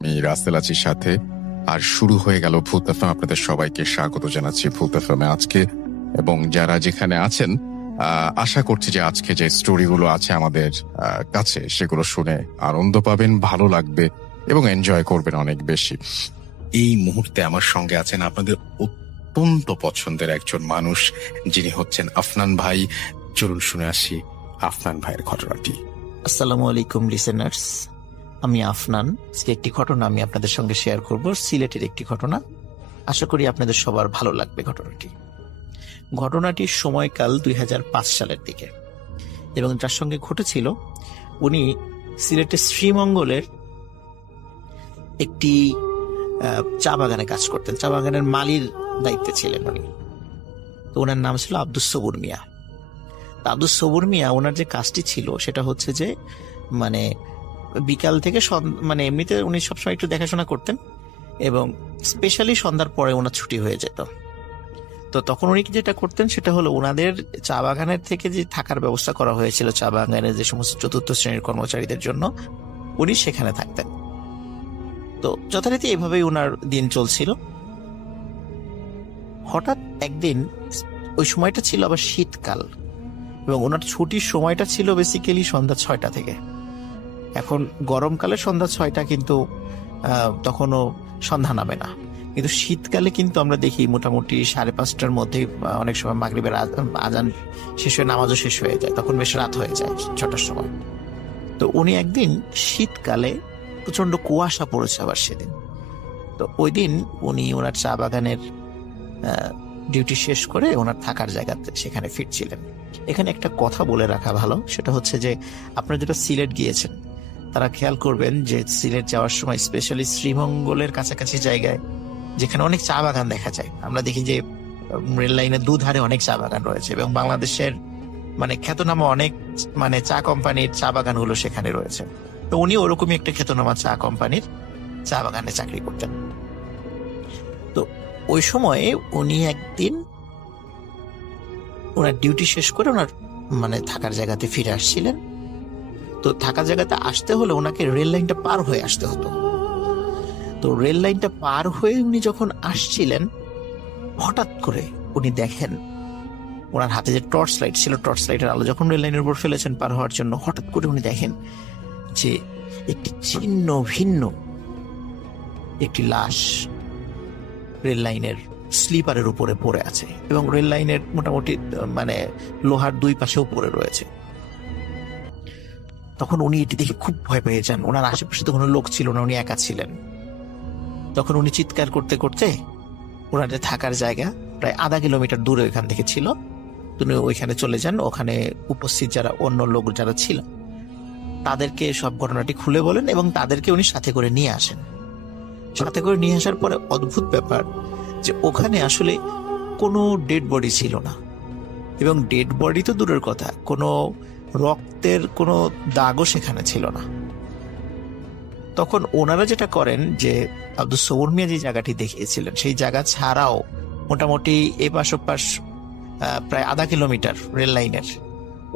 আমি রাসেল আছির সাথে। আর শুরু হয়ে গেল ভূত এফএম। আপনাদের সবাইকে স্বাগত জানাচ্ছি ভূত এফএম আজকে। এবং যারা যেখানে আছেন, আশা করছি যে আজকে যে স্টোরিগুলো আছে আমাদের কাছে, সেগুলো শুনে আনন্দ পাবেন, ভালো লাগবে এবং এনজয় করবেন অনেক বেশি। এই মুহূর্তে আমার সঙ্গে আছেন আপনাদের অত্যন্ত পছন্দের একজন মানুষ, যিনি হচ্ছেন আফনান ভাই। চলুন শুনে আসি আফনান ভাইয়ের ঘটনাটি। আসসালামু আলাইকুম লিসেনার্স, আমি আফনান। আজকে একটি ঘটনা আমি আপনাদের সঙ্গে শেয়ার করব, সিলেটের একটি ঘটনা। আশা করি আপনাদের সবার ভালো লাগবে ঘটনাটির সময়কাল 2005 সালের দিকে, এবং যার সঙ্গে ঘটেছিল উনি সিলেটের শ্রীমঙ্গলের একটি চা বাগানে কাজ করতেন। চা বাগানের মালির দায়িত্বে ছিলেন উনি। তো ওনার নাম ছিল আব্দুস সবুর মিয়া। আব্দুস সবুর মিয়া ওনার যে কাজটি ছিল সেটা হচ্ছে যে মানে বিকাল থেকে মানে এমনিতে উনি সবসময় একটু দেখাশোনা করতেন, এবং স্পেশালি সন্ধ্যার পরে ওনার ছুটি হয়ে যেত। তো তখন উনি যেটা করতেন সেটা হলো ওনাদের চা বাগানের থেকে যে থাকার ব্যবস্থা করা হয়েছিল চা বাগানের যে সমস্ত চতুর্থ শ্রেণীর কর্মচারীদের জন্য, উনি সেখানে থাকতেন। তো যথারীতি এভাবেই ওনার দিন চলছিল। হঠাৎ একদিন, ওই সময়টা ছিল আবার শীতকাল, এবং ওনার ছুটির সময়টা ছিল বেসিক্যালি সন্ধ্যা 6টা থেকে। এখন গরমকালে সন্ধ্যা 6টা, কিন্তু তখনও সন্ধ্যা নামে না। কিন্তু শীতকালে কিন্তু আমরা দেখি মোটামুটি 5:30টার মধ্যেই অনেক সময় মাগরিবের আজান শেষ হয়ে নামাজও শেষ হয়ে যায়, তখন বেশ রাত হয়ে যায় 6টার সময়। তো উনি একদিন শীতকালে, প্রচন্ড কুয়াশা পড়েছে আবার সেদিন, তো ওই দিন উনি ওনার চা বাগানের ডিউটি শেষ করে ওনার থাকার জায়গাতে সেখানে ফিরছিলেন। এখানে একটা কথা বলে রাখা ভালো, সেটা হচ্ছে যে আপনারা যেটা সিলেট গিয়েছেন তারা খেয়াল করবেন যে সিলেট যাওয়ার সময় স্পেশালি শ্রীমঙ্গলের কাছাকাছি জায়গায় যেখানে অনেক চা বাগান দেখা যায়, আমরা দেখি যে রেল লাইনের দুধারে অনেক চা বাগান রয়েছে, এবং বাংলাদেশের মানে খ্যাতনামা অনেক মানে চা কোম্পানির চা বাগানগুলো সেখানে রয়েছে। তো উনি ওরকমই একটা খ্যাতনামা চা কোম্পানির চা বাগানে চাকরি করতেন। তো ওই সময়ে উনি একদিন ওনার ডিউটি শেষ করে ওনার মানে থাকার জায়গাতে ফিরে আসছিলেন। তো থাকার জায়গাতে আসতে হলে ওনাকে রেল লাইনটা পার হয়ে আসতে হতো। তো রেল লাইনটা পার হয়ে উনি যখন আসছিলেন, হঠাৎ করে উনি দেখেন ওনার হাতে যে টর্চ লাইট ছিল, টর্চ লাইটের আলো যখন রেল লাইনের উপর ফেলেছেন পার হওয়ার জন্য, হঠাৎ করে উনি দেখেন যে একটি ছিন্ন ভিন্ন একটি লাশ রেল লাইনের স্লিপারের উপরে পড়ে আছে, এবং রেল লাইনের মোটামুটি মানে লোহার দুই পাশেও পড়ে রয়েছে। তখন উনি এটি দেখে খুব ভয় পেয়ে যান। ওনার আশেপাশে তো কোনো লোক ছিল না, উনি একা ছিলেন। তখন উনি চিৎকার করতে করতে ওনার যে থাকার জায়গা প্রায় আধা কিলোমিটার দূরে ওইখান থেকে ছিল, তিনি ওইখানে চলে যান। ওখানে উপস্থিত যারা অন্য লোক যারা ছিল তাদেরকে সব ঘটনাটি খুলে বলেন, এবং তাদেরকে উনি সাথে করে নিয়ে আসেন। সাথে করে নিয়ে আসার পরে অদ্ভুত ব্যাপার যে ওখানে আসলে কোনো ডেড বডি ছিল না, এবং ডেড বডি তো দূরের কথা, কোনো রক্তের কোনো দাগও সেখানে ছিল না। তখন ওনারা যেটা করেন যে আব্দুস সবুর মিয়া যে জায়গাটি দেখিয়েছিলেন সেই জায়গা ছাড়াও মোটামুটি এপাশ ওপাশ প্রায় আধা কিলোমিটার রেল লাইনের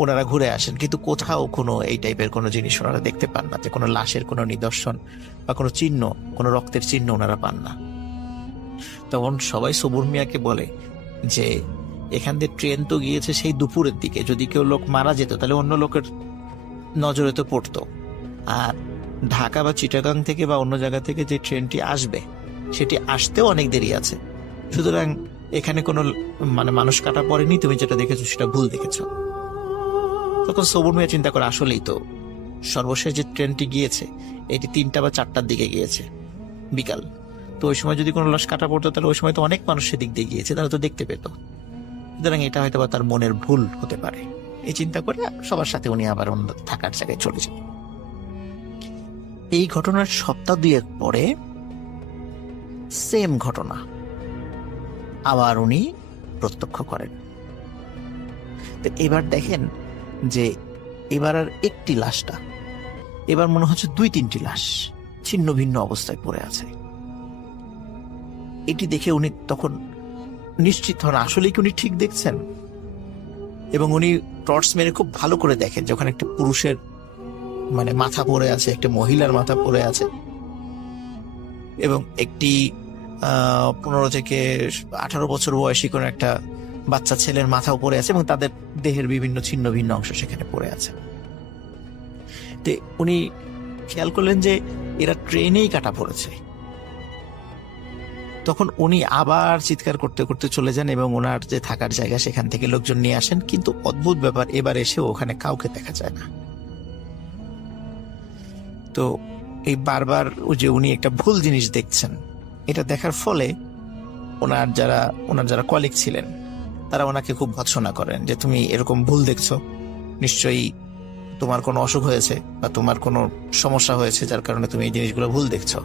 ওনারা ঘুরে আসেন, কিন্তু কোথাও কোনো এই টাইপের কোনো জিনিস ওনারা দেখতে পান না, যে কোনো লাশের কোনো নিদর্শন বা কোনো চিহ্ন, কোনো রক্তের চিহ্ন ওনারা পান না। তখন সবাই সবুর মিয়াকে বলে যে এখান দিয়ে ট্রেন তো গিয়েছে সেই দুপুরের দিকে, যদি কেউ লোক মারা যেত তাহলে অন্য লোকের নজরে তো পড়তো, আর ঢাকা বা চিটাগাং থেকে বা অন্য জায়গা থেকে যে ট্রেনটি আসবে সেটি আসতেও অনেক দেরি আছে, সুতরাং এখানে কোনো মানে মানুষ কাটা পড়েনি, তুমি যেটা দেখেছো সেটা ভুল দেখেছো। তখন সবুর মিয়া চিন্তা করে আসলেই তো সর্বশেষ যে ট্রেনটি গিয়েছে এটি 3টা বা 4টার দিকে গিয়েছে বিকাল, তো ওই সময় যদি কোনো লাশ কাটা পড়তো তাহলে ওই সময় তো অনেক মানুষ সেদিক দিয়ে গিয়েছে, তারা তো দেখতে পেত, সুতরাং এটা হয়তো বা তার মনের ভুল হতে পারে। এই চিন্তা করে সবার সাথে উনি আবার অন্য থাকার জায়গায় চলে যান। এই ঘটনার সপ্তাহ 2 পরে সেম ঘটনা আবার উনি প্রত্যক্ষ করেন। তো এবার দেখেন যে এবার আর একটি লাশটা, এবার মনে হচ্ছে 2-3টি লাশ ছিন্ন ভিন্ন অবস্থায় পড়ে আছে। এটি দেখে উনি তখন নিশ্চিত হন আসলে কি উনি ঠিক দেখছেন, এবং উনি টর্চ মেরে খুব ভালো করে দেখেন যে ওখানে একটা পুরুষের মানে মাথা পড়ে আছে, একটা মহিলার মাথা পড়ে আছে, এবং একটি 15 থেকে 18 বছর বয়সী কোনো একটা বাচ্চা ছেলের মাথাও পড়ে আছে এবং তাদের দেহের বিভিন্ন ছিন্ন ভিন্ন অংশ সেখানে পড়ে আছে। তো উনি খেয়াল করলেন যে এরা ট্রেনেই কাটা পড়েছে। তখন উনি আবার চিৎকার করতে করতে চলে যান এবং ওনার যে থাকার জায়গা সেখান থেকে লোকজন নিয়ে আসেন, কিন্তু অদ্ভুত ব্যাপার, এবার এসেও ওখানে কাউকে দেখা যায় না। তো এই বারবার যে উনি একটা ভুল জিনিস দেখছেন, এটা দেখার ফলে ওনার যারা কলিগ ছিলেন তারা ওনাকে খুব ভৎসনা করেন যে তুমি এরকম ভুল দেখছো, নিশ্চয়ই তোমার কোনো অসুখ হয়েছে বা তোমার কোনো সমস্যা হয়েছে যার কারণে তুমি এই জিনিসগুলো ভুল দেখছো।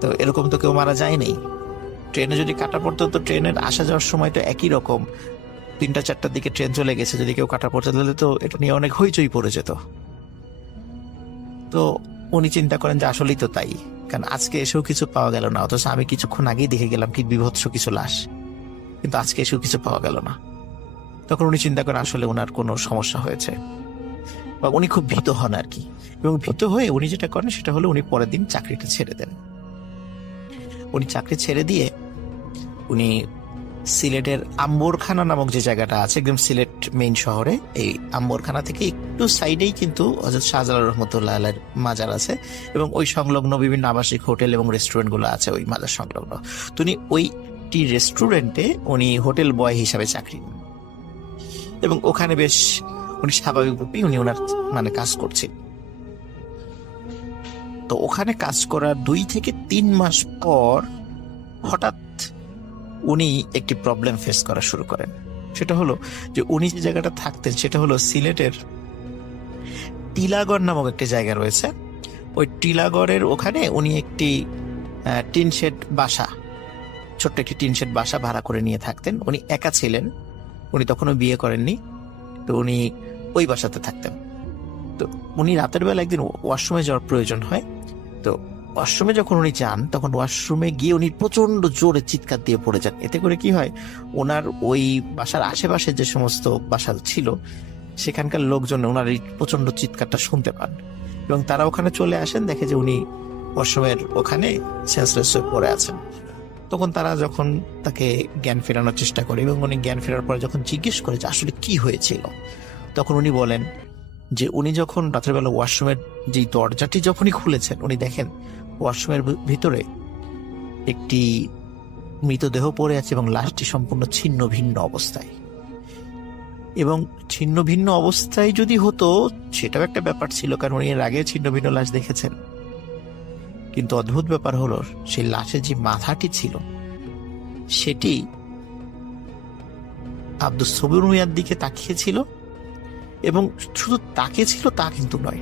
তো এরকম তো কেউ মারা যায়নি। ট্রেনে যদি কাটা পড়তো তো ট্রেনের আসা যাওয়ার সময় তো একই রকম, 3টা-4টার দিকে ট্রেন চলে গেছে, যদি কেউ কাটা পড়তে তাহলে তো এটা নিয়ে অনেক হইচই পড়ে যেত। তো উনি চিন্তা করেন যে আসলেই তো তাই, কারণ আজকে এসেও কিছু পাওয়া গেল না, অথচ আমি কিছুক্ষণ আগেই দেখে গেলাম কি বিভৎস কিছু লাশ, কিন্তু আজকে এসেও কিছু পাওয়া গেল না। তখন উনি চিন্তা করেন আসলে ওনার কোনো সমস্যা হয়েছে, বা উনি খুব ভীত হন আর কি। এবং ভীত হয়ে উনি যেটা করেন সেটা হলো উনি পরের দিন চাকরিটা ছেড়ে দেন। উনি চাকরি ছেড়ে দিয়ে উনি সিলেটের আম্বরখানা নামক যে জায়গাটা আছে একদম সিলেট মেইন শহরে, এই আম্বরখানা থেকে একটু সাইডেই কিন্তু হযরত শাহজালাল রহমতুল্লাহ আলাইহির মাজার আছে এবং ওই সংলগ্ন বিভিন্ন আবাসিক হোটেল এবং রেস্টুরেন্ট গুলো আছে ওই মাজার সংলগ্ন। তো উনি ওইটি রেস্টুরেন্টে উনি হোটেল বয় হিসাবে চাকরি নেন এবং ওখানে বেশ উনি স্বাভাবিকভাবেই উনি ওনার কাজ করছেন। তো ওখানে কাজ করার 2 থেকে 3 মাস পর হঠাৎ উনি একটি প্রবলেম ফেস করা শুরু করেন। সেটা হলো যে উনি যে জায়গাটা থাকতেন সেটা হলো সিলেটের টিলাগড় নামক একটি জায়গা রয়েছে। ওই টিলাগড়ের ওখানে উনি একটি টিন শেড বাসা, ছোট্ট একটি টিন শেড বাসা ভাড়া করে নিয়ে থাকতেন। উনি একা ছিলেন, উনি তখনও বিয়ে করেননি। তো উনি ওই বাসাতে থাকতেন। তো উনি রাতের বেলা একদিন ওয়াশরুমে যাওয়ার প্রয়োজন হয়। তো ওয়াশরুমে যখন উনি যান তখন ওয়াশরুমে গিয়ে উনি প্রচন্ড জোরে চিৎকার দিয়ে পড়ে যান। এতে করে কি হয়, ওনার ওই বাসার আশেপাশে যে সমস্ত বাসা ছিল সেখানকার লোকজন ওনার এই প্রচন্ড চিৎকারটা শুনতে পান এবং তারা ওখানে চলে আসেন, দেখে যে উনি ওয়াশরুমের ওখানে সেন্সলেস হয়ে পড়ে আছেন। তখন তারা যখন তাকে জ্ঞান ফেরানোর চেষ্টা করে এবং উনি জ্ঞান ফেরার পরে যখন জিজ্ঞেস করে যে আসলে কি হয়েছিল, তখন উনি বলেন যে উনি যখন রাতের বেলা ওয়াশরুমের যে দরজাটি যখনই খুলেছেন উনি দেখেন ওয়াশরুমের ভিতরে একটি মৃতদেহ পড়ে আছে এবং লাশটি সম্পূর্ণ ছিন্ন ভিন্ন অবস্থায়। এবং ছিন্ন ভিন্ন অবস্থায় যদি হতো সেটাও একটা ব্যাপার ছিল, কারণ উনি এর আগে ছিন্ন ভিন্ন লাশ দেখেছেন। কিন্তু অদ্ভুত ব্যাপার হলো সেই লাশের যে মাথাটি ছিল সেটি আব্দুস সবুর মিয়ার দিকে তাকিয়েছিল এবং শুধু তাকিয়েছিল তা কিন্তু নয়,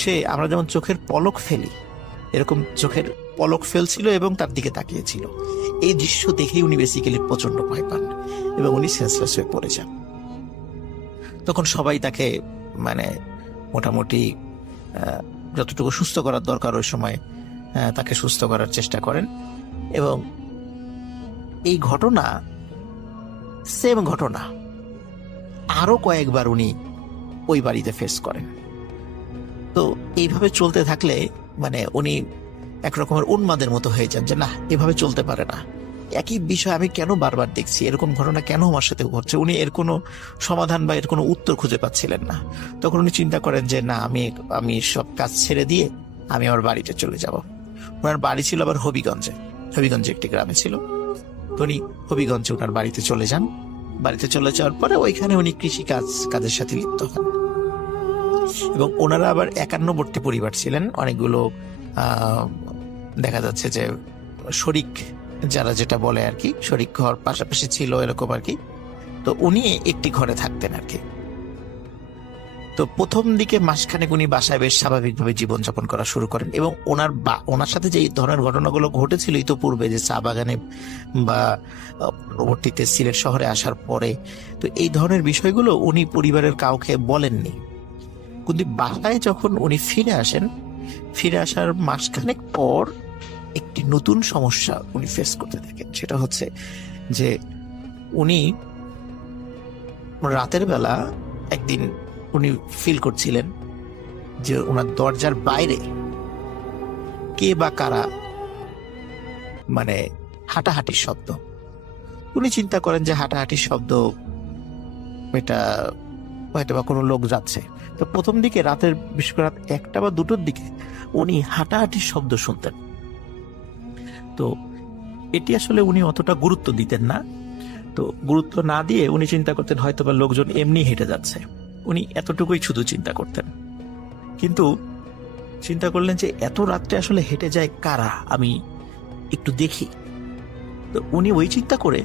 সে আমরা যেমন চোখের পলক ফেলি এরকম চোখের পলক ফেলছিল এবং তার দিকে তাকিয়েছিল। এই দৃশ্য দেখেই উনি বেসিক্যালি প্রচন্ড ভয় পান এবং উনি সেন্সলেস হয়ে পড়ে যান। তখন সবাই তাকে মোটামুটি যতটুকু সুস্থ করার দরকার ওই সময় তাকে সুস্থ করার চেষ্টা করেন এবং এই ঘটনা সেম ঘটনা আরো কয়েকবার উনি ওই বাড়িতে ফেস করেন। তো এইভাবে চলতে থাকলে উনি একরকমের উন্মাদের মতো হয়ে যান যে না, এভাবে চলতে পারে না, একই বিষয় আমি কেন বারবার দেখছি, এরকম ঘটনা কেন আমার সাথে ঘটছে। উনি এর কোনো সমাধান বা এর কোনো উত্তর খুঁজে পাচ্ছিলেন না। তখন উনি চিন্তা করেন যে না, আমি সব কাজ ছেড়ে দিয়ে আমি আমার বাড়িতে চলে যাব। ওনার বাড়ি ছিল আবার হবিগঞ্জে একটি গ্রামে ছিল। তো উনি হবিগঞ্জে ওনার বাড়িতে চলে যান। বাড়িতে চলে যাওয়ার পরে ওইখানে উনি কাজের সাথে লিপ্ত হন এবং ওনারা আবার 51বর্তী পরিবার ছিলেন। অনেকগুলো দেখা যাচ্ছে যে শরিক, যারা যেটা বলে আর কি, শরিক ঘর পাশাপাশি ছিল এরকম আর কি। তো উনি একটি ঘরে থাকতেন আর কি। তো প্রথম দিকে মাসখানেক উনি বাসায় বেশ স্বাভাবিকভাবে জীবনযাপন করা শুরু করেন এবং ওনার সাথে যে ধরনের ঘটনাগুলো ঘটেছিল ইতোপূর্বে, যে চা বাগানে বা পরবর্তীতে সিলেট শহরে আসার পরে, তো এই ধরনের বিষয়গুলো উনি পরিবারের কাউকে বলেননি। কিন্তু বাসায় যখন উনি ফিরে আসার মাসখানেক পর একটি নতুন সমস্যা উনি ফেস করতে থাকেন। সেটা হচ্ছে যে উনি রাতের বেলা একদিন উনি ফিল করছিলেন যে ওনার দরজার বাইরে কে বা কারা মানে হাঁটাহাঁটির শব্দ। উনি চিন্তা করেন যে হাঁটাহাঁটির শব্দ, এটা হয়তো বা কোনো লোক যাচ্ছে। তো প্রথম দিকে রাতের, বিশেষ করে রাত 1টা বা 2টোর দিকে উনি হাঁটাহাঁটির শব্দ শুনতেন। তো এটি আসলে উনি অতটা গুরুত্ব দিতেন না। তো গুরুত্ব না দিয়ে উনি চিন্তা করতেন হয়তো বা লোকজন এমনি হেঁটে যাচ্ছে, উনি এতটুকুই শুধু চিন্তা করতেন। কিন্তু চিন্তা করলেন যে এত রাত্রে আসলে হেঁটে যায় কারা, আমি একটু দেখি। তো উনি ওই চিন্তা করে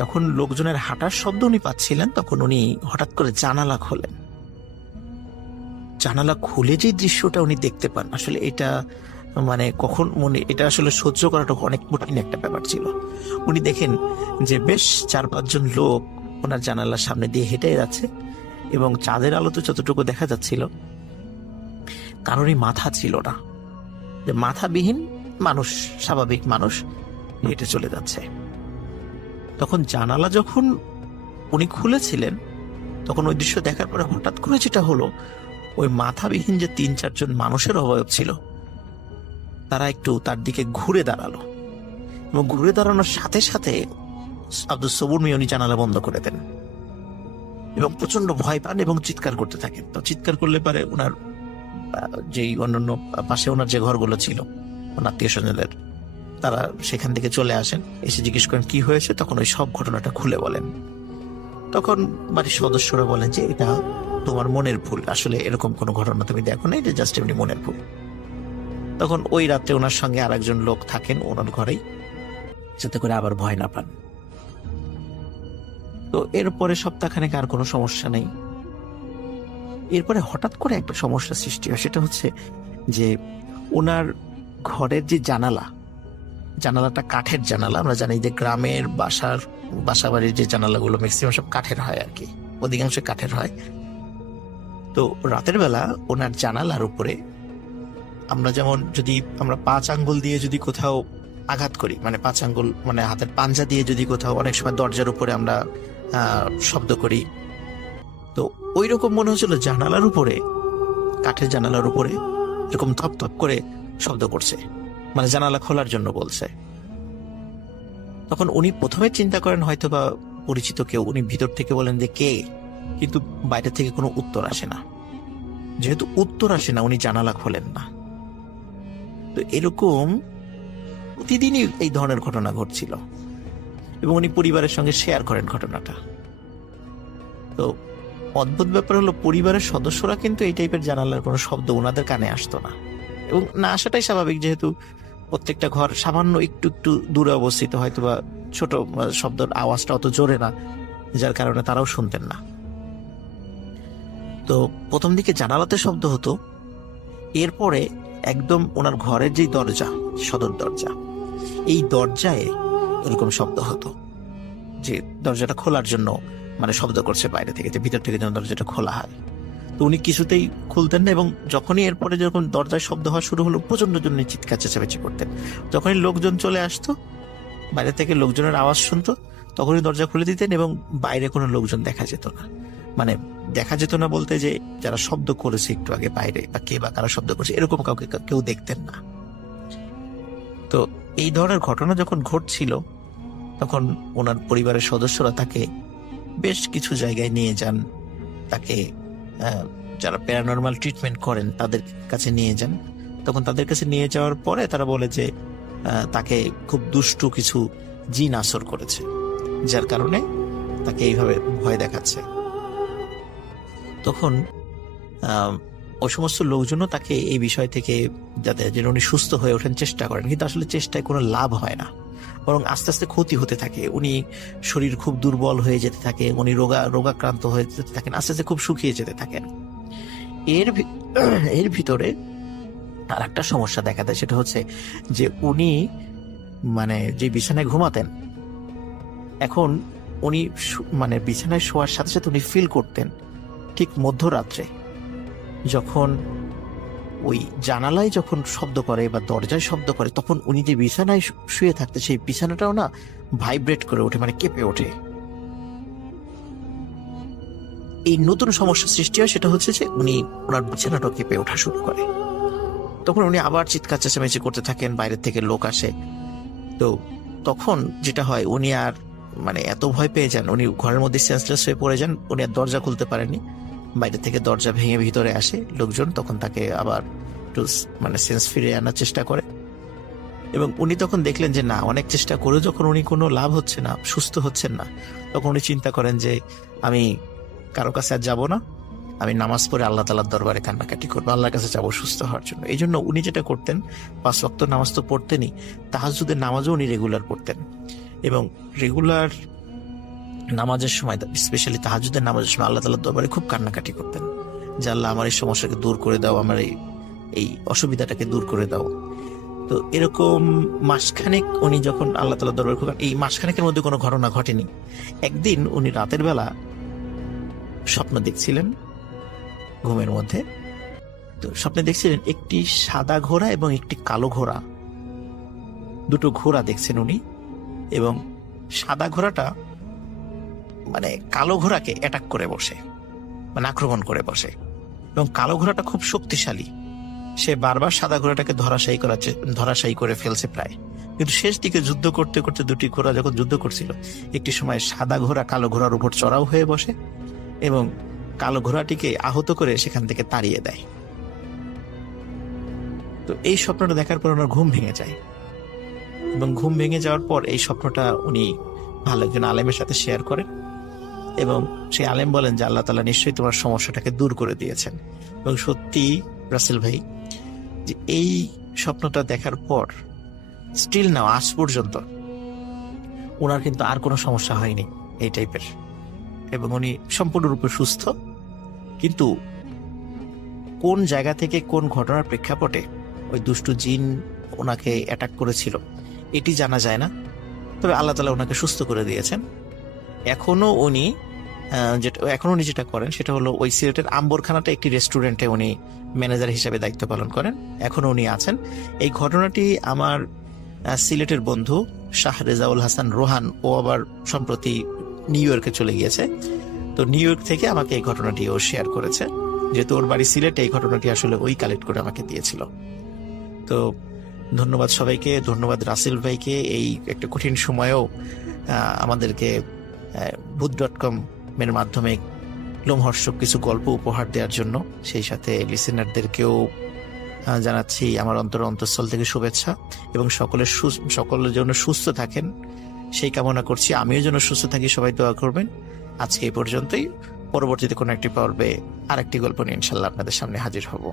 যখন লোকজনের হাঁটার শব্দ উনি পাচ্ছিলেন, তখন উনি হঠাৎ করে জানালা খোলেন। জানালা খুলে যে দৃশ্যটা উনি দেখতে পান, আসলে এটা মানে কখন মনে, এটা আসলে সহ্য করাটা অনেক কঠিন একটা ব্যাপার ছিল। উনি দেখেন যে বেশ 4-5 জন লোক ওনার জানালার সামনে দিয়ে হেঁটে যাচ্ছে, এবং চাঁদের আলোতে যতটুকু দেখা যাচ্ছিল কারোরই মাথা ছিল না, যে মাথাবিহীন মানুষ, স্বাভাবিক মানুষ হেঁটে চলে যাচ্ছে। তখন জানালা যখন উনি খুলেছিলেন, তখন ওই দৃশ্য দেখার পরে হঠাৎ করে যেটা হলো, ওই মাথাবিহীন যে 3-4 জন মানুষের অবয়ব ছিল, তারা একটু তার দিকে ঘুরে দাঁড়ালো, এবং ঘুরে দাঁড়ানোর সাথে সাথে আব্দুল সবুর মিয়া উনি জানালা বন্ধ করে দেন এবং প্রচন্ড ভয় পান এবং চিৎকার করতে থাকেন। তো চিৎকার করলে পারে ওনার যেই অন্যান্য পাশে ওনার যে ঘরগুলো ছিল ওনার আত্মীয় স্বজনদের, তারা সেখান থেকে চলে আসেন, এসে জিজ্ঞেস করেন কি হয়েছে। তখন ওই সব ঘটনাটা খুলে বলেন। তখন বাড়ির সদস্যরা বলেন যে এটা তোমার মনের ভুল, আসলে এরকম কোনো ঘটনা তুমি দেখো না, এটা জাস্ট এমনি মনের ভুল। তখন ওই রাতে ওনার সঙ্গে আরেকজন লোক থাকেন ওনার ঘরেই, যাতে করে আবার ভয় না পান। তো এরপরে সপ্তাহখানেক আর কোনো সমস্যা নেই। এরপরে হঠাৎ করে একটা সমস্যা সৃষ্টি হয়, সেটা হচ্ছে যে ওনার ঘরের যে জানালাটা কাঠের জানালা। আমরা জানি যে গ্রামের বাসা বাড়ির যে জানালাগুলো ম্যাক্সিমাম সব কাঠের হয় আর কি, অধিকাংশ কাঠের হয়। তো রাতের বেলা ওনার জানালার উপরে আমরা যেমন যদি আমরা 5 আঙ্গুল দিয়ে যদি কোথাও আঘাত করি, মানে 5 আঙ্গুল মানে হাতের পাঞ্জা দিয়ে যদি কোথাও, অনেক সময় দরজার উপরে আমরা শব্দ করি, তো ওই রকম মনে হচ্ছিল জানালার উপরে, কাঠের জানালার উপরে এরকম থপ থপ করে শব্দ করছে, মানে জানালা খোলার জন্য বলছে। তখন উনি প্রথমে চিন্তা করেন হয়তো বা পরিচিত কেউ, উনি ভিতর থেকে বলেন যে কে, কিন্তু বাইরে থেকে কোনো উত্তর আসে না। যেহেতু উত্তর আসে না, উনি জানালা খোলেন না। তো এরকম প্রতিদিনই এই ধরনের ঘটনা ঘটছিল, এবং উনি পরিবারের সঙ্গে শেয়ার করেন ঘটনাটা। তো অদ্ভুত ব্যাপার হলো, পরিবারের সদস্যরা কিন্তু এই টাইপের জানালার কোনো শব্দ ওনাদের কানে আসতো না, এবং না আসাটাই স্বাভাবিক, যেহেতু প্রত্যেকটা ঘর সামান্য একটু একটু দূরে অবস্থিত, হয়তো বা ছোট শব্দের আওয়াজটা অত জোরে না, যার কারণে তারাও শুনতেন না। তো প্রথম দিকে জানালাতে শব্দ হতো, এরপরে একদম ওনার ঘরের যে দরজা, সদর দরজা, এই দরজায় এরকম শব্দ হতো, যে দরজাটা খোলার জন্য মানে শব্দ করছে বাইরে থেকে, যে ভিতর থেকে যেন দরজাটা খোলা হয়। তো উনি কিছুতেই খুলতেন না, এবং যখনই এরপরে যখন দরজায় শব্দ হওয়া শুরু হলো, প্রচন্ড জন্য চিৎকার চেঁচামেচি করতেন। যখনই লোকজন চলে আসতো, বাইরে থেকে লোকজনের আওয়াজ শুনতো, তখনই দরজা খুলে দিতেন, এবং বাইরে কোনো লোকজন দেখা যেত না। মানে দেখা যেত না বলতে, যে যারা শব্দ করেছে একটু আগে বাইরে, বা কে বা কারা শব্দ করছে, এরকম কাউকে কেউ দেখতেন না। তো এই ধরনের ঘটনা যখন ঘটছিল, তখন ওনার পরিবারের সদস্যরা তাকে বেশ কিছু জায়গায় নিয়ে যান, তাকে যারা প্যারানরমাল ট্রিটমেন্ট করেন তাদের কাছে নিয়ে যান। তখন তাদের কাছে নিয়ে যাওয়ার পরে তারা বলে যে তাকে খুব দুষ্টু কিছু জিন আসর করেছে, যার কারণে তাকে এইভাবে ভয় দেখাচ্ছে। তখন ওই সমস্ত লোকজনও তাকে এই বিষয় থেকে, যাতে যেন উনি সুস্থ হয়ে ওঠেন, চেষ্টা করেন, কিন্তু আসলে চেষ্টায় কোনো লাভ হয় না, বরং আস্তে আস্তে ক্ষতি হতে থাকে। উনি শরীর খুব দুর্বল হয়ে যেতে থাকে, উনি রোগাক্রান্ত হয়ে যেতে থাকেন, আস্তে আস্তে খুব শুকিয়ে যেতে থাকেন। এর ভিতরে আর একটা সমস্যা দেখা দেয়, সেটা হচ্ছে যে উনি মানে যে বিছানায় ঘুমাতেন, এখন উনি মানে বিছানায় শোয়ার সাথে সাথে উনি ফিল করতেন ঠিক মধ্যরাত্রে যখন ওই জানালায় যখন শব্দ করে বা দরজায় শব্দ করে, তখন উনি যে বিছানায় শুয়ে থাকতে, সেই বিছানাটাও না ভাইব্রেট করে ওঠে, মানে কেঁপে ওঠে। এই নতুন সমস্যা সৃষ্টি হয়, সেটা হচ্ছে যে উনি ওনার বিছানাটা কেঁপে ওঠা শুরু করে। তখন উনি আবার চিৎকার চেঁচামেচি করতে থাকেন, বাইরের থেকে লোক আসে। তো তখন যেটা হয়, উনি আর মানে এত ভয় পেয়ে যান, উনি ঘরের মধ্যে সেন্সলেস হয়ে পড়ে যান, উনি আর দরজা খুলতে পারেননি। বাইরে থেকে দরজা ভেঙে ভিতরে আসে লোকজন, তখন তাকে আবার একটু মানে সেন্স ফিরিয়ে আনার চেষ্টা করে। এবং উনি তখন দেখলেন যে না, অনেক চেষ্টা করে যখন উনি কোনো লাভ হচ্ছে না, সুস্থ হচ্ছেন না, তখন উনি চিন্তা করেন যে আমি কারো কাছে আর যাবো না, আমি নামাজ পড়ে আল্লাহ তাআলার দরবারে কান্নাকাটি করবো, আল্লাহর কাছে যাবো সুস্থ হওয়ার জন্য। এই জন্য উনি যেটা করতেন, 5 ওয়াক্ত নামাজ তো পড়তেনই, তাহাজ্জুদের নামাজও উনি রেগুলার পড়তেন। এবং রেগুলার নামাজের সময়, স্পেশালি তাহাজ্জুদের নামাজের সময় আল্লাহ তাআলার দরবারে খুব কান্নাকাটি করতেন যে আল্লাহ, আমার এই সমস্যাকে দূর করে দাও, আমার এই অসুবিধাটাকে দূর করে দাও। তো এরকম মাসখানেক উনি যখন আল্লাহ তাআলার দরবারে খুব, এই মাসখানেকের মধ্যে কোনো ঘটনা ঘটেনি। একদিন উনি রাতের বেলা স্বপ্ন দেখছিলেন ঘুমের মধ্যে। তো স্বপ্নে দেখছিলেন একটি সাদা ঘোড়া এবং একটি কালো ঘোড়া, দুটো ঘোড়া দেখছেন উনি। এবং সাদা ঘোড়াটা মানে কালো ঘোড়াকে অ্যাটাক করে বসে, মানে আক্রমণ করে বসে। এবং কালো ঘোড়াটা খুব শক্তিশালী, সে বারবার সাদা ঘোড়াটাকে ধরাশায়ী করে ফেলছে প্রায়। কিন্তু শেষ দিকে যুদ্ধ করতে করতে দুটি ঘোড়া যখন যুদ্ধ করছিল, একটি সময় সাদা ঘোড়া কালো ঘোড়ার উপর চড়াও হয়ে বসে এবং কালো ঘোড়াটিকে আহত করে সেখান থেকে তাড়িয়ে দেয়। তো এই স্বপ্নটা দেখার পর ওনার ঘুম ভেঙে যায়। এবং ঘুম ভেঙে যাওয়ার পর এই স্বপ্নটা উনি ভালো একজন আলেমের সাথে শেয়ার করেন। এবং সেই আলেম বলেন যে আল্লাহ তাআলা নিশ্চয়ই তোমার সমস্যাটাকে দূর করে দিয়েছেন। এবং সত্যি রাসেল ভাই, যে এই স্বপ্নটা দেখার পর স্টিল নাও আজ পর্যন্ত ওনার কিন্তু আর কোনো সমস্যা হয়নি এই টাইপের। এবং উনি সম্পূর্ণরূপে সুস্থ। কিন্তু কোন জায়গা থেকে কোন ঘটনার প্রেক্ষাপটে ওই দুষ্টু জিন ওনাকে অ্যাটাক করেছিল এটি জানা যায় না। তবে আল্লাহ তাআলা ওনাকে সুস্থ করে দিয়েছেন। এখনো উনি যেটা করেন সেটা হলো, ওই সিলেটের আম্বরখানাটা একটি রেস্টুরেন্টে উনি ম্যানেজার হিসেবে দায়িত্ব পালন করেন, এখনো উনি আছেন। এই ঘটনাটি আমার সিলেটের বন্ধু শাহ রেজাউল হাসান রোহান, ও আবার সম্প্রতি নিউ ইয়র্কে চলে গিয়েছে। তো নিউ ইয়র্ক থেকে আমাকে এই ঘটনাটি ও শেয়ার করেছে, যেহেতু ওর বাড়ি সিলেটে। এই ঘটনাটি আসলে ওই কালেক্ট করে আমাকে দিয়েছিল। তো ধন্যবাদ সবাইকে, ধন্যবাদ রাসেল ভাইকে, এই একটা কঠিন সময়েও আমাদেরকে ভূত.com এর মাধ্যমে লোমহর্ষক কিছু গল্প উপহার দেওয়ার জন্য। সেই সাথে লিসেনারদেরকেও জানাচ্ছি আমার অন্তঃস্থল থেকে শুভেচ্ছা। এবং সকলের জন্য সুস্থ থাকেন সেই কামনা করছি। আমিও যেন সুস্থ থাকি, সবাই দোয়া করবেন। আজকে এই পর্যন্তই। পরবর্তীতে কোনো একটি পর্বে আরেকটি গল্প নিয়ে ইনশাল্লাহ আপনাদের সামনে হাজির হব।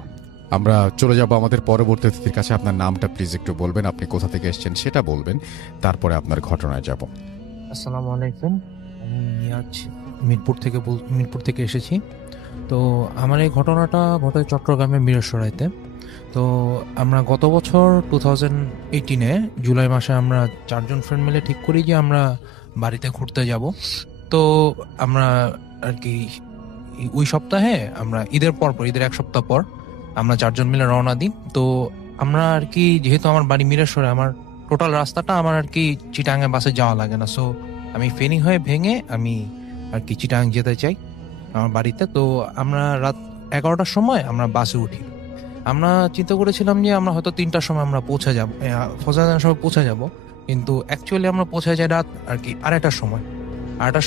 আমরা চলে যাব আমাদের পরবর্তী অতিথির কাছে। আপনার নামটা প্লিজ একটু বলবেন, আপনি কোথা থেকে এসেছেন সেটা বলবেন, তারপরে আপনার ঘটনায় যাব। আসসালামু আলাইকুম, আমি আজ মিরপুর থেকে এসেছি। তো আমার এই ঘটনাটা ঘটে চট্টগ্রামের মিরসরাইতে। তো আমরা গত বছর 2018-এ জুলাই মাসে আমরা 4জন ফ্রেন্ড মিলে ঠিক করি যে আমরা বাড়িতে ঘুরতে যাব। তো আমরা আর কি ওই সপ্তাহে, আমরা ঈদের এক সপ্তাহ পর আমরা 4জন মিলে রওনা দিই। তো আমরা আর কি, যেহেতু আমার বাড়ি মিরসরাই, আমার টোটাল রাস্তাটা আমার আর কি চিটাগাং বাসে যাওয়া লাগে না। সো আমি ফেনী হয়ে ভেঙে আমি আর কি চিটাগাং যেতে চাই আমার বাড়িতে। তো আমরা রাত 11টার সময় আমরা বাসে উঠি। আমরা চিন্তা করেছিলাম যে আমরা হয়তো 3টার সময় আমরা পৌঁছে যাব, ফজরের সময় পৌঁছে যাব। কিন্তু অ্যাকচুয়ালি আমরা পৌঁছে যাই রাত আর কি 8টার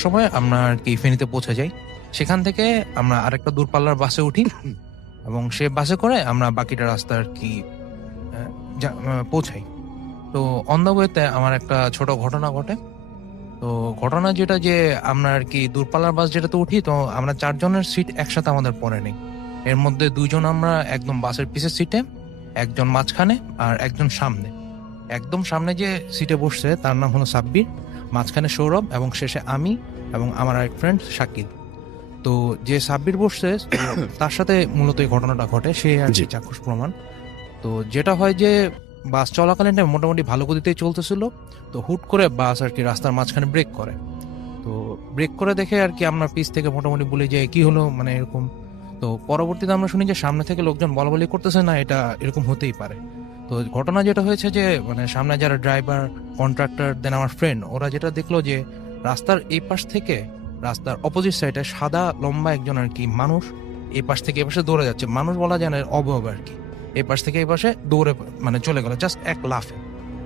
সময় আমরা আর কি ফেনীতে পৌঁছে যাই। সেখান থেকে আমরা আরেকটা দূরপাল্লার বাসে উঠি এবং সে বাসে করে আমরা বাকিটা রাস্তা আর কি পৌঁছাই। তো অন দ্য ওয়েতে আমার একটা ছোট ঘটনা ঘটে। তো ঘটনা যেটা, যে আমরা আর কি দূরপাল্লার বাস যেটাতে উঠি, তো আমরা 4জনের সিট একসাথে আমাদের পরে নেই। এর মধ্যে 2জন আমরা একদম বাসের পিছের সিটে, একজন মাঝখানে আর একজন সামনে। একদম সামনে যে সিটে বসছে তার নাম হলো সাব্বির, মাঝখানে সৌরভ এবং শেষে আমি এবং আমার এক ফ্রেন্ড শাকিল। তো যে সাব্বির বসছে তার সাথে মূলত এই ঘটনাটা ঘটে, সে আর কি চাক্ষুষ প্রমাণ। তো যেটা হয় যে বাস চলাকালীন মোটামুটি ভালো গতিতেই চলতেছিল। তো হুট করে বাস আর কি রাস্তার মাঝখানে ব্রেক করে। তো ব্রেক করে দেখে আর কি আমরা পিছ থেকে মোটামুটি বলি যে কি হলো, মানে এরকম। তো পরবর্তীতে আমরা শুনি যে সামনে থেকে লোকজন বলাবলি করতেছে, না এটা এরকম হতেই পারে। তো ঘটনা যেটা হয়েছে যে মানে সামনে যারা ড্রাইভার, কন্ট্রাক্টর, দেন আমার ফ্রেন্ড, ওরা যেটা দেখলো যে রাস্তার এই পাশ থেকে, রাস্তার অপোজিট সাইডে সাদা লম্বা একজন আর কি মানুষ এই পাশ থেকে এ পাশে দৌড়ে যাচ্ছে। মানুষ বলা যায় না, অবয়ব আর কি। এই পাশ থেকে এই পাশে দৌড়ে মানে চলে গেল জাস্ট এক লাফে।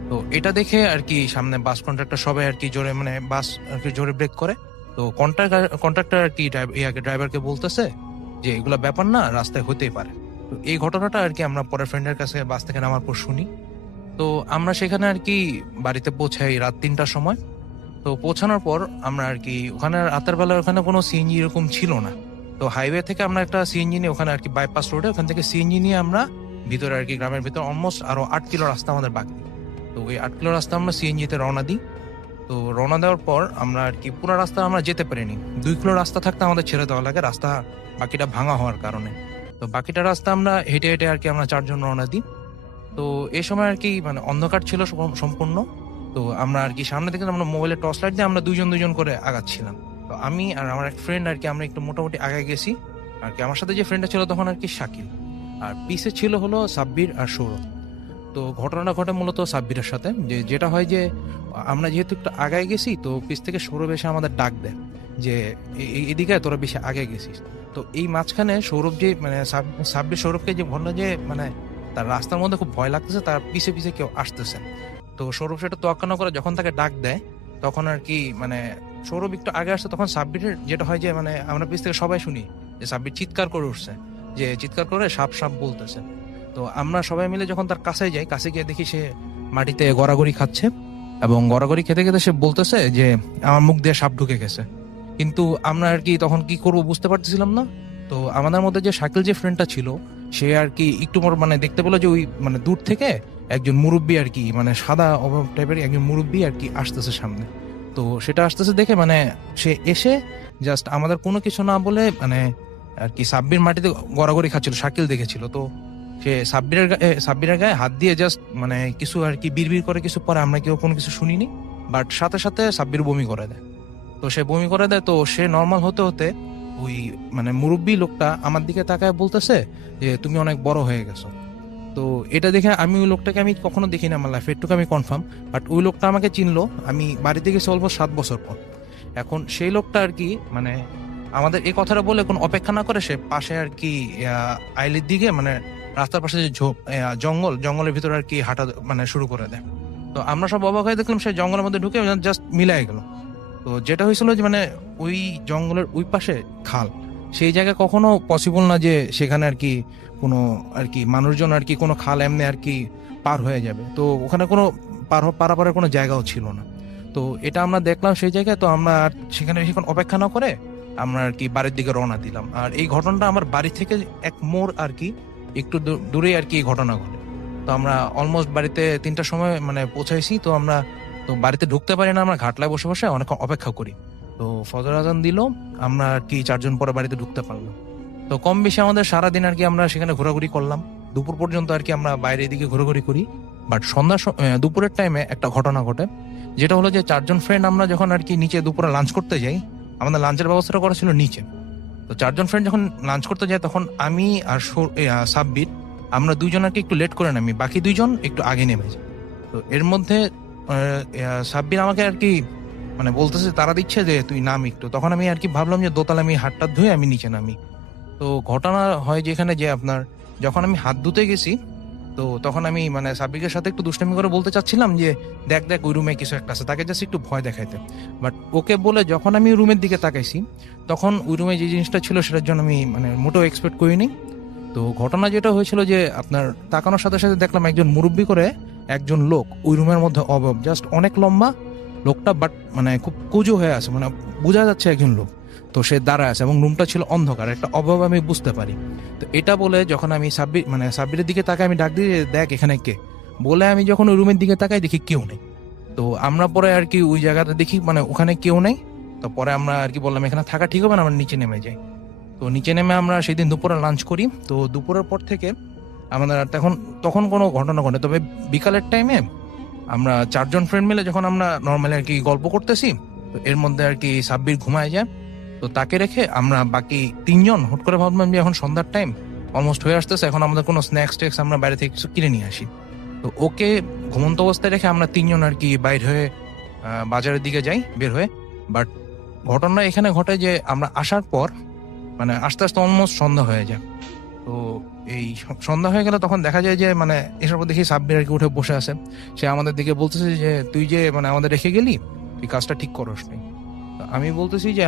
তো এটা দেখে আর কি সামনে বাস কন্ট্রাক্টর সবাই আর কি জোরে মানে বাস আর কি জোরে ব্রেক করে। তো কন্ট্রাক্টর আর কি ড্রাইভারকে বলতেছে যে এগুলো ব্যাপার না, রাস্তায় হতেই পারে। তো এই ঘটনাটা আর কি আমরা পরের ফ্রেন্ডের কাছে বাস থেকে নামার পর শুনি। তো আমরা সেখানে আর কি বাড়িতে পৌঁছাই রাত 3টার সময়। তো পৌঁছানোর পর আমরা আর কি ওখানে রাতের বেলা ওখানে কোনো সিএনজি এরকম ছিল না। তো হাইওয়ে থেকে আমরা একটা সিএনজি নিয়ে ওখানে আর কি বাইপাস রোডে ওখান থেকে সিএনজি নিয়ে আমরা ভিতরে আর কি গ্রামের ভিতরে অলমোস্ট আরো 8 কিলো রাস্তা আমাদের বাকি। তো ওই 8 কিলো রাস্তা আমরা সিএনজিতে রওনা দিই। তো রওনা দেওয়ার পর আমরা আর কি পুরো রাস্তা আমরা যেতে পারিনি, 2 কিলো রাস্তা থাকতে আমাদের ছেড়ে দেওয়া লাগে, রাস্তা বাকিটা ভাঙা হওয়ার কারণে। তো বাকিটা রাস্তা আমরা হেঁটে হেঁটে আর কি আমরা 4 জন রওনা দিই। তো এই সময় আর কি মানে অন্ধকার ছিল সম্পূর্ণ। তো আমরা আর কি সামনে থেকে আমরা মোবাইলে টর্চ লাইট দিয়ে আমরা দুজন করে আগাচ্ছিলাম। তো আমি আর আমার এক ফ্রেন্ড আর কি আমরা একটু মোটামুটি আগে গেছি আর কি। আমার সাথে যে ফ্রেন্ডটা ছিল তখন আর কি শাকিল, আর পিছে ছিল হলো সাব্বির আর সৌরভ। তো ঘটনাটা ঘটে মূলত সাব্বিরের সাথে, যেটা হয় যে আমরা যেহেতু একটু আগায় গেছি, তো পিছ থেকে সৌরভ এসে আমাদের ডাক দেয় যে এদিকে তোরা বেশি আগে গেছিস। তো এই মাঝখানে সৌরভ যে মানে সাব্বির সৌরভকে যে বললো যে মানে তার রাস্তার মধ্যে খুব ভয় লাগতেছে, তার পিছে পিছে কেউ আসতেছে। তো সৌরভ সেটা তোয়াক্কা না করে যখন তাকে ডাক দেয় তখন আর কি মানে সৌরভ একটু আগে আসছে, তখন সাব্বিরের যেটা হয় যে মানে আমরা পিছ থেকে সবাই শুনি যে সাব্বির চিৎকার করে উঠছে, যে চিৎকার করে সাপ সাপ বলতেছে। তো আমরা সবাই মিলে যখন তার কাছে যাই, কাছে গিয়ে দেখি সে মাটিতে গড়াগড়ি খাচ্ছে, এবং গড়াগড়ি খেতে খেতে সে বলতেছে যে আমার মুখ দিয়ে সাপ ঢুকে গেছে। কিন্তু আমরা আর কি তখন কি করব বুঝতে পারতেছিলাম না। তো আমাদের মধ্যে যে শাকিল যে ফ্রেন্ডটা ছিল সে আর কি একটু মানে দেখতে পেলো যে ওই মানে দূর থেকে একজন মুরব্বী আর কি মানে সাদা অভাব টাইপের একজন মুরব্বী আর কি আসতেছে সামনে। তো সেটা আসতেছে দেখে মানে সে এসে জাস্ট আমাদের কোনো কিছু না বলে মানে আর কি সাব্বির মাটিতে গড়াগড়ি খাচ্ছিল, শাকিল দেখেছিল। তো সে সাব্বিরের গায়ে হাত দিয়ে জাস্ট মানে কিছু আর কি বিড়বিড় করে কিছু পরে, আমরা কেউ কোনো কিছু শুনিনি, বাট সাথে সাথে সাব্বির বমি করে দেয়। তো সে বমি করে দেয়, তো সে নর্মাল হতে হতে ওই মানে মুরব্বী লোকটা আমার দিকে তাকায় বলতেছে যে তুমি অনেক বড় হয়ে গেছো। তো এটা দেখে আমি ওই লোকটাকে আমি কখনো দেখিনি আমার লাইফে, একটু আমি কনফার্ম, বাট ওই লোকটা আমাকে চিনলো। আমি বাড়িতে গেছি অলমোস্ট 7 বছর পর। এখন সেই লোকটা আর কি মানে আমাদের এই কথাটা বলে কোন অপেক্ষা না করে সে পাশে আর কি আইলের দিকে মানে রাস্তার পাশে যে জঙ্গলের ভিতরে আর কি হাঁটা মানে শুরু করে দেয়। তো আমরা সব অবাক হয়ে দেখলাম সে জঙ্গলের মধ্যে ঢুকে জাস্ট মিলাই গেল। তো যেটা হয়েছিল যে মানে ওই জঙ্গলের ওই পাশে খাল, সেই জায়গায় কখনো পসিবল না যে সেখানে আর কি কোনো আর কি মানুষজন আর কি কোনো খাল এমনি আর কি পার হয়ে যাবে। তো ওখানে কোনো পারাপারের কোনো জায়গাও ছিল না। তো এটা আমরা দেখলাম সেই জায়গায়। তো আমরা আর সেখানে বেশিক্ষণ অপেক্ষা না করে আমরা আর কি বাড়ির দিকে রওনা দিলাম। আর এই ঘটনাটা আমার বাড়ি থেকে এক মোড় আর কি একটু দূরেই আর কি এই ঘটনা ঘটে। তো আমরা অলমোস্ট বাড়িতে 3টার সময় মানে পৌঁছাইছি। তো আমরা তো বাড়িতে ঢুকতে পারি না, আমরা ঘাটলায় বসে বসে অনেক অপেক্ষা করি। তো ফজর আজান দিল, আমরা আর কি 4 জন পরে বাড়িতে ঢুকতে পারলাম। তো কম বেশি আমাদের সারাদিন আর কি আমরা সেখানে ঘোরাঘুরি করলাম, দুপুর পর্যন্ত আর কি আমরা বাইরের দিকে ঘোরাঘুরি করি। বাট দুপুরের টাইমে একটা ঘটনা ঘটে, যেটা হলো যে 4 জন ফ্রেন্ড আমরা যখন আর কি নিচে দুপুরে লাঞ্চ করতে যাই, আমাদের লাঞ্চের ব্যবস্থাটা করা ছিল নিচে। তো 4 জন ফ্রেন্ড যখন লাঞ্চ করতে যাই তখন আমি আর সাব্বির আমরা 2 জন আর কি একটু লেট করে নামি, বাকি 2 জন একটু আগে নেমে যায়। তো এর মধ্যে সাব্বির আমাকে আর কি মানে বলতেছে তারা দিচ্ছে যে তুই নাম একটু। তখন আমি আর কি ভাবলাম যে দোতলা আমি হাতটা ধুয়ে আমি নিচে নামি। তো ঘটনা হয় যেখানে যে আপনার যখন আমি হাত ধুতে গেছি, তো তখন আমি মানে সাব্বিরের সাথে একটু দুষ্টামি করে বলতে চাচ্ছিলাম যে দেখ দেখ ওই রুমে কিছু একটা আছে, তাকে জাস্ট একটু ভয় দেখাইতে। বাট ওকে বলে যখন আমি রুমের দিকে তাকাইছি তখন ওই রুমে যে জিনিসটা ছিল সেটার জন্য আমি মানে মোটেও এক্সপেক্ট করিনি। তো ঘটনা যেটা হয়েছিল যে আপনার তাকানোর সাথে সাথে দেখলাম একজন মুরব্বী করে একজন লোক ওই রুমের মধ্যে অভাব, জাস্ট অনেক লম্বা লোকটা, বাট মানে খুব কুজো হয়ে আছে, মানে বোঝা যাচ্ছে একজন লোক। তো সে দাঁড়ায় আছে এবং রুমটা ছিল অন্ধকার, একটা অভাব আমি বুঝতে পারি। তো এটা বলে যখন আমি সাব্বিরের দিকে তাকাই, আমি ডাক দিয়ে দেখ এখানে কে, বলে আমি যখন ওই রুমের দিকে তাকাই দেখি কেউ নেই। তো আমরা পরে আর কি ওই জায়গাটা দেখি মানে ওখানে কেউ নেই। তো পরে আমরা আর কি বললাম এখানে থাকা ঠিক হবে না, আমরা নিচে নেমে যাই। তো নিচে নেমে আমরা সেদিন দুপুরে লাঞ্চ করি। তো দুপুরের পর থেকে আমাদের আর তখন কোনো ঘটনা ঘটে। তবে বিকালের টাইমে আমরা 4 জন ফ্রেন্ড মিলে যখন আমরা নর্মালি আর কি গল্প করতেছি, তো এর মধ্যে আর কি সাব্বির ঘুমায় যায়। তো তাকে রেখে আমরা বাকি 3 জন হুট করে ভাবলাম যে এখন সন্ধ্যার টাইম অলমোস্ট হয়ে আসতেছে, এখন আমাদের কোনো স্ন্যাক্স টেক্স আমরা বাইরে থেকে কিছু কিনে নিয়ে আসি। তো ওকে ঘুমন্ত অবস্থায় রেখে আমরা 3 জন আর কি বাইর হয়ে বাজারের দিকে যাই বের হয়ে। বাট ঘটনা এখানে ঘটে যে আমরা আসার পর মানে আস্তে আস্তে অলমোস্ট সন্ধ্যা হয়ে যায়। তো এই সন্ধ্যা হয়ে গেলে তখন দেখা যায় যে মানে এসব দেখি সাব্বির আর কি উঠে বসে আছে। সে আমাদের দিকে বলতেছে যে তুই যে মানে আমাদের রেখে গেলি, তুই কাজটা ঠিক করস নি। তো আমি বলতেছি যে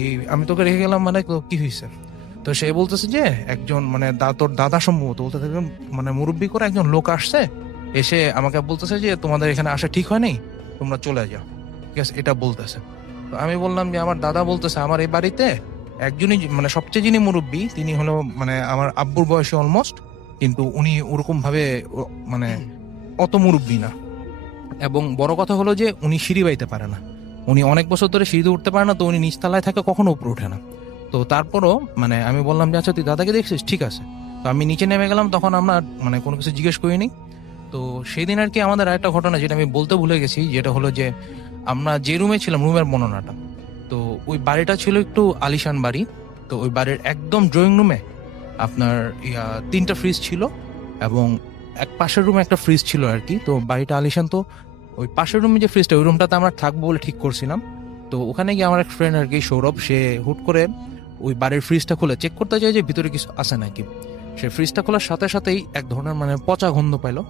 এই আমি তোকে রেখে গেলাম মানে তো কি হয়েছে? তো সে বলতেছে যে একজন মানে তোর দাদা সম্ভবত বলতে একজন মানে মুরব্বী করে একজন লোক আসছে, এসে আমাকে বলতেছে যে তোমাদের এখানে আসা ঠিক হয় নাই, তোমরা চলে যাও। ঠিক আছে, এটা বলতেছে। তো আমি বললাম যে আমার দাদা বলতেছে আমার এই বাড়িতে একজনই মানে সবচেয়ে যিনি মুরব্বী তিনি হলো মানে আমার আব্বুর বয়সী অলমোস্ট, কিন্তু উনি ওরকম ভাবে মানে অত মুরব্বী না। এবং বড় কথা হলো যে উনি সিঁড়ি বাইতে পারে না, উনি অনেক বছর ধরে সিঁড়িতে উঠতে পারে না, তো উনি নিচতলায় থাকে, কখনো উপরে ওঠে না। তো তারপরও মানে আমি বললাম যে আচ্ছা তুই দাদাকে দেখছিস, ঠিক আছে। তো আমি নিচে নেমে গেলাম, তখন আমরা মানে কোনো কিছু জিজ্ঞেস করিনি। তো সেই দিন আর কি আমাদের আরেকটা ঘটনা যেটা আমি বলতে ভুলে গেছি, যেটা হলো যে আমরা যে রুমে ছিলাম, রুমের বর্ণনাটা, তো ওই বাড়িটা ছিল একটু আলিশান বাড়ি। তো ওই বাড়ির একদম ড্রয়িং রুমে আপনার 3টা ফ্রিজ ছিল, এবং এক পাশের রুমে একটা ফ্রিজ ছিল আর কি। তো বাড়িটা আলিশান, তো ওই পাশের রুমে যে ফ্রিজটা, ওই রুমটাতে আমরা থাকবো বলে ঠিক করছিলাম। তো ওখানে গিয়ে আমার এক ফ্রেন্ড আর কি সৌরভ, সে হুট করে ওই বাড়ির ফ্রিজটা খুলে চেক করতে চায় যে ভিতরে কিছু আছে নাকি। সে ফ্রিজটা খোলার সাথে সাথেই এক ধরনের মানে পচা গন্ধ পাইলো।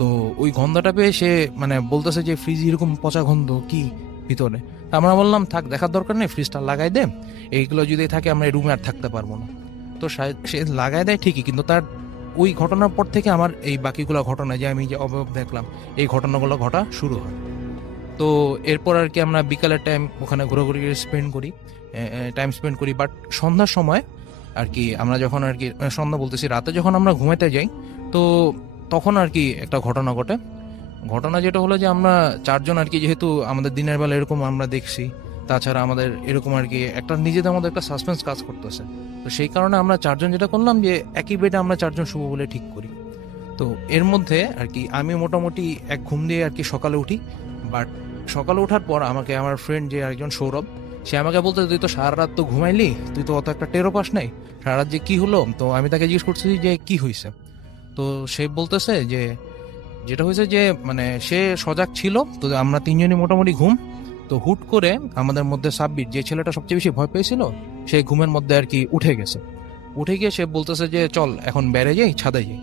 তো ওই গন্ধটা পেয়ে সে মানে বলতেছে যে ফ্রিজ এরকম পচা গন্ধ কি ভিতরে। আমরা বললাম থাক, দেখার দরকার নেই, ফ্রিজটা লাগাই দে, এইগুলো যদি থাকে আমরা এই রুমে আর থাকতে পারবো না। তো সে লাগাই দেয় ঠিকই, কিন্তু তার ওই ঘটনার পর থেকে আমার এই বাকিগুলো ঘটনা যে আমি যে অবয়ব দেখলাম, এই ঘটনাগুলো ঘটা শুরু হয়। তো এরপর আর কি আমরা বিকালের টাইম ওখানে ঘোরাঘুরি টাইম স্পেন্ড করি। বাট সন্ধ্যার সময় আর কি আমরা যখন আর কি সন্ধ্যা বলতেছি রাতে যখন আমরা ঘুমাতে যাই, তো তখন আর কি একটা ঘটনা ঘটে। ঘটনা যেটা হলো যে আমরা 4জন আর কি, যেহেতু আমাদের দিনের বেলা এরকম আমরা দেখছি, তাছাড়া আমাদের এরকম আর কি একটা নিজেদের মধ্যে একটা সাসপেন্স কাজ করতেছে। তো সেই কারণে আমরা 4জন যেটা করলাম যে একই বেডে আমরা 4জন শুভ বলে ঠিক করি। তো এর মধ্যে আর কি আমি মোটামুটি এক ঘুম দিয়ে আর কি সকালে উঠি। বাট সকালে ওঠার পর আমাকে আমার ফ্রেন্ড যে একজন সৌরভ, সে আমাকে বলতে তুই তো সারা রাত তো ঘুমাইলি, তুই তো অত একটা টেরও পাস নাই, সারা রাত যে কি হলো। তো আমি তাকে জিজ্ঞেস করছি যে কি হয়েছে। তো সে বলতেছে যে যেটা হয়েছে যে মানে সে সজাগ ছিল, তো আমরা 3জনই মোটামুটি ঘুম। তো হুট করে আমাদের মধ্যে সাব্বির, যে ছেলেটা সবচেয়ে বেশি ভয় পেয়েছিল, সে ঘুমের মধ্যে আর কি উঠে গেছে। উঠে গিয়ে সে বলতেছে যে চল এখন বেড়ে যাই, ছাদে যাই।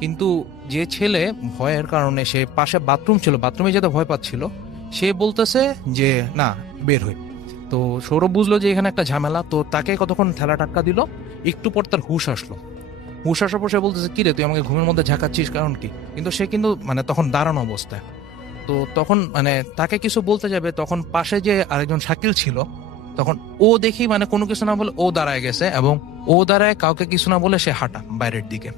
কিন্তু যে ছেলে ভয়ের কারণে, সে পাশে বাথরুম ছিল, বাথরুমে যেতে ভয় পাচ্ছিল, সে বলতেছে যে না বের হই। তো সৌরভ বুঝলো যে এখানে একটা ঝামেলা, তো তাকে কতক্ষণ ঠেলা টাক্কা দিল। একটু পর তার হুশ আসলো। হুশ আসার পর সে বলতেছে কিরে তুই আমাকে ঘুমের মধ্যে ঝাঁকাচ্ছিস, কারণ কি? কিন্তু সে কিন্তু মানে তখন দাঁড়ানো অবস্থায়। তো তখন মানে তাকে কিছু বলতে যাবে, তখন পাশে যে আরেকজন শাকিল ছিল, তখন ও দেখি মানে কোনো কিছু না বলে ও দাঁড়ায় গেছে, এবং ও দাঁড়ায় কাউকে কিছু না বলে সে হাঁটা বাইরের দিকে।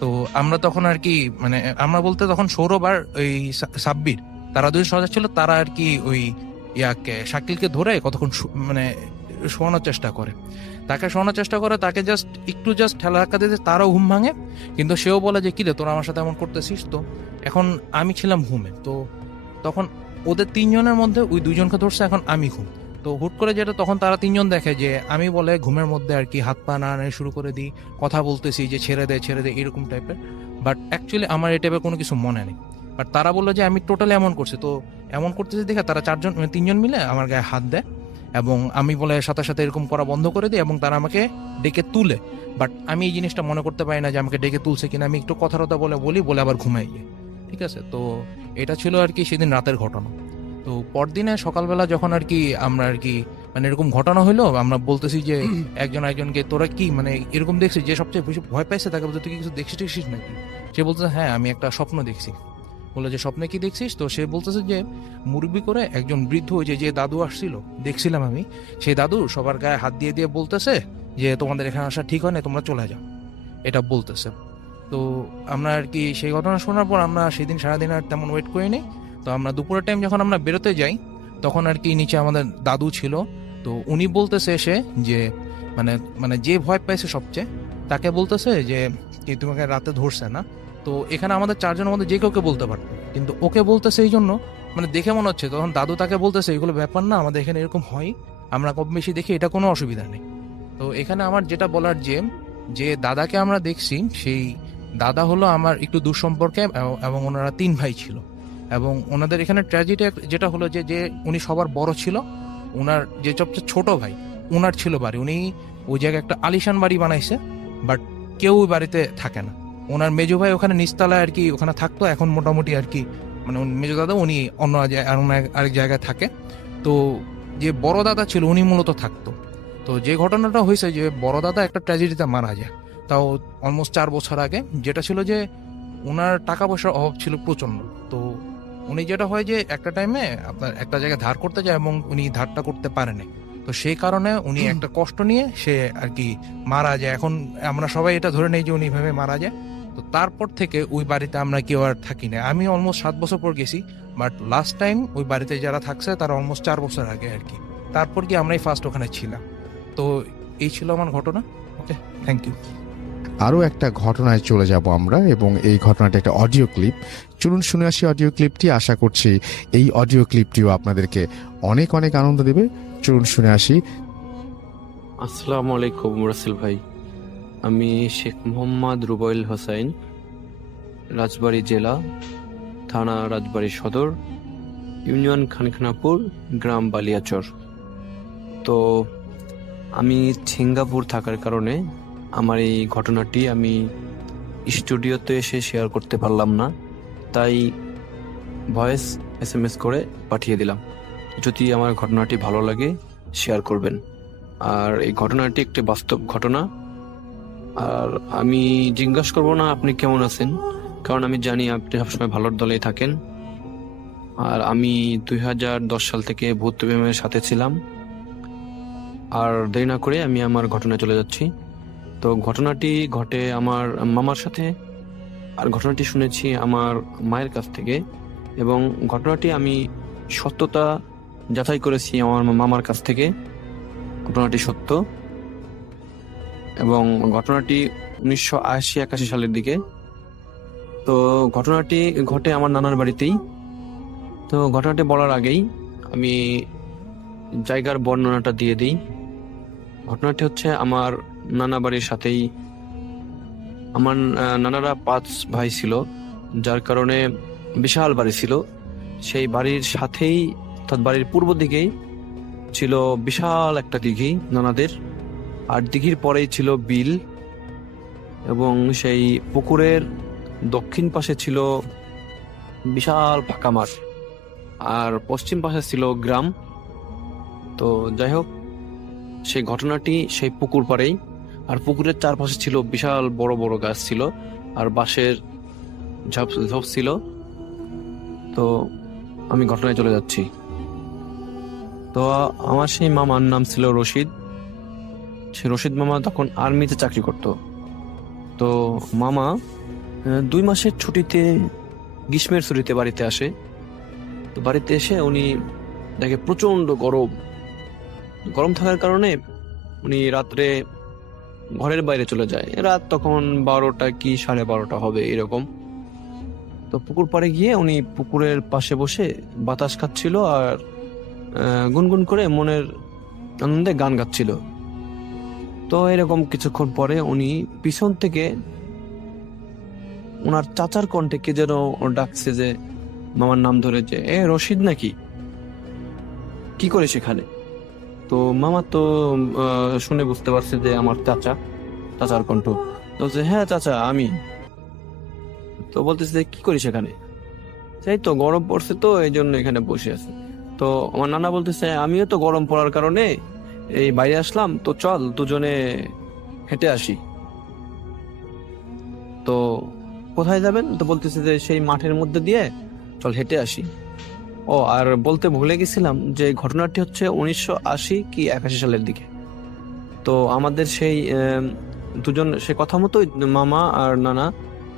তো আমরা তখন আর কি মানে আমরা বলতে তখন সৌরভ আর ওই সাব্বির, তারা দুজন সজাগ ছিল। তারা আর কি ওই শাকিলকে ধরে কতক্ষণ মানে শোয়ানোর চেষ্টা করে, তাকে জাস্ট ঠেলা ধাক্কা দিতে, তারও ঘুম ভাঙে। কিন্তু সেও বলে যে কিরে তোরা আমার সাথে এমন করতেছিস। তো এখন আমি ছিলাম ঘুমে, তো তখন ওদের 3জনের মধ্যে ওই 2জনকে ধরছে, এখন আমি ঘুম। তো হুট করে যেটা তখন তারা 3জন দেখে যে আমি বলে ঘুমের মধ্যে আর কি হাত পা নাড়ানো শুরু করে দিই, কথা বলতেছি যে ছেড়ে দে এরকম টাইপের। বাট অ্যাকচুয়ালি আমার এই টাইপের কোনো কিছু মনে নেই। বাট তারা বললো যে আমি টোটালি এমন করছি। তো এমন করতেছি দেখে তারা 3জন মিলে আমার গায়ে হাত দেয়, এবং আমি বলে সাথে সাথে এরকম করা বন্ধ করে দিই, এবং তারা আমাকে ডেকে তুলে। বাট আমি এই জিনিসটা মনে করতে পারি না যে আমাকে ডেকে তুলছে কিনা, আমি একটু কথা বলে আবার ঘুমাই গিয়ে। ঠিক আছে, তো এটা ছিল আর কি সেদিন রাতের ঘটনা। তো পরদিনে সকালবেলা যখন আর কি আমরা আর কি মানে এরকম ঘটনা হইলো, আমরা বলতেছি যে একজনকে তোরা কি মানে এরকম দেখছিস, যে সবচেয়ে বেশি ভয় পাইছে তাকে বলতে তুই কি কিছু দেখছিস নাকি? সে বলতেছে হ্যাঁ আমি একটা স্বপ্ন দেখছি। বলে যে স্বপ্নে কি দেখছিস? তো সে বলতেছে যে মুরব্বি করে একজন বৃদ্ধ, যে দাদু আসছিল দেখছিলাম আমি, সেই দাদু সবার গায়ে হাত দিয়ে দিয়ে বলতেছে যে তোমাদের এখানে আসা ঠিক হয় না, তোমরা চলে যাও, এটা বলতেছে। তো আমরা আর কি সেই ঘটনা শোনার পর আমরা সেদিন সারাদিন আর তেমন ওয়েট করিনি। তো আমরা দুপুরের টাইম যখন আমরা বেরোতে যাই, তখন আর কি নিচে আমাদের দাদু ছিল। তো উনি বলতেছে এসে যে মানে মানে যে ভয় পাইছে সবচেয়ে, তাকে বলতেছে যে কি তোমাকে রাতে ধরছে না। তো এখানে আমাদের 4জনের মধ্যে যে কাউকে বলতে পারতো, কিন্তু ওকে বলতেছে এই জন্য মানে দেখে মনে হচ্ছে, তখন দাদু তাকে বলতেছে এগুলো ব্যাপার না, আমাদের এখানে এরকম হয়, আমরা কম বেশি দেখি, এটা কোনো অসুবিধা নেই। তো এখানে আমার যেটা বলার যে দাদাকে আমরা দেখছি, সেই দাদা হলো আমার একটু দূর সম্পর্কে, এবং ওনারা 3 ভাই ছিল। এবং ওনাদের এখানে ট্র্যাজেডি যেটা হলো যে উনি সবার বড় ছিল, ওনার যে সবচেয়ে ছোট ভাই, ওনার ছিল বাড়ি, উনি ওই জায়গায় একটা আলিশান বাড়ি বানাইছে। বাট কেউ ওই বাড়িতে থাকে না। ওনার মেজো ভাই ওখানে নিচতলায় আর কি ওখানে থাকতো, এখন মোটামুটি আর কি মানে মেজো দাদা উনি অন্য আরেক জায়গায় থাকে। তো যে বড় দাদা ছিল উনি মূলত থাকতো। তো যে ঘটনাটা হয়েছে যে বড় দাদা একটা ট্র্যাজেডিতে মারা যায়, তাও অলমোস্ট 4 বছর আগে। যেটা ছিল যে ওনার টাকা পয়সার অভাব ছিল প্রচন্ড। তো উনি যেটা হয় যে একটা টাইমে আপনার একটা জায়গায় ধার করতে যায় এবং উনি ধারটা করতে পারেনি। তো সেই কারণে উনি একটা কষ্ট নিয়ে সে আর কি মারা যায়। এখন আমরা সবাই এটা ধরে নেই যে উনি এভাবে মারা যায়। তো তারপর থেকে ওই বাড়িতে আমরা কেউ আর থাকি না। আমি অলমোস্ট 7 বছর পর গেছি, বাট লাস্ট টাইম ওই বাড়িতে যারা থাকছে তারা অলমোস্ট 4 বছর আগে আর কি। তারপর কি আমরাই ফার্স্ট ওখানে ছিলাম। তো এই ছিল আমার ঘটনা। ওকে, থ্যাংক ইউ। আরও একটা ঘটনায় চলে যাব আমরা, এবং এই ঘটনাটা একটা অডিও ক্লিপ। চলুন শুনে আসি অডিও ক্লিপটি। আশা করছি এই অডিও ক্লিপটিও আপনাদেরকে অনেক অনেক আনন্দ দেবে। চলুন শুনে আসি। আসসালামু আলাইকুম রাসেল ভাই, আমি শেখ মোহাম্মদ রুবাইল হোসাইন, রাজবাড়ী জেলা, থানা রাজবাড়ী সদর, ইউনিয়ন খানখানাপুর, গ্রাম বালিয়াচর। তো আমি সিঙ্গাপুর থাকার কারণে আমার এই ঘটনাটি আমি স্টুডিওতে এসে শেয়ার করতে পারলাম না, তাই ভয়েস SMS করে পাঠিয়ে দিলাম। যদি আমার ঘটনাটি ভালো লাগে শেয়ার করবেন। আর এই ঘটনাটি একটি বাস্তব ঘটনা। আর আমি জিজ্ঞাসা করবো না আপনি কেমন আছেন, কারণ আমি জানি আপনি সবসময় ভালোর দলেই থাকেন। আর আমি 2010 সাল থেকে ভূত প্রেমের সাথে ছিলাম। আর দেরি না করে আমি আমার ঘটনায় চলে যাচ্ছি। তো ঘটনাটি ঘটে আমার মামার সাথে, আর ঘটনাটি শুনেছি আমার মায়ের কাছ থেকে, এবং ঘটনাটি আমি সত্যতা যাচাই করেছি আমার মামার কাছ থেকে। ঘটনাটি সত্য, এবং ঘটনাটি 1980-81 সালের দিকে। তো ঘটনাটি ঘটে আমার নানার বাড়িতেই। তো ঘটনাটি বলার আগেই আমি জায়গার বর্ণনাটা দিয়ে দিই। ঘটনাটি হচ্ছে আমার নানা বাড়ির সাথেই। আমার নানারা 5 ভাই ছিল, যার কারণে বিশাল বাড়ি ছিল। সেই বাড়ির সাথেই অর্থাৎ বাড়ির পূর্ব দিকেই ছিল বিশাল একটা দিঘি নানাদের, আর দিঘির পরেই ছিল বিল, এবং সেই পুকুরের দক্ষিণ পাশে ছিল বিশাল ফাঁকা মাঠ, আর পশ্চিম পাশে ছিল গ্রাম। তো যাই হোক, সেই ঘটনাটি সেই পুকুর পাড়েই, আর পুকুরের চারপাশে ছিল বিশাল বড় বড় গাছ ছিল, আর বাঁশের ঝোপ ছিল। তো আমি ঘটনায় চলে যাচ্ছি। তো আমার সেই মামার নাম ছিল রশিদ। সে রশিদ মামা তখন আর্মিতে চাকরি করত। তো মামা 2 মাসের ছুটিতে, গ্রীষ্মের ছুটিতে বাড়িতে আসে। তো বাড়িতে এসে উনি দেখে প্রচন্ড গরম থাকার কারণে উনি রাত্রে ঘরের বাইরে চলে যায়। রাত তখন 12টা কি 12:30 হবে এরকম। তো পুকুর পাড়ে গিয়ে উনি পুকুরের পাশে বসে বাতাস খাচ্ছিল, আর গুনগুন করে মনের আনন্দে গান গাচ্ছিল। তো এরকম কিছুক্ষণ পরে উনি পিছন থেকে ওনার চাচার কণ্ঠে কে যেন ডাকছে, যে মামার নাম ধরে, যে এ রশিদ নাকি, কি করে সেখানে? তো মামা তো শুনে বুঝতে পারছে যে আমার চাচার কণ্ঠ। তো যে হ্যাঁ চাচা আমি। তো বলতেছে যে কি করি সেখানে? সেই তো গরম পড়ছে, তো এই জন্য এখানে বসে আছে। তো আমার নানা বলতেছে আমিও তো গরম পড়ার কারণে এই বাইরে আসলাম, তো চল দুজনে হেঁটে আসি। তো কোথায় যাবেন? তো বলতেছে যে সেই মাঠের মধ্যে দিয়ে চল হেঁটে আসি। ও আর বলতে ভুলে গেছিলাম যে ঘটনাটি হচ্ছে 1980 কি 81 সালের দিকে। তো আমাদের সেই দুজন সে কথা মতোই মামা আর নানা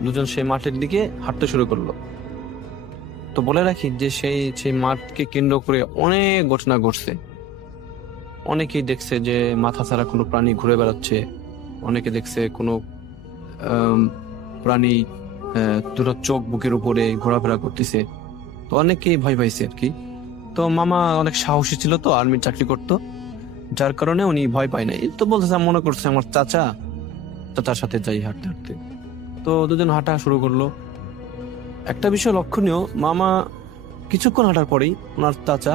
দুজন সেই মাঠের দিকে হাঁটতে শুরু করলো। তো বলে রাখি যে সেই মাঠকে কেন্দ্র করে অনেক ঘটনা ঘটছে। অনেকেই দেখছে যে মাথা ছাড়া কোনো প্রাণী ঘুরে বেড়াচ্ছে, অনেকে দেখছে কোনো প্রাণী দুটো চোখ বুকের উপরে ঘোরাফেরা করতেছে। তো অনেকেই ভয় পাইছে আর কি। তো মামা অনেক সাহসী ছিল, তো আর্মির চাকরি করতো, যার কারণে উনি ভয় পায় নাই। তো বলতেছে মনে করছে আমার চাচার সাথে যাই হাঁটতে হাঁটতে। তো দুজন হাঁটা শুরু করলো। একটা বিষয় লক্ষণীয়, মামা কিছুক্ষণ হাঁটার পরেই ওনার চাচা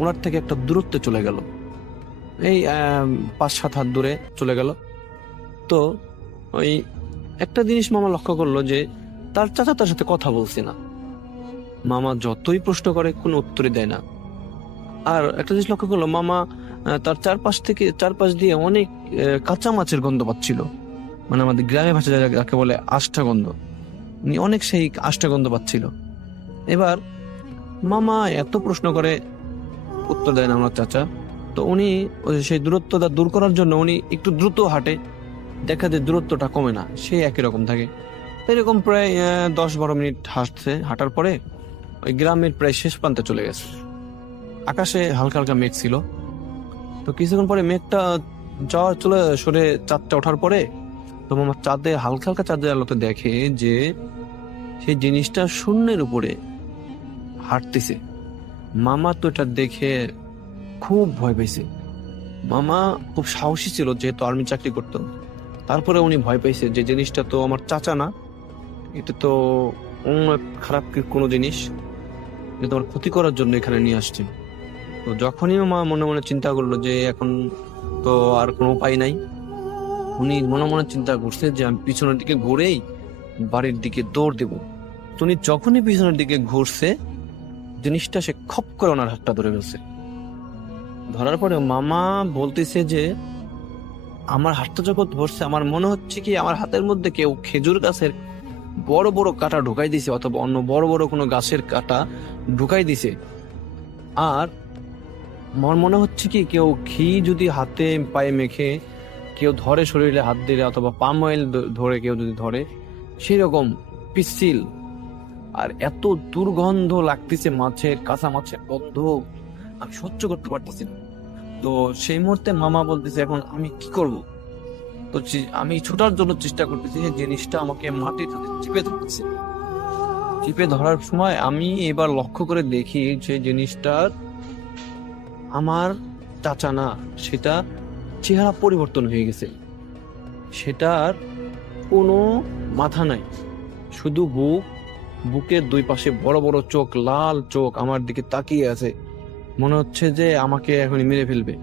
ওনার থেকে একটা দূরত্বে চলে গেল, এই 5-7 হাত দূরে চলে গেল। তো ওই একটা জিনিস মামা লক্ষ্য করলো যে তার চাচা তার সাথে কথা বলছে না। মামা যতই প্রশ্ন করে কোনো উত্তরই দেয় না। আর একটা জিনিস লক্ষ্য করলো, মামা তার চারপাশ দিয়ে অনেক কাঁচা মাছের গন্ধ পাচ্ছিল। মানে আমাদের গ্রামে ভাষা যাকে বলে আষ্টা গন্ধ, উনি অনেক সেই আষ্টা গন্ধ পাচ্ছিল। এবার মামা এত প্রশ্ন করে, উত্তর দেয় না আমার চাচা। তো উনি সেই দূরত্বটা দূর করার জন্য উনি একটু দ্রুত হাঁটে, দেখা যায় দূরত্বটা কমে না, সেই একই রকম থাকে। এরকম প্রায় 10-12 মিনিট হাঁটার পরে ওই গ্রামের প্রায় শেষ প্রান্তে চলে গেছে। আকাশে হালকা হালকা মেঘ ছিল। তো কিছুক্ষণ পরে মেঘটা সরে চাঁদটা ওঠার পরে তো মামা হালকা হালকা চাঁদের আলোতে দেখে যে সেই জিনিসটা শূন্যের উপরে হাঁটতেছে। মামা তো এটা দেখে খুব ভয় পেয়েছে। মামা খুব সাহসী ছিল, যেহেতু আর্মি চাকরি করতো। তারপরে উনি ভয় পেয়েছে যে জিনিসটা তো আমার চাচা না, এটা তো অন্য খারাপ কোনো জিনিস, এটা তোমার ক্ষতি করার জন্য এখানে নিয়ে আসছে। তো যখনই মা মনে মনে চিন্তা করলো যে এখন তো আর কোনো উপায় নাই, উনি মনে মনে চিন্তা করছে যে আমি পিছনের দিকে ঘুরেই বাড়ির দিকে দৌড় দেব। তো উনি যখনই পিছনের দিকে ঘুরছে, জিনিসটা সে খপ করে ওনার হাতটা ধরে ফেলছে। ধরার পরে মামা বলতেছে যে আমার হাতটা যখন ধরছে, আমার মনে হচ্ছে কি আমার হাতের মধ্যে কেউ খেজুর গাছের বড় বড় কাঁটা ঢুকাই দিছে, অথবা অন্য বড় বড় কোনো গাছের কাঁটা ঢুকাই দিছে। আর আমার মনে হচ্ছে কি কেউ ঘি যদি হাতে পায়ে মেখে কেউ ধরে, শরীরে হাত দিলে, অথবা পাম অয়েল ধরে কেউ যদি ধরে, সেই রকম পিচ্ছিল। আর এত দুর্গন্ধ লাগতেছে, কাঁচা মাছের গন্ধ আমি সহ্য করতে পারতেছি না। তো সেই মুহূর্তে মামা বলতেছে এখন আমি কি করব। তো আমি ছোটার জন্য চেষ্টা করতেছি, যে জিনিসটা আমাকে মাটির সাথে চিপে ধরতেছে। চিপে ধরার সময় আমি এবার লক্ষ্য করে দেখি যে জিনিসটার আমার চাচা না, সেটা চেহারা পরিবর্তন হয়ে গেছে। সেটার কোনো মাথা নাই, শুধু বুকের দুই পাশে বড় বড় চোখ, লাল চোখ আমার দিকে তাকিয়ে আছে, মনে হচ্ছে যে আমাকে এখন মেরে ফেলবে।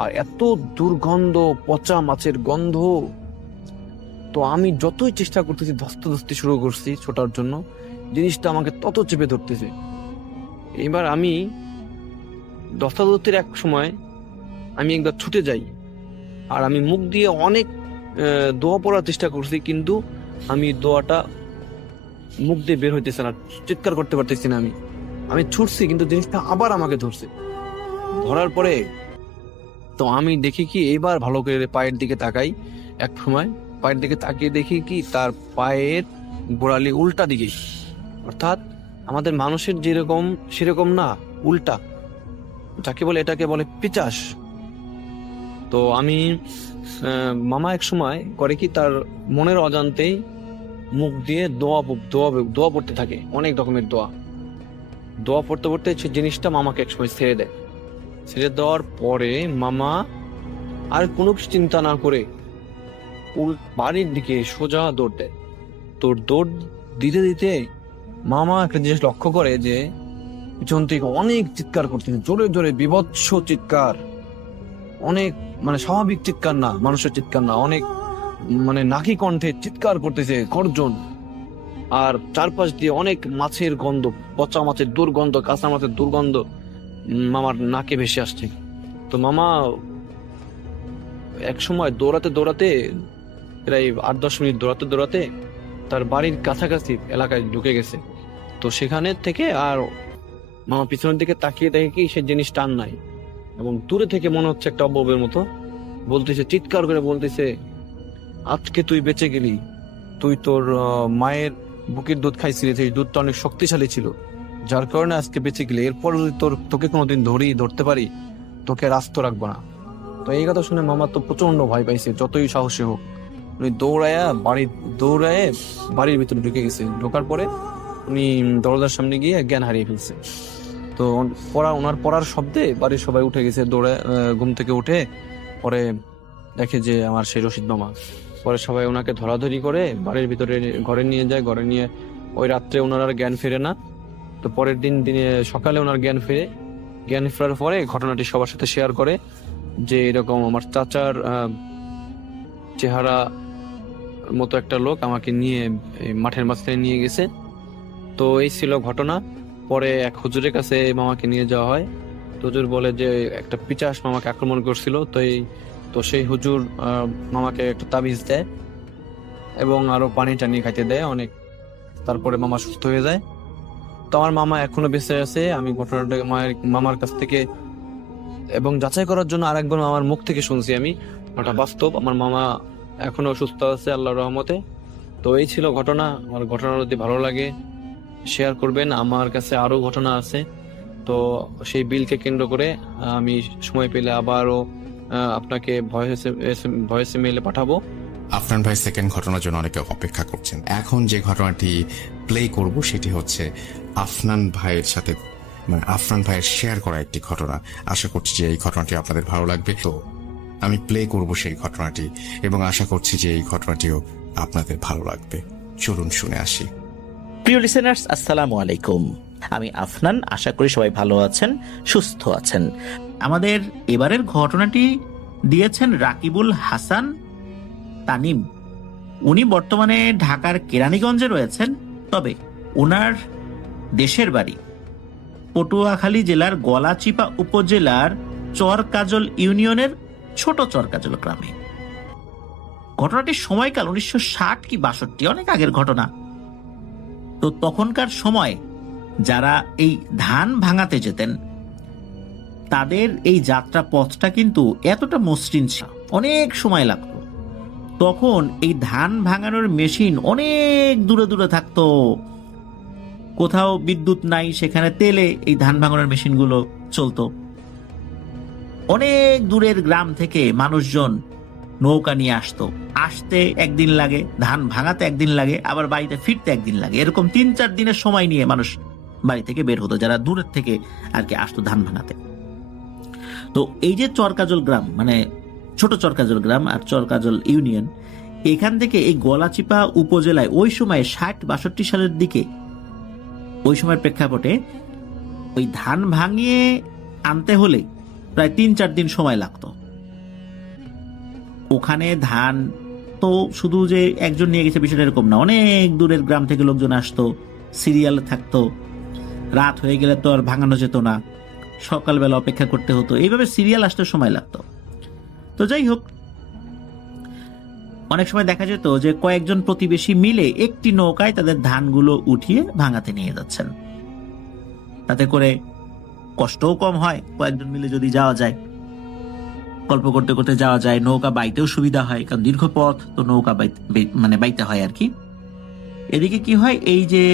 আর এত দুর্গন্ধ, পচা মাছের গন্ধ। তো আমি যতই চেষ্টা করতেছি, ধস্তাধস্তি শুরু করছি ছোটার জন্য, জিনিসটা আমাকে তত চেপে ধরতেছে। এবার আমি ধস্তাধস্তির এক সময় আমি একবার ছুটে যাই, আর আমি মুখ দিয়ে অনেক দোয়া পড়ার চেষ্টা করছি, কিন্তু আমি দোয়াটা মুখ দিয়ে বের হইতেছে না, চিৎকার করতে পারতেছি না। আমি ছুটছি, কিন্তু জিনিসটা আবার আমাকে ধরছে। ধরার পরে তো আমি দেখি কি, এবার ভালো করে পায়ের দিকে তাকাই। এক সময় পায়ের দিকে তাকিয়ে দেখি কি তার পায়ের গোড়ালি উল্টা দিকে, অর্থাৎ আমাদের মানুষের যেরকম সেরকম না, উল্টা, যাকে বলে এটাকে বলে পিচাস। তো আমি মামা এক সময় করে কি, তার মনের অজান্তেই মুখ দিয়ে দোয়া পড়তে থাকে, অনেক রকমের দোয়া পড়তে পড়তে সে জিনিসটা মামাকে এক সময় ছেড়ে দেয়। ছেড়ে দেওয়ার পরে মামা আর কোনো কিছু চিন্তা না করে বাড়ির দিকে সোজা দৌড় দেয়। তো দৌড় দিতে দিতে মামা একটা জিনিস লক্ষ্য করে যে পিছন থেকে অনেক চিৎকার করতেছে, জোরে জোরে বিভৎস চিৎকার, অনেক মানে স্বাভাবিক চিৎকার না, মানুষের চিৎকার না, অনেক মানে নাকি কণ্ঠে চিৎকার করতেছে, গর্জন। আর চারপাশ দিয়ে অনেক মাছের গন্ধ, পচা মাছের দুর্গন্ধ, কাঁচা মাছের দুর্গন্ধ মামার নাকে ভেসে আসছে। তো মামা এক সময় দৌড়াতে প্রায় 8-10 মিনিট দৌড়াতে তার বাড়ির কাছাকাছি এলাকায় ঢুকে গেছে। তো সেখানে থেকে আর মামা পিছনের দিকে তাকিয়ে দেখে কি সে জিনিস টান নাই, এবং দূরে থেকে মনে হচ্ছে একটা অববের মতো বলতেছে, চিৎকার করে বলতেছে, আজকে তুই বেঁচে গেলি, তুই তোর মায়ের বুকের দুধ খাইছিলি, সেই দুধটা অনেক শক্তিশালী ছিল, যার কারণে আজকে বেঁচে গেলি। এরপর যদি তোকে কোনোদিন ধরতে পারি, তোকে রাস্ত রাখবো না। তো এই কথা শুনে মামা তো প্রচন্ড ভয় পাইছে, যতই সাহসী হোক। উনি দৌড়ায় বাড়ির ভিতরে ঢুকে গেছে। ঢোকার পরে উনি দরজার সামনে গিয়ে জ্ঞান হারিয়ে ফেলছে। তো ওনার পড়ার শব্দে বাড়ির সবাই উঠে গেছে, ঘুম থেকে উঠে পরে দেখে যে আমার সেই রশিদ মামা। পরে সবাই ওনাকে ধরাধরি করে বাড়ির ভিতরে ঘরে নিয়ে যায়। ঘরে নিয়ে ওই রাত্রে ওনার আর জ্ঞান ফেরে না। তো পরের দিনে সকালে ওনার জ্ঞান ফেরার পরে ঘটনাটি সবার সাথে শেয়ার করে যে এরকম আমার চাচার চেহারা মতো একটা লোক আমাকে নিয়ে এই মাঠের মাঝখানে নিয়ে গেছে। তো এই ছিল ঘটনা। পরে এক হুজুরের কাছে মামাকে নিয়ে যাওয়া হয়। তো হুজুর বলে যে একটা পিশাচ মামাকে আক্রমণ করছিল। তো সেই হুজুর মামাকে একটা তাবিজ দেয় এবং আরো পানি টানি খাইতে দেয় অনেক। তারপরে মামা সুস্থ হয়ে যায়। তো আমার মামা এখনো বেঁচে আছে। আমি ঘটনাটা মামার কাছ থেকে এবং যাচাই করার জন্য আরেকবার মামার মুখ থেকে শুনছি আমি, ওটা বাস্তব। আমার মামা এখনো সুস্থ আছে আল্লাহর রহমতে। তো এই ছিল ঘটনা। আমার ঘটনা যদি ভালো লাগে শেয়ার করবেন। আমার কাছে আরো ঘটনা আছে। তো সেই বিলকে কেন্দ্র করে আমি সময় পেলে আবারও আপনাকে ভয়েস মেইলে পাঠাবো। আফনান ভাই সেকেন্ড ঘটনার জন্য অনেকে অপেক্ষা করছেন। এখন যে ঘটনাটি প্লে করব সেটি হচ্ছে আফনান ভাইয়ের সাথে, মানে আফনান ভাইয়ের শেয়ার করা একটি ঘটনা। আশা করছি যে এই ঘটনাটি আপনাদের ভালো লাগবে। তো আমি প্লে করব সেই ঘটনাটি এবং আশা করছি যে এই ঘটনাটিও আপনাদের ভালো লাগবে। চলুন শুনে আসি। প্রিয় লিসেনার্স, আসসালামু আলাইকুম। আমি আফনান, আশা করি সবাই ভালো আছেন, সুস্থ আছেন। আমাদের এবারের ঘটনাটি দিয়েছেন রাকিবুল হাসান তানিম। উনি বর্তমানে ঢাকার কেরানীগঞ্জে রয়েছেন, তবে ওনার দেশের বাড়ি পটুয়াখালী জেলার গলাচিপা উপজেলার চরকাজল ইউনিয়নের ছোট চরকাজল গ্রামে। ঘটনাটির সময়কাল 1960 কি 62, অনেক আগের ঘটনা। তো তখনকার সময় যারা এই ধান ভাঙাতে যেতেন তাদের এই যাত্রা পথটা কিন্তু এতটা মসৃণ ছিল, অনেক সময় লাগতো। তখন এই ধান ভাঙানোর মেশিন অনেক দূরে দূরে থাকতো, কোথাও বিদ্যুৎ নাই, সেখানে তেলে এই ধান ভাঙানোর মেশিনগুলো চলতো। অনেক দূরের গ্রাম থেকে মানুষজন নৌকা নিয়ে আসতে একদিন লাগে, ধান ভাঙাতে একদিন লাগে, আবার বাড়িতে ফিরতে একদিন লাগে। এরকম 3-4 দিনের সময় নিয়ে মানুষ বাড়ি থেকে বের হতো, যারা দূরের থেকে আর কি আসতো ধান ভাঙাতে। তো এই যে চরকাজল গ্রাম, মানে ছোট চরকাজল গ্রাম আর চরকাজল ইউনিয়ন, এখান থেকে এই গলাচিপা উপজেলায় ওই সময় 60-62 সালের দিকে, ওই সময়ের প্রেক্ষাপটে ওই ধান ভাঙিয়ে আনতে হলে প্রায় 3-4 দিন সময় লাগতো। ওখানে ধান তো শুধু যে একজন নিয়ে গেছে বিষয়টা এরকম না, অনেক দূরের গ্রাম থেকে লোকজন আসতো, সিরিয়াল থাকতো। রাত হয়ে গেলে তো আর ভাঙানো যেত না, সকালবেলা অপেক্ষা করতে হতো, এইভাবে সিরিয়াল আসতে সময় লাগতো। তো যাই হোক, অনেক সময় দেখা যেত যে কয়েকজন প্রতিবেশী মিলে একটি নৌকায় তাদের ধানগুলো উঠিয়ে ভাঙাতে নিয়ে যাচ্ছেন। তাতে করে কষ্টও কম হয়, কয়েকজন মিলে যদি যাওয়া যায়, গল্প করতে করতে যাওয়া যায়, নৌকা বাইতেও সুবিধা হয়, কারণ দীর্ঘ পথ তো নৌকা বাইতে হয় আর কি। এদিকে কি হয়, এই যে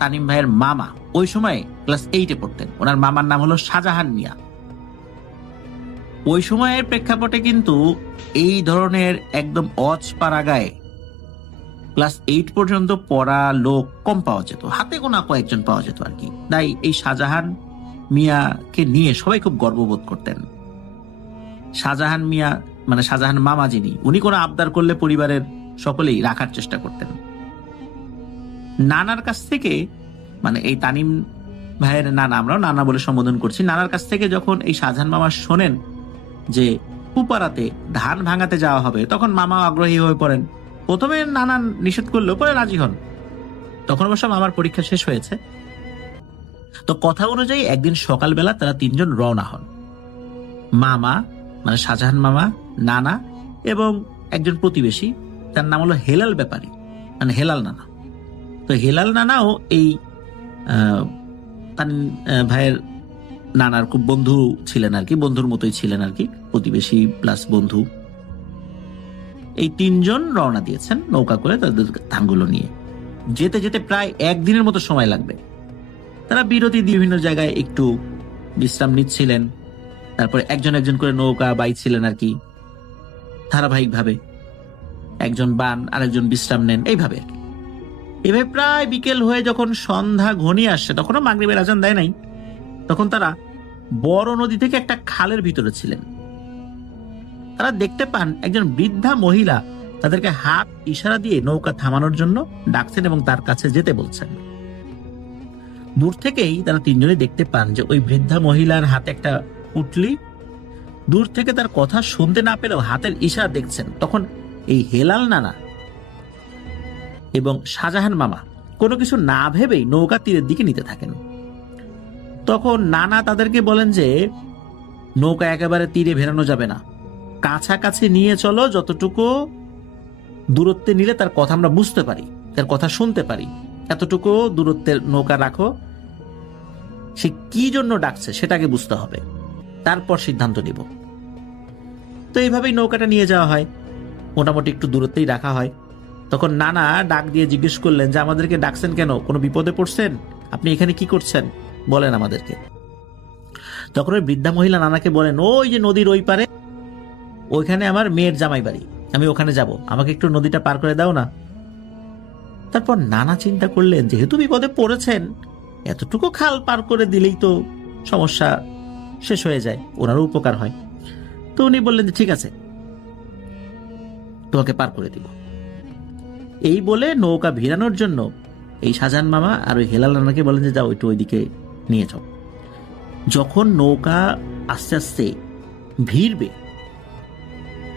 তানিম ভাইয়ের মামা ওই সময় ক্লাস 8-এ পড়তেন, ওনার মামার নাম হলো শাহজাহান মিয়া। ওই সময়ের প্রেক্ষাপটে কিন্তু এই ধরনের একদম অজপাড়াগায় ক্লাস 8 পর্যন্ত পড়া লোক কম পাওয়া যেত, হাতে গোনা কয়েকজন পাওয়া যেত আর কি। তাই এই শাহজাহান মিয়াকে নিয়ে সবাই খুব গর্ববোধ করতেন। শাহজাহান মিয়া মানে শাহজাহান মামা যিনি, উনি কোনো আবদার করলে পরিবারের সকলেই রাখার চেষ্টা করতেন। নানার কাছ থেকে, মানে এই তানিম ভাইয়ের নানা, আমরাও নানা বলে সম্বোধন করছি, নানার কাছ থেকে যখন এই শাহজাহান মামা শোনেন যে পুপারাতে ধান ভাঙাতে যাওয়া হবে, তখন মামা আগ্রহী হয়ে পড়েন। প্রথমে নানা নিষেধ করলেও পরে রাজি হন। তখন অবশ্য মামার পরীক্ষা শেষ হয়েছে। তো কথা অনুযায়ী একদিন সকালবেলা তারা 3 জন রওনা হন। মামা মানে শাহজাহান মামা, নানা এবং একজন প্রতিবেশী, তার নাম হলো হেলাল ব্যাপারী, মানে হেলাল নানা। তো হেলাল নানাও এই তানিম ভাইয়ের নানার খুব বন্ধু ছিলেন আর কি, বন্ধুর মতোই ছিলেন আর কি, প্রতিবেশী প্লাস বন্ধু। এই 3 জন রওনা দিয়েছেন নৌকা করে তাদের ধানগুলো নিয়ে। যেতে যেতে প্রায় 1 দিনের মতো সময় লাগবে। তারা বিরতি দিয়ে বিভিন্ন জায়গায় একটু বিশ্রাম নিচ্ছিলেন, তারপরে একজন একজন করে নৌকা বাইছিলেন আর কি, ধারাবাহিকভাবে একজন বান আরেকজন বিশ্রাম নেন, এইভাবে আর কি। এভাবে প্রায় বিকেল হয়ে যখন সন্ধ্যা ঘনিয়ে আসছে, তখনও মাগরিবের আজান দেয় নাই, তখন তারা বড় নদী থেকে একটা খালের ভিতরে ছিলেন। তারা দেখতে পান একজন বৃদ্ধা মহিলা তাদেরকে হাত ইশারা দিয়ে নৌকা থামানোর জন্য ডাকছেন এবং তার কাছে যেতে বলছেন। দূর থেকেই তারা 3 জনই দেখতে পান যে ওই বৃদ্ধা মহিলার হাতে একটা পুটলি। দূর থেকে তার কথা শুনতে না পেলেও হাতের ইশারা দেখছেন। তখন এই হেলাল নানা এবং শাহজাহান মামা কোনো কিছু না ভেবেই নৌকা তীরের দিকে নিতে থাকেন। তখন নানা তাদেরকে বলেন যে নৌকা একেবারে তীরে ভেড়ানো যাবে না, কাছাকাছি নিয়ে চলো, যতটুকু দূরত্বে নিলে তার কথা আমরা বুঝতে পারি, তার কথা শুনতে পারি, এতটুকু দূরত্বের নৌকা রাখো। সে কি জন্য ডাকছে সেটাকে বুঝতে হবে, তারপর সিদ্ধান্ত নিব। তো এইভাবেই নৌকাটা নিয়ে যাওয়া হয়, মোটামুটি একটু দূরত্বেই রাখা হয়। তখন নানা ডাক দিয়ে জিজ্ঞেস করলেন যে আমাদেরকে ডাকছেন কেন, কোনো বিপদে পড়ছেন, আপনি এখানে কি করছেন, বলেন আমাদেরকে। তখন ওই বৃদ্ধা মহিলা নানাকে বলেন, ওই যে নদীর ওই পারে, ওইখানে আমার মেয়ের জামাই বাড়ি, আমি ওখানে যাব, আমাকে একটু নদীটা পার করে দাও না। তারপর নানা চিন্তা করলেন, যেহেতু বিপদে পড়েছেন, এতটুকু খাল পার করে দিলেই তো সমস্যা শেষ হয়ে যায়, ওনারও উপকার হয়। তো উনি বললেন যে ঠিক আছে, তোমাকে পার করে দিব। এই বলে নৌকা ভিড়ানোর জন্য এই শাহজাহান মামা আর ওই হেলাল নানাকে বলেন যে যাও একটু ওইদিকে নিয়ে যাও। যখন নৌকা আস্তে আস্তে ভিড়বে,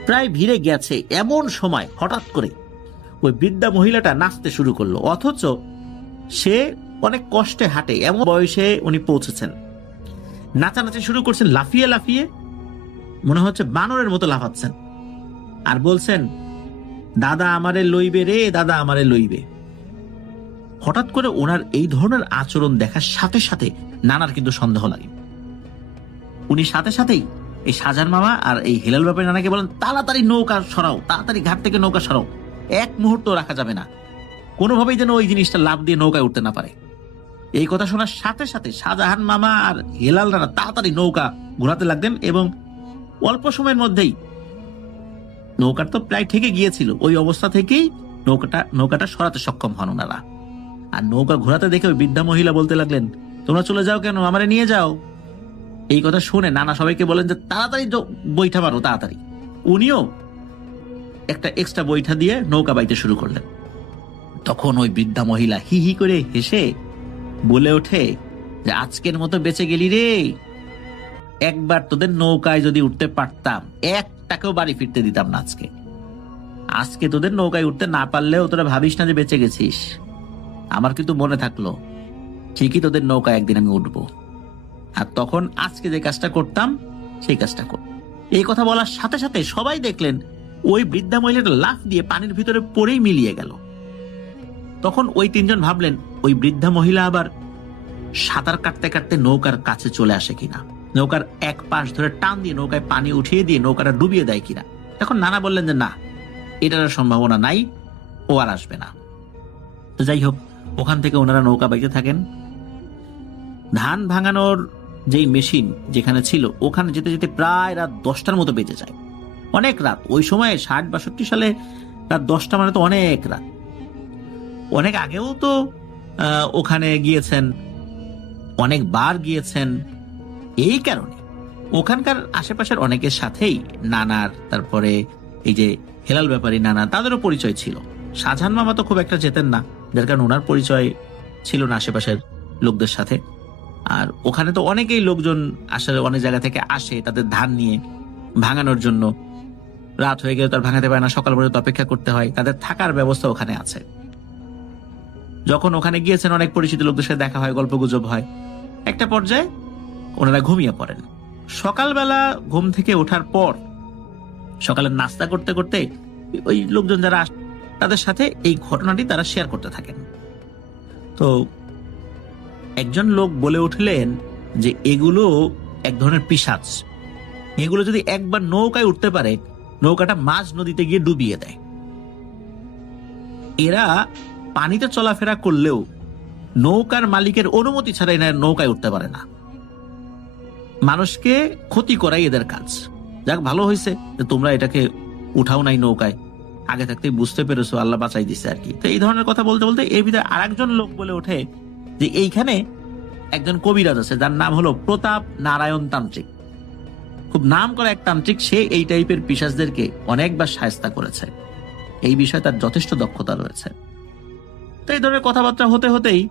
প্রায় ভিড়ে গেছে, এমন সময় হঠাৎ করে ওই বৃদ্ধা মহিলাটা নাচতে শুরু করলো, অথচ সে অনেক কষ্টে হাঁটে, এমন বয়সে উনি পৌঁছেছেন। নাচানাচি শুরু করছেন, লাফিয়ে লাফিয়ে, মনে হচ্ছে বানরের মতো লাফাচ্ছেন, আর বলছেন দাদা আমারে লইবে রে, দাদা আমারে লইবে। হঠাৎ করে ওনার এই ধরনের আচরণ দেখার সাথে সাথে নানার কিন্তু সন্দেহ লাগে। উনি সাথে সাথেই এই শাহজাহান মামা আর এই হেলাল বাপের নানাকে বলেন, তাড়াতাড়ি নৌকা সরাও, তাড়াতাড়ি ঘাট থেকে নৌকা সরাও, এক মুহূর্ত রাখা যাবে না, কোনোভাবেই যেন ওই জিনিসটা লাভ দিয়ে নৌকায় উঠতে না পারে। এই কথা শোনার সাথে সাথে শাহজাহান মামা আর হেলাল রানা তাড়াতাড়ি নৌকা ঘোরাতে লাগলেন এবং অল্প সময়ের মধ্যেই নৌকাটা তো প্রায় ঠেকে গিয়েছিল, ওই অবস্থা থেকেই নৌকাটা সরাতে সক্ষম হন ওনারা। আর নৌকা ঘোরাতে দেখে ওই বৃদ্ধা মহিলা বলতে লাগলেন, তোমরা চলে যাও কেন, আমারে নিয়ে যাও। এই কথা শুনে নানা সবাইকে বলেন যে তাড়াতাড়ি বৈঠা মারো, তাড়াতাড়ি। উনিও একটা এক্সট্রা বৈঠা দিয়ে নৌকা বাইতে শুরু করলেন। তখন ওই বৃদ্ধা মহিলা হি হি করে হেসে বলে ওঠে যে আজকের মতো বেঁচে গেলি রে, একবার তোদের নৌকায় যদি উঠতে পারতাম, একটাকেও বাড়ি ফিরতে দিতাম না। আজকে তোদের নৌকায় উঠতে না পারলেও তোরা ভাবিস না যে বেঁচে গেছিস। আমার কিন্তু মনে থাকলো, ঠিকই তোদের নৌকায় একদিন আমি উঠবো, আর তখন আজকে যে কাজটা করতাম সেই কাজটা কর। এই কথা বলার সাথে সাথে সবাই দেখলেন ওই বৃদ্ধা মহিলাটা লাফ দিয়ে পানির ভিতরে পড়েই মিলিয়ে গেল। তখন ওই তিনজন ভাবলেন ওই বৃদ্ধা মহিলা আবার সাঁতার কাটতে কাটতে নৌকার কাছে চলে আসে কিনা, নৌকার এক পাশ ধরে টান দিয়ে নৌকায় পানি উঠিয়ে দিয়ে নৌকাটা ডুবিয়ে দেয় কিনা। তখন নানা বললেন যে না, এটার সম্ভাবনা নাই, ও আর আসবে না। তো যাই হোক, ওখান থেকে ওনারা নৌকা বাইতে থাকেন। ধান ভাঙানোর যেই মেশিন যেখানে ছিল, ওখানে যেতে যেতে প্রায় রাত 10টার মতো বেজে যায়, অনেক রাত। ওই সময় 60-62 সালে রাত 10টা মানে তো অনেক রাত। অনেক আগেও তো ওখানে গিয়েছেন, অনেকবার গিয়েছেন। এই কারণে ওখানকার আশেপাশের অনেকের সাথেই নানার, তারপরে এই যে হেলাল ব্যাপারী নানা, তাদেরও পরিচয় ছিল। শাহজাহান মামা তো খুব একটা যেতেন না, যার কারণে ওনার পরিচয় ছিল না আশেপাশের লোকদের সাথে। আর ওখানে তো অনেকেই লোকজন আসলে অনেক জায়গা থেকে আসে তাদের ধান নিয়ে ভাঙানোর জন্য। রাত হয়ে গেলে তার ভাঙাতে পারে না, সকাল পর্যন্ত অপেক্ষা করতে হয়, তাদের থাকার ব্যবস্থা ওখানে আছে। যখন ওখানে গিয়েছেন অনেক পরিচিত লোকদের সাথে দেখা হয়, গল্প গুজব হয়। একটা পর্যায়ে ওনারা ঘুমিয়ে পড়েন। সকালবেলা ঘুম থেকে ওঠার পর সকালের নাস্তা করতে করতে ওই লোকজন যারা তাদের সাথে এই ঘটনাটি তারা শেয়ার করতে থাকেন। তো একজন লোক বলে উঠলেন যে এগুলো এক ধরনের পিশাচ, এগুলো যদি একবার নৌকায় উঠতে পারে, নৌকাটা মাঝ নদীতে গিয়ে ডুবিয়ে দেয়। এরা পানিতে চলাফেরা করলেও নৌকার মালিকের অনুমতি ছাড়া এরা নৌকায় উঠতে পারে না। মানুষকে ক্ষতি করাই এদের কাজ। যাক, ভালো হয়েছে যে তোমরা এটাকে উঠাও নাই নৌকায়, আগে থাকতেই বুঝতে পেরেছো, আল্লাহ বাঁচাই দিছে আর কি। তো এই ধরনের কথা বলতে বলতে এর ভিতরে আরেকজন লোক বলে ওঠে যে এইখানে একজন কবিরাজ আছে যার নাম হলো প্রতাপ নারায়ণ তান্ত্রিক, খুব নাম করা এক তান্ত্রিক। সে এই টাইপের পিশাচদেরকে অনেকবার শায়েস্তা করেছে, এই বিষয়ে তার যথেষ্ট দক্ষতা রয়েছে। তো এই ধরনের কথাবার্তা হতে হতেই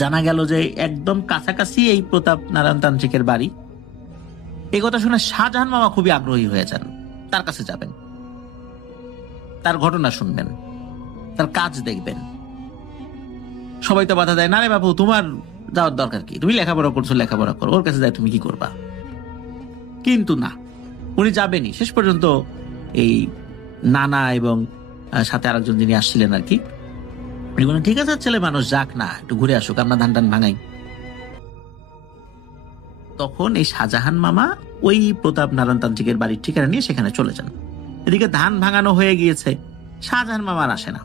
জানা গেল যে একদম কাছাকাছি এই প্রতাপ নারায়ণ তান্ত্রিকের বাড়ি। এই কথা শুনে শাহজাহান মামা খুবই আগ্রহী হয়ে যান, তার কাছে যাবেন, তার ঘটনা শুনবেন। তার কাজ দেখবেন। সবাই তো বাধা দেয়, না রে বাবু তোমার যাওয়ার দরকার কি, তুমি লেখাপড়া করছো, লেখাপড়া করো, ওর কাছে যাই তুমি কি করবা। কিন্তু না, উনি যাবেনই। শেষ পর্যন্ত এই নানা এবং সাথে আরেকজন যিনি আসছিলেন আর কি, উনি বলেন ঠিক আছে ছেলে মানুষ যাক না, একটু ঘুরে আসুক, আমরা ধান টান ভাঙাই। তখন এই শাহজাহান মামা ওই প্রতাপ নারায়ণ তান্ত্রিকের বাড়ির ঠিকানা নিয়ে সেখানে চলে যান। এদিকে ধান ভাঙানো হয়ে গিয়েছে, শাহজাহান মামা আর আসে না।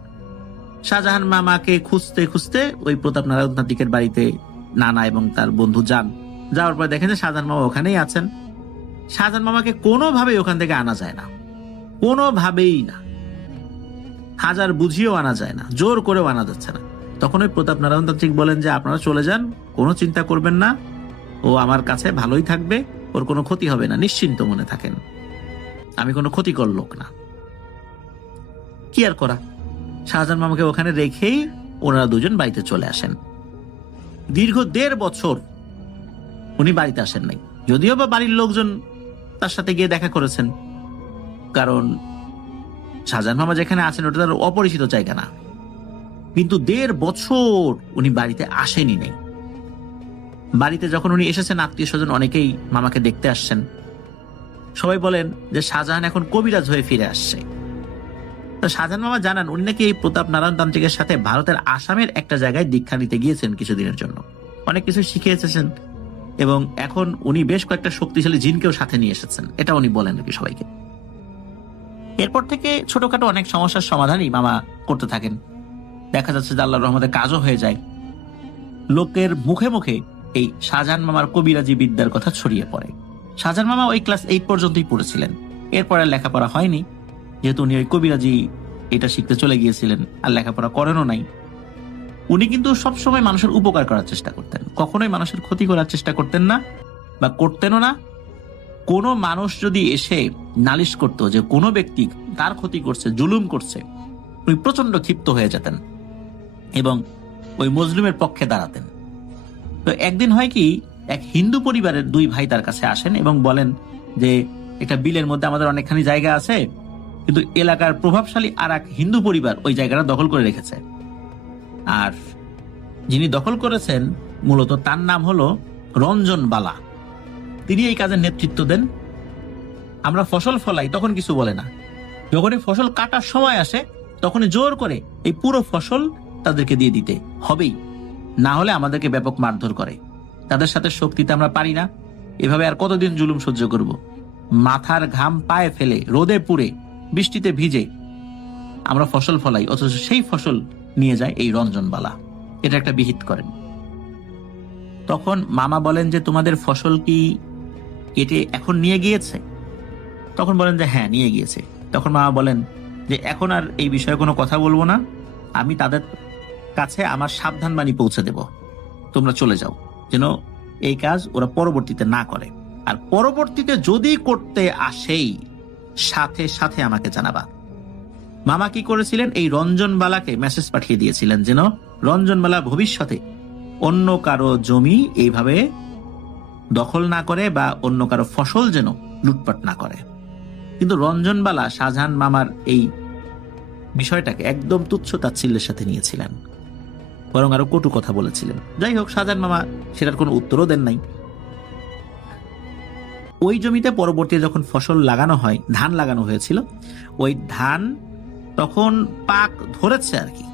শাহজাহান মামাকে খুঁজতে খুঁজতে ওই প্রতাপ নারায়ণ তান্ত্রিকের বাড়িতে নানা এবং তার বন্ধু যান। যাওয়ার পর দেখেন যে শাহজাহান মামা ওখানেই আছেন। শাহজাহান মামাকে কোনোভাবেই ওখান থেকে আনা যায় না, কোনোভাবেই না, হাজার বুঝিয়েও আনা যায় না, জোর করেও আনা যাচ্ছে না। তখন ওই প্রতাপ নারায়ণ তান্ত্রিক বলেন যে আপনারা চলে যান, কোনো চিন্তা করবেন না, ও আমার কাছে ভালোই থাকবে, ওর কোনো ক্ষতি হবে না, নিশ্চিন্ত মনে থাকেন, আমি কোনো ক্ষতিকর লোক না। কি আর করা, শাহজাহান মামাকে ওখানে রেখেই ওনারা দুজন বাড়িতে চলে আসেন। দীর্ঘ 1.5 বছর উনি বাড়িতে আসেন নাই, যদিও বা বাড়ির লোকজন তার সাথে গিয়ে দেখা করেছেন, কারণ শাহজাহান মামা যেখানে আছেন ওটা তার অপরিচিত জায়গা না। কিন্তু 1.5 বছর উনি বাড়িতে আসেনি নেই। বাড়িতে যখন উনি এসেছেন, আত্মীয় স্বজন অনেকেই মামাকে দেখতে আসছেন। সবাই বলেন যে শাহজাহান এখন কবিরাজ হয়ে ফিরে আসছে। তো শাহজাহান মামা জানান উনি নাকি এই প্রতাপ নারায়ণ তান্ত্রিকের সাথে ভারতের আসামের একটা জায়গায় দীক্ষা নিতে গিয়েছেন কিছুদিনের জন্য, অনেক কিছু শিখে এসেছেন এবং এখন উনি বেশ কয়েকটা শক্তিশালী জিনকেও সাথে নিয়ে এসেছেন, এটা উনি বলেন নাকি সবাইকে। এরপর থেকে ছোটখাটো অনেক সমস্যার সমাধানই মামা করতে থাকেন। দেখা যাচ্ছে যে আল্লাহর রহমতে কাজও হয়ে যায়। লোকের মুখে মুখে এই শাহজাহান মামার কবিরাজি বিদ্যার কথা ছড়িয়ে পড়ে। শাহজাহান মামা ওই ক্লাস 8 পর্যন্তই পড়েছিলেন, এরপরে লেখাপড়া হয়নি, যেহেতু উনি ওই কবিরাজি এটা শিখতে চলে গিয়েছিলেন, আর লেখাপড়া করেনও নাই। উনি কিন্তু সবসময় মানুষের উপকার করার চেষ্টা করতেন, কখনোই মানুষের ক্ষতি করার চেষ্টা করতেন না বা করতেনও না। কোনো মানুষ যদি এসে নালিশ করতো যে কোনো ব্যক্তি তার ক্ষতি করছে, জুলুম করছে, উনি প্রচন্ড ক্ষিপ্ত হয়ে যেতেন এবং ওই মজলুমের পক্ষে দাঁড়াতেন। তো একদিন হয় কি, এক হিন্দু পরিবারের 2 ভাই তার কাছে আসেন এবং বলেন যে একটা বিলের মধ্যে আমাদের অনেকখানি জায়গা আছে, কিন্তু এলাকার প্রভাবশালী আর এক হিন্দু পরিবার ওই জায়গাটা দখল করে রেখেছে। আর যিনি দখল করেছেন মূলত তার নাম হলো রঞ্জন বালা, তিনি এই কাজের নেতৃত্ব দেন। আমরা ফসল ফলাই তখন কিছু বলে না, যখনই ফসল কাটার সময় আসে তখনই জোর করে এই পুরো ফসল তাদেরকে দিয়ে দিতে হবেই, না হলে আমাদেরকে ব্যাপক মারধর করে। তাদের সাথে শক্তিতে আমরা পারি না, এভাবে আর কতদিন জুলুম সহ্য করব। মাথার ঘাম পায়ে ফেলে, রোদে পুড়ে, বৃষ্টিতে ভিজে আমরা ফসল ফলাই, অথচ সেই ফসল নিয়ে যায় এই রঞ্জনবালা, এটা একটা বিহিত করেন। তখন মামা বলেন যে তোমাদের ফসল কি কেটে এখন নিয়ে গিয়েছে? তখন বলেন যে হ্যাঁ নিয়ে গিয়েছে। তখন মামা বলেন যে এখন আর এই বিষয়ে কোনো কথা বলবো না, আমি তাদের কাছে আমার সাবধান বাণী পৌঁছে দেব, তোমরা চলে যাও, যেন এই কাজ ওরা পরবর্তীতে না করে, আর পরবর্তীতে যদি করতে আসেই সাথে সাথে আমাকে জানাবা। মামা কি করেছিলেন, এই রঞ্জনবালাকে মেসেজ পাঠিয়ে দিয়েছিলেন যেন রঞ্জনবালা ভবিষ্যতে অন্য কারো জমি এইভাবে দখল না করে বা অন্য কারো ফসল যেন লুটপাট না করে। কিন্তু রঞ্জনবালা শাহজাহান মামার এই বিষয়টাকে একদম তুচ্ছ তাচ্ছিল্যের সাথে নিয়েছিলেন, বরং আরো কটু কথা বলেছিলেন। যাই হোক, শাহজাহান মামা সেটার কোনো উত্তরও দেন নাই। ওই জমিতে পরবর্তীতে যখন ফসল লাগানো হয়, ধান লাগানো হয়েছিল, ওই ধান তখন পাক ধরেছে আর কি,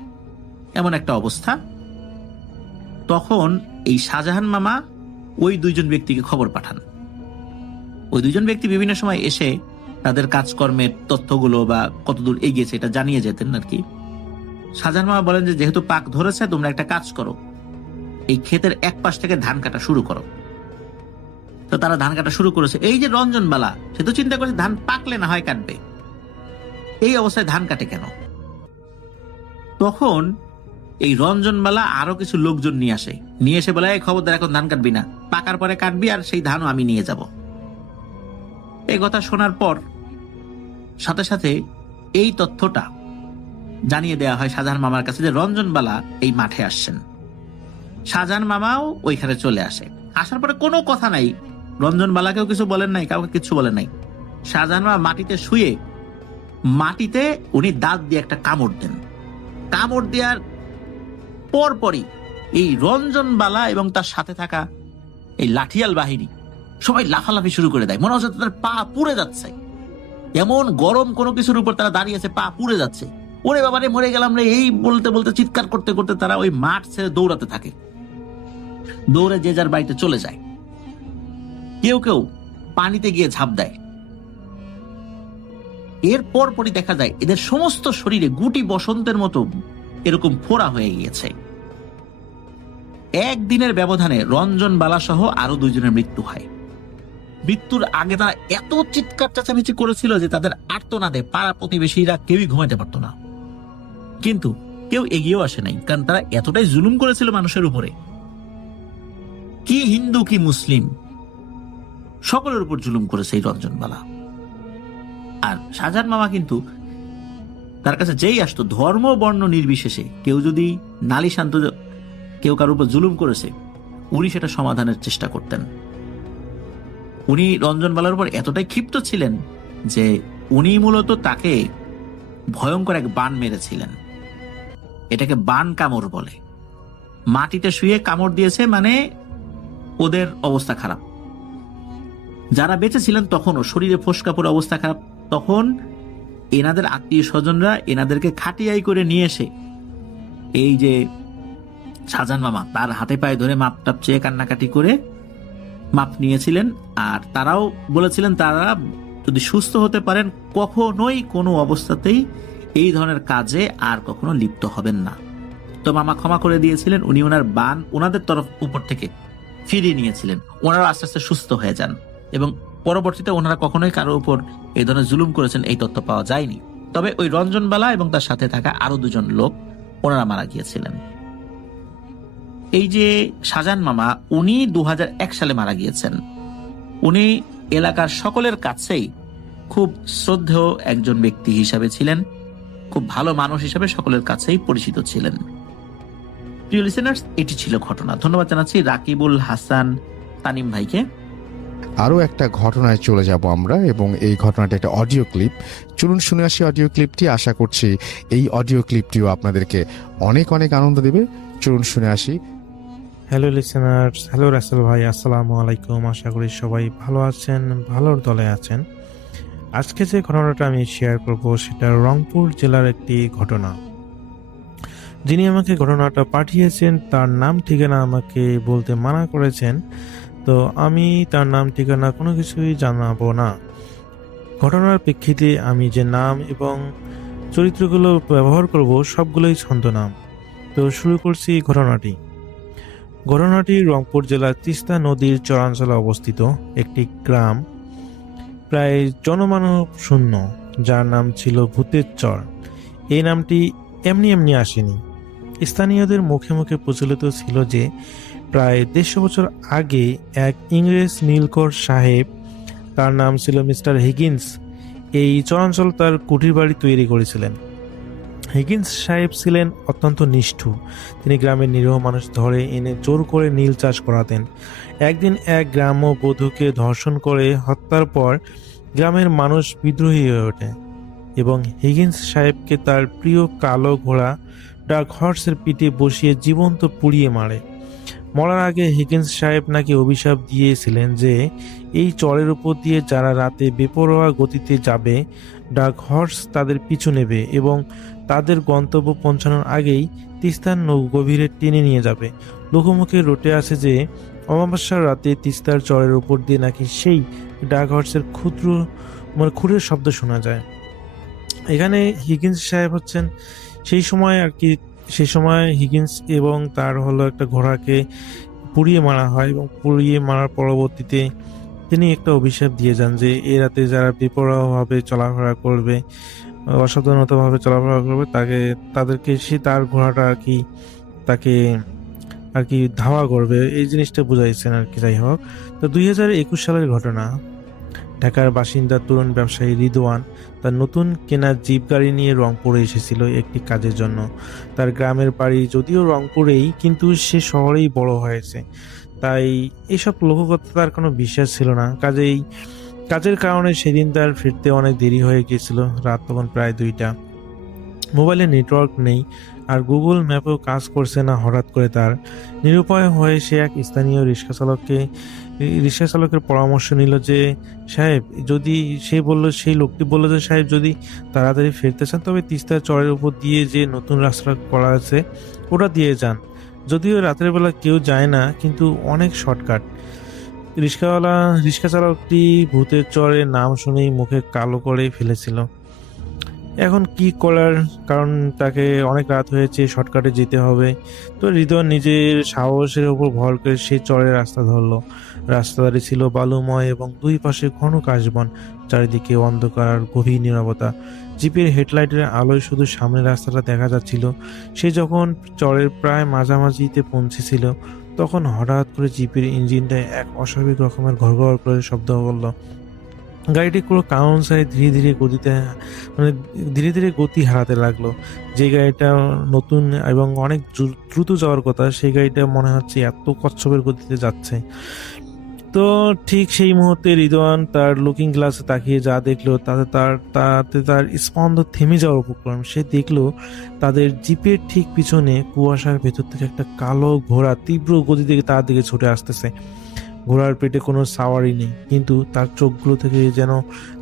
এমন একটা অবস্থা। তখন এই শাহজাহান মামা ওই 2 জন ব্যক্তিকে খবর পাঠান। ওই 2 জন ব্যক্তি বিভিন্ন সময় এসে তাদের কাজকর্মের তথ্যগুলো বা কতদূর এগিয়েছে এটা জানিয়ে যেতেন আর কি। শাহজাহান মামা বলেন যে যেহেতু পাক ধরেছে, তোমরা একটা কাজ করো, এই ক্ষেতের এক পাশ থেকে ধান কাটা শুরু করো। তো তারা ধান কাটা শুরু করেছে। এই যে রঞ্জনবালা, সে তো চিন্তা করেছে ধান পাকলে না হয় কাটবে, এই অবস্থায় ধান কাটে কেন? তখন এই রঞ্জনবালা আরো কিছু লোকজন নিয়ে আসে, নিয়ে এসে বলে এই খবরদার এখন ধান কাটবি না, পাকার পরে কাটবি, আর সেই ধানও আমি নিয়ে যাব। এই কথা শোনার পর সাথে সাথে এই তথ্যটা জানিয়ে দেওয়া হয় শাহজাহান মামার কাছে যে রঞ্জনবালা এই মাঠে আসছেন। শাহজাহান মামাও ওইখানে চলে আসে। আসার পরে কোনো কথা নাই, রঞ্জনবালাকেও কিছু বলেন নাই, কাউকে কিছু বলেন নাই। শাহজাহান মামা মাটিতে শুয়ে, মাটিতে উনি দাঁত দিয়ে একটা কামড় দেন। কামড় দেওয়ার পরপরই এই রঞ্জনবালা এবং তার সাথে থাকা এই লাঠিয়াল বাহিনী সবাই লাফালাফি শুরু করে দেয়। মনে হচ্ছে তাদের পা পুড়ে যাচ্ছে, এমন গরম কোনো কিছুর উপর তারা দাঁড়িয়েছে, পা পুড়ে যাচ্ছে। ওরে বাবারে মরে গেলাম রে, এই বলতে বলতে চিৎকার করতে করতে তারা ওই মাঠ ছেড়ে দৌড়াতে থাকে। দৌড়ে যে যার বাড়িতে চলে যায়। কেউ কেউ পানিতে গিয়ে ঝাঁপ দেয়। এর পরপরই দেখা যায় এদের সমস্ত শরীরে গুটি বসন্তের মতো এরকম ফোড়া হয়ে গিয়েছে। একদিনের ব্যবধানে রঞ্জনবালা সহ আরো 2 জনের মৃত্যু হয়। মৃত্যুর আগে তারা এত চিৎকার চেঁচামেচি করেছিল যে তাদের আর্তনাদে পাড়া প্রতিবেশীরা কেউই ঘুমাইতে পারত না। কিন্তু কেউ এগিয়েও আসে নাই, কারণ তারা এতটাই জুলুম করেছিল মানুষের উপরে। কি হিন্দু কি মুসলিম সকলের উপর জুলুম করেছে এই রঞ্জনবালা। আর শাহজাহান মামা কিন্তু তার কাছে যেই আসতো ধর্ম বর্ণ নির্বিশেষে, কেউ যদি নালিশ আনতো কেউ কারোর উপর জুলুম করেছে, উনি সেটা সমাধানের চেষ্টা করতেন। উনি রঞ্জনবালার উপর এতটাই ক্ষিপ্ত ছিলেন যে উনি মূলত তাকে ভয়ঙ্কর এক বান মেরেছিলেন। এটাকে বান কামড় বলে। মাটিতে শুয়ে কামড় দিয়েছে, মানে ওদের অবস্থা খারাপ। যারা বেঁচে ছিলেন তখনও শরীরে ফোসকা পড়ে অবস্থা খারাপ। তখন এনাদের আত্মীয় স্বজনরা এনাদেরকে খাটিয়াই করে নিয়ে এসে এই যে শাহজাহান মামা তার হাতে পায়ে ধরে মাপ টাপ চেয়ে কান্নাকাটি করে মাপ নিয়েছিলেন। আর তারাও বলেছিলেন তারা যদি সুস্থ হতে পারেন কখনোই কোনো অবস্থাতেই এই ধরনের কাজে আর কখনো লিপ্ত হবেন না। তো মামা ক্ষমা করে দিয়েছিলেন। উনি ওনার বান ওনাদের তরফ উপর থেকে ফিরিয়ে নিয়েছিলেন। ওনারা আস্তে আস্তে সুস্থ হয়ে যান এবং পরবর্তীতে ওনারা কখনোই কারো উপর এই ধরনের জুলুম করেছেন এই তথ্য পাওয়া যায়নি। তবে ওই রঞ্জনবালা এবং তার সাথে থাকা আরো 2 জন লোক ওনারা মারা গিয়েছিলেন। এই যে শাহজাহান মামা, উনি 2001 সালে মারা গিয়েছেন। উনি এলাকার সকলের কাছেই খুব শ্রদ্ধেয় একজন ব্যক্তি হিসাবে ছিলেন, খুব ভালো মানুষ হিসাবে সকলের কাছেই পরিচিত ছিলেন। প্রিয় লিসেনার্স, এটি ছিল ঘটনা। ধন্যবাদ জানাচ্ছি রাকিবুল হাসান তানিম ভাইকে। আরও একটা ঘটনায় চলে যাব আমরা, এবং এই ঘটনাটা একটা অডিও ক্লিপ। চলুন শুনে আসি অডিও ক্লিপটি। আশা করছি এই অডিও ক্লিপটিও আপনাদেরকে অনেক অনেক আনন্দ দেবে। চলুন শুনে আসি। হ্যালো লিসেনার্স, হ্যালো রাসেল ভাই, আসসালামু আলাইকুম। আশা করি সবাই ভালো আছেন, ভালোর দলে আছেন। আজকে যে ঘটনাটা আমি শেয়ার করব সেটা রংপুর জেলার একটি ঘটনা। যিনি আমাকে ঘটনাটা পাঠিয়েছেন তার নাম ঠিকানা আমাকে বলতে মানা করেছেন, তো আমি তার নাম ঠিকানা কোনো কিছুই জানাবো না। ঘটনার প্রেক্ষিতে আমি যে নাম এবং চরিত্রগুলো ব্যবহার করব সবগুলোই ছদ্মনাম। তো শুরু করছি ঘটনাটি। ঘটনাটি রংপুর জেলার তিস্তা নদীর চরাঞ্চলে অবস্থিত একটি গ্রাম, প্রায় জনমানব শূন্য, যার নাম ছিল ভূতের চর। এই নামটি এমনি এমনি আসেনি। স্থানীয়দের মুখে মুখে প্রচলিত ছিল যে প্রায় 150 বছর আগে এক ইংরেজ নীলকর সাহেব, তার নাম ছিল মিস্টার হিগিন্স, এই চরাঞ্চল তার কুঠির বাড়ি তৈরি করেছিলেন। হিগিন্স সাহেব ছিলেন অত্যন্ত নিষ্ঠুর। তিনি গ্রামের নিরীহ মানুষ ধরে এনে জোর করে নীল চাষ করাতেন। একদিন এক গ্রাম্য বধূকে ধর্ষণ করে হত্যার পর গ্রামের মানুষ বিদ্রোহী হয়ে ওঠে এবং হিগিন্স সাহেবকে তার প্রিয় কালো ঘোড়া ডার্ক হর্সের পিঠে বসিয়ে জীবন্ত পুড়িয়ে মারে। মরার আগে হিগিন্স সাহেব নাকি অভিশাপ দিয়েছিলেন যে এই চরের উপর দিয়ে যারা রাতে বেপরোয়া গতিতে যাবে, ডার্ক হর্স তাদের পিছু নেবে এবং তাদের গন্তব্য পৌঁছানোর আগেই তিস্তার গভীরে টেনে নিয়ে যাবে। লোকমুখে রটে আসে যে অমাবস্যার রাতে তিস্তার চরের উপর দিয়ে নাকি সেই ডার্ক হর্সের খুরের শব্দ শোনা যায়। এখানে হিগিন্স সাহেব হচ্ছেন সেই সময় হিগিন্স এবং তার হলো একটা ঘোড়াকে পুড়িয়ে মারা হয় এবং পুড়িয়ে মারার পরবর্তীতে তিনি একটা অভিশাপ দিয়ে যান যে এ রাতে যারা বেপরোয়াভাবে চলাফেরা করবে, অসাবধানতাভাবে চলাফেরা করবে, তাদেরকে সে তার ঘোড়াটা তাকে ধাওয়া করবে, এই জিনিসটা বুঝাইছেন আর কি। যাই হোক, তো 2021 সালের ঘটনা। ঢাকার বাসিন্দা তরুণ ব্যবসায়ী রিদওয়ান তার নতুন কেনা জিপ গাড়ি নিয়ে রংপুরে এসেছিল একটি কাজের জন্য। তার গ্রামের বাড়ি যদিও রংপুরেই, কিন্তু সে শহরেই বড় হয়েছে, তাই এসব লোককথা তার কোনো বিশ্বাস ছিল না। কাজের কারণে সেদিন তার ফিরতে অনেক দেরি হয়ে গিয়েছিল। রাত তখন প্রায় 2টা। মোবাইলে নেটওয়ার্ক নেই, আর গুগল ম্যাপেও কাজ করছে না। হঠাৎ করে তার নিরুপায় হয়ে সে এক স্থানীয় রিক্সা চালকের পরামর্শ নিল যে সাহেব, যদি সেই লোকটি বলল যে সাহেব, যদি তাড়াতাড়ি ফিরতে চান তবে তিস্তার চরের উপর দিয়ে যে নতুন রাস্তা করা আছে ওটা দিয়ে যান। যদিও রাতের বেলা কেউ যায় না, কিন্তু অনেক শর্টকাট। রিক্সা চালকটি ভূতের চরের নাম শুনেই মুখে কালো করে ফেলেছিল। এখন কি করার, কারণ তাকে অনেক রাত হয়েছে, শর্টকাটে যেতে হবে। তো হৃদয় নিজের সাহসের উপর ভর করে সেই চরের রাস্তা ধরলো। রাস্তাটি ছিল বালুময় এবং দুই পাশে ঘন কাশবন, চারিদিকে অন্ধকার আর গভীর নীরবতা। জিপের হেডলাইটের আলোয় শুধু সামনের রাস্তাটা দেখা যাচ্ছিল। সে যখন চরের প্রায় মাঝামাঝিতে পৌঁছেছিল, তখন হঠাৎ করে জিপের ইঞ্জিনটা এক অস্বাভাবিক রকমের ঘড়ঘড় করে শব্দ করলো। গাড়িটি কোনো কারণ ছাড়াই ধীরে ধীরে গতি হারাতে লাগলো। যে গাড়িটা নতুন এবং অনেক দ্রুত যাওয়ার কথা, সেই গাড়িটা মনে হচ্ছে এত কচ্ছপের গতিতে যাচ্ছে। তো ঠিক সেই মুহূর্তে রিদওয়ান তার লুকিং গ্লাসে তাকিয়ে যা দেখলো তাতে তার স্পন্দ থেমে যাওয়ার উপক্রম। সে দেখলো তাদের জিপের ঠিক পিছনে কুয়াশার ভেতর থেকে একটা কালো ঘোড়া তীব্র গতিতে তার দিকে ছুটে আসতেছে। ঘোড়ার পেটে কোনো সাওয়ারি নেই, কিন্তু তার চোখগুলো থেকে যেন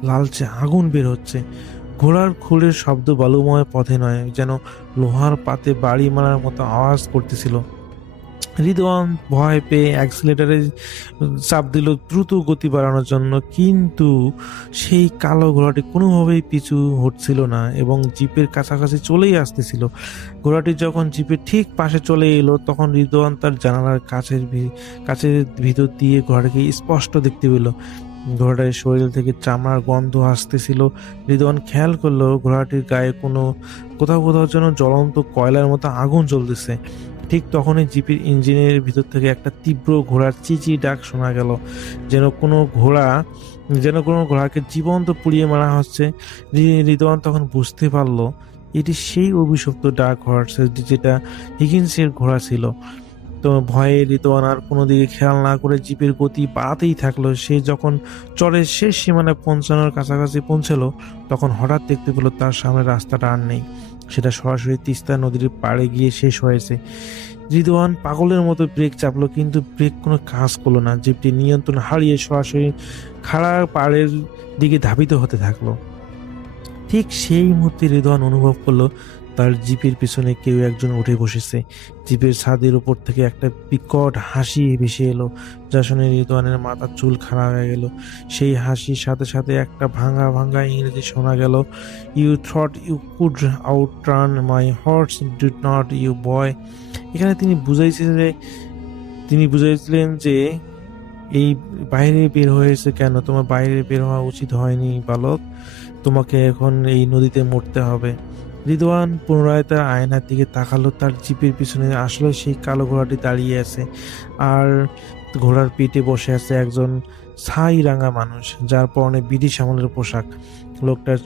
লালচে আগুন বের হচ্ছে। ঘোড়ার খুরের শব্দ বালুময় পথে নয়, যেন লোহার পাতে বাড়ি মারার মতো আওয়াজ করতেছিল। রিদওয়ান ভয় পেয়ে অ্যাক্সিলেটারে চাপ দিল দ্রুত গতি বাড়ানোর জন্য, কিন্তু সেই কালো ঘোড়াটি কোনোভাবেই পিছু হটছিল না এবং জিপের কাছাকাছি চলেই আসতেছিল। ঘোড়াটি যখন জিপের ঠিক পাশে চলে এলো, তখন রিদওয়ান তার জানালার কাছের ভিতর দিয়ে ঘোড়াটিকে স্পষ্ট দেখতে পেল। ঘোড়াটার শরীর থেকে চামড়ার গন্ধ আসতেছিল। রিদওয়ান খেয়াল করলো ঘোড়াটির গায়ে কোথাও কোথাও যেন জ্বলন্ত কয়লার মতো আগুন জ্বলতেছে। ঠিক তখনই জিপের ইঞ্জিনের ভিতর থেকে একটা তীব্র ঘোড়ার চিচি ডাক শোনা গেল, যেন কোনো ঘোড়াকে জীবন্ত পুড়িয়ে মারা হচ্ছে। রিদওয়ান তখন বুঝতে পারলো এটি সেই অভিশপ্ত ডাক হর্স যেটা হিগিন্সের ঘোড়া ছিল। তো ভয়ে রিদওয়ান আর কোনো দিকে খেয়াল না করে জিপের গতি বাড়াতেই থাকলো। সে যখন চরের শেষ সীমানায় পৌঁছানোর কাছাকাছি পৌঁছালো, তখন হঠাৎ দেখতে পেল তার সামনে রাস্তাটা আর নেই। সেটা সরাসরি তিস্তা নদীর পাড়ে গিয়ে শেষ হয়েছে। রিদওয়ান পাগলের মতো ব্রেক চাপলো, কিন্তু ব্রেক কোনো কাজ করলো না। জিপটি নিয়ন্ত্রণ হারিয়ে সরাসরি খাড়া পাড়ের দিকে ধাবিত হতে থাকলো। ঠিক সেই মুহূর্তে রিদওয়ান অনুভব করলো তার জিপের পিছনে কেউ একজন উঠে বসেছে। জিপের ছাদের উপর থেকে একটা বিকট হাসি ভেসে এলো, যা শুনে রিদওয়ানের মাথার চুল খাড়া হয়ে গেল। সেই হাসির সাথে সাথে একটা ভাঙা ভাঙা ইংরেজি শোনা গেল, you thought you could outrun my horse, did not you boy. এখানে তিনি বুঝাইছিলেন যে এই বাইরে বের হয়েছে কেন? তোমার বাইরে বের হওয়া উচিত হয়নি বালক, তোমাকে এখন এই নদীতে মরতে হবে। রিদওয়ান পুনরায় তার আয়নার দিকে তাকালো। তার জিপের পিছনে আসলে সেই কালো ঘোড়াটি দাঁড়িয়ে আছে, আর ঘোড়ার পিঠে বসে আছে একজন ছাই রাঙা মানুষ, যার পরনে ব্রিটিশ আমলের পোশাক। লোকটার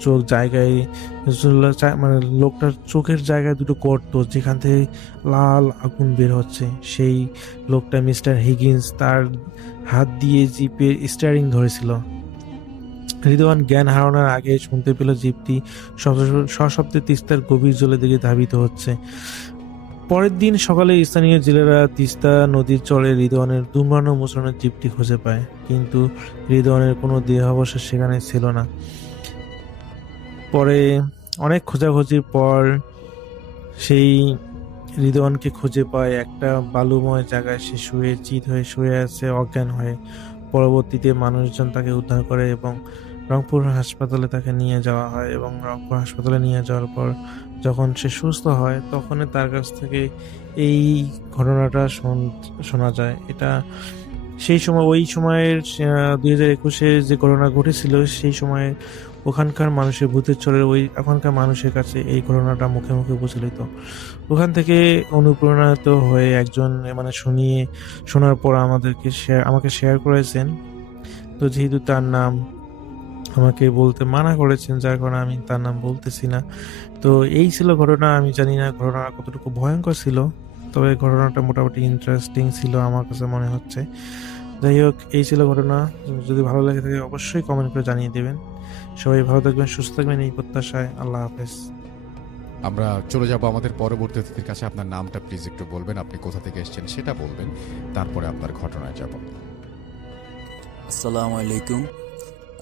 চোখের জায়গায় দুটো গর্ত, যেখান থেকে লাল আগুন বের হচ্ছে। সেই লোকটা মিস্টার হিগিন্স, তার হাত দিয়ে জিপের স্টিয়ারিং ধরেছিল। রিদওয়ান জ্ঞান হারানোর আগে শুনতে পেল জিপটি সশব্দে তিস্তার গভীর জলের দিকে ধাবিত হচ্ছে। পরের দিন সকালে স্থানীয় জেলেরা তিস্তা নদীর চরে রিদওয়ানের দুমড়ানো মুচড়ানো জিপটি খুঁজে পায়, কিন্তু রিদওয়ানের কোনো দেহাবশেষ সেখানে ছিল না। পরে অনেক খোঁজাখুঁজির পর সেই রিদওয়ানকে খুঁজে পায় একটা বালুময় জায়গায়। সে চিত হয়ে শুয়ে আছে, অজ্ঞান হয়ে। পরবর্তীতে মানুষজন তাকে উদ্ধার করে এবং রংপুর হাসপাতালে তাকে নিয়ে যাওয়া হয়, এবং রংপুর হাসপাতালে নিয়ে যাওয়ার পর যখন সে সুস্থ হয়, তখনই তার কাছ থেকে এই ঘটনাটা শোনা যায়। এটা ওই সময়ের 2021-এ যে ঘটনা ঘটেছিল, সেই সময়ে ওখানকার মানুষের ভূতের চরের ওখানকার মানুষের কাছে এই ঘটনাটা মুখে মুখে প্রচলিত। ওখান থেকে অনুপ্রেরণাত হয়ে একজন শোনার পর আমাকে শেয়ার করেছেন। তো যেহেতু তার নাম আমাকে বলতে মানা করেছেন, যার কারণে আমি তার নাম বলতেছি না। তো এই ছিল ঘটনা। আমি জানি না ঘটনাটা কতটুকু ভয়ঙ্কর ছিল, তবে ঘটনাটা মোটামুটি ইন্টারেস্টিং ছিল আমার কাছে মনে হচ্ছে। যাই হোক, এই ছিল ঘটনা। যদি ভালো লেগে থাকে অবশ্যই কমেন্ট করে জানিয়ে দেবেন। সবাই ভালো থাকবেন, সুস্থ থাকবেন এই প্রত্যাশায়। আল্লাহ হাফেজ। আমরা চলে যাব আমাদের পরবর্তী অতিথির কাছে। আপনার নামটা প্লিজ একটু বলবেন, আপনি কোথা থেকে এসেছেন সেটা বলবেন, তারপরে আপনার ঘটনায় যাব। আসসালামু আলাইকুম,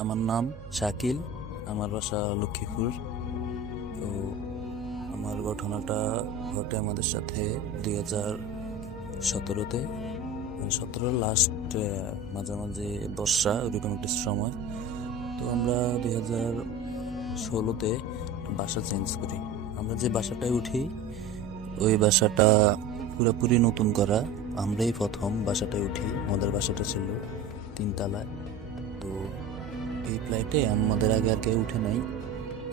আমার নাম শাকিল, আমার বাসা লক্ষ্মীপুর। তো আমার ঘটনাটা ঘটে আমাদের সাথে 2017-তে, 17 লাস্ট মাঝামাঝি বর্ষা ওইরকম একটা সময়। তো আমরা 2016-তে বাসা চেঞ্জ করি। আমরা যে বাসাটায় উঠি ওই বাসাটা পুরোপুরি নতুন করা, আমরাই প্রথম বাসাটায় উঠি। আমাদের বাসাটা ছিল 3 তলায়। তো এই ফ্লাইটে আমাদের আগে আর কেউ উঠে নাই।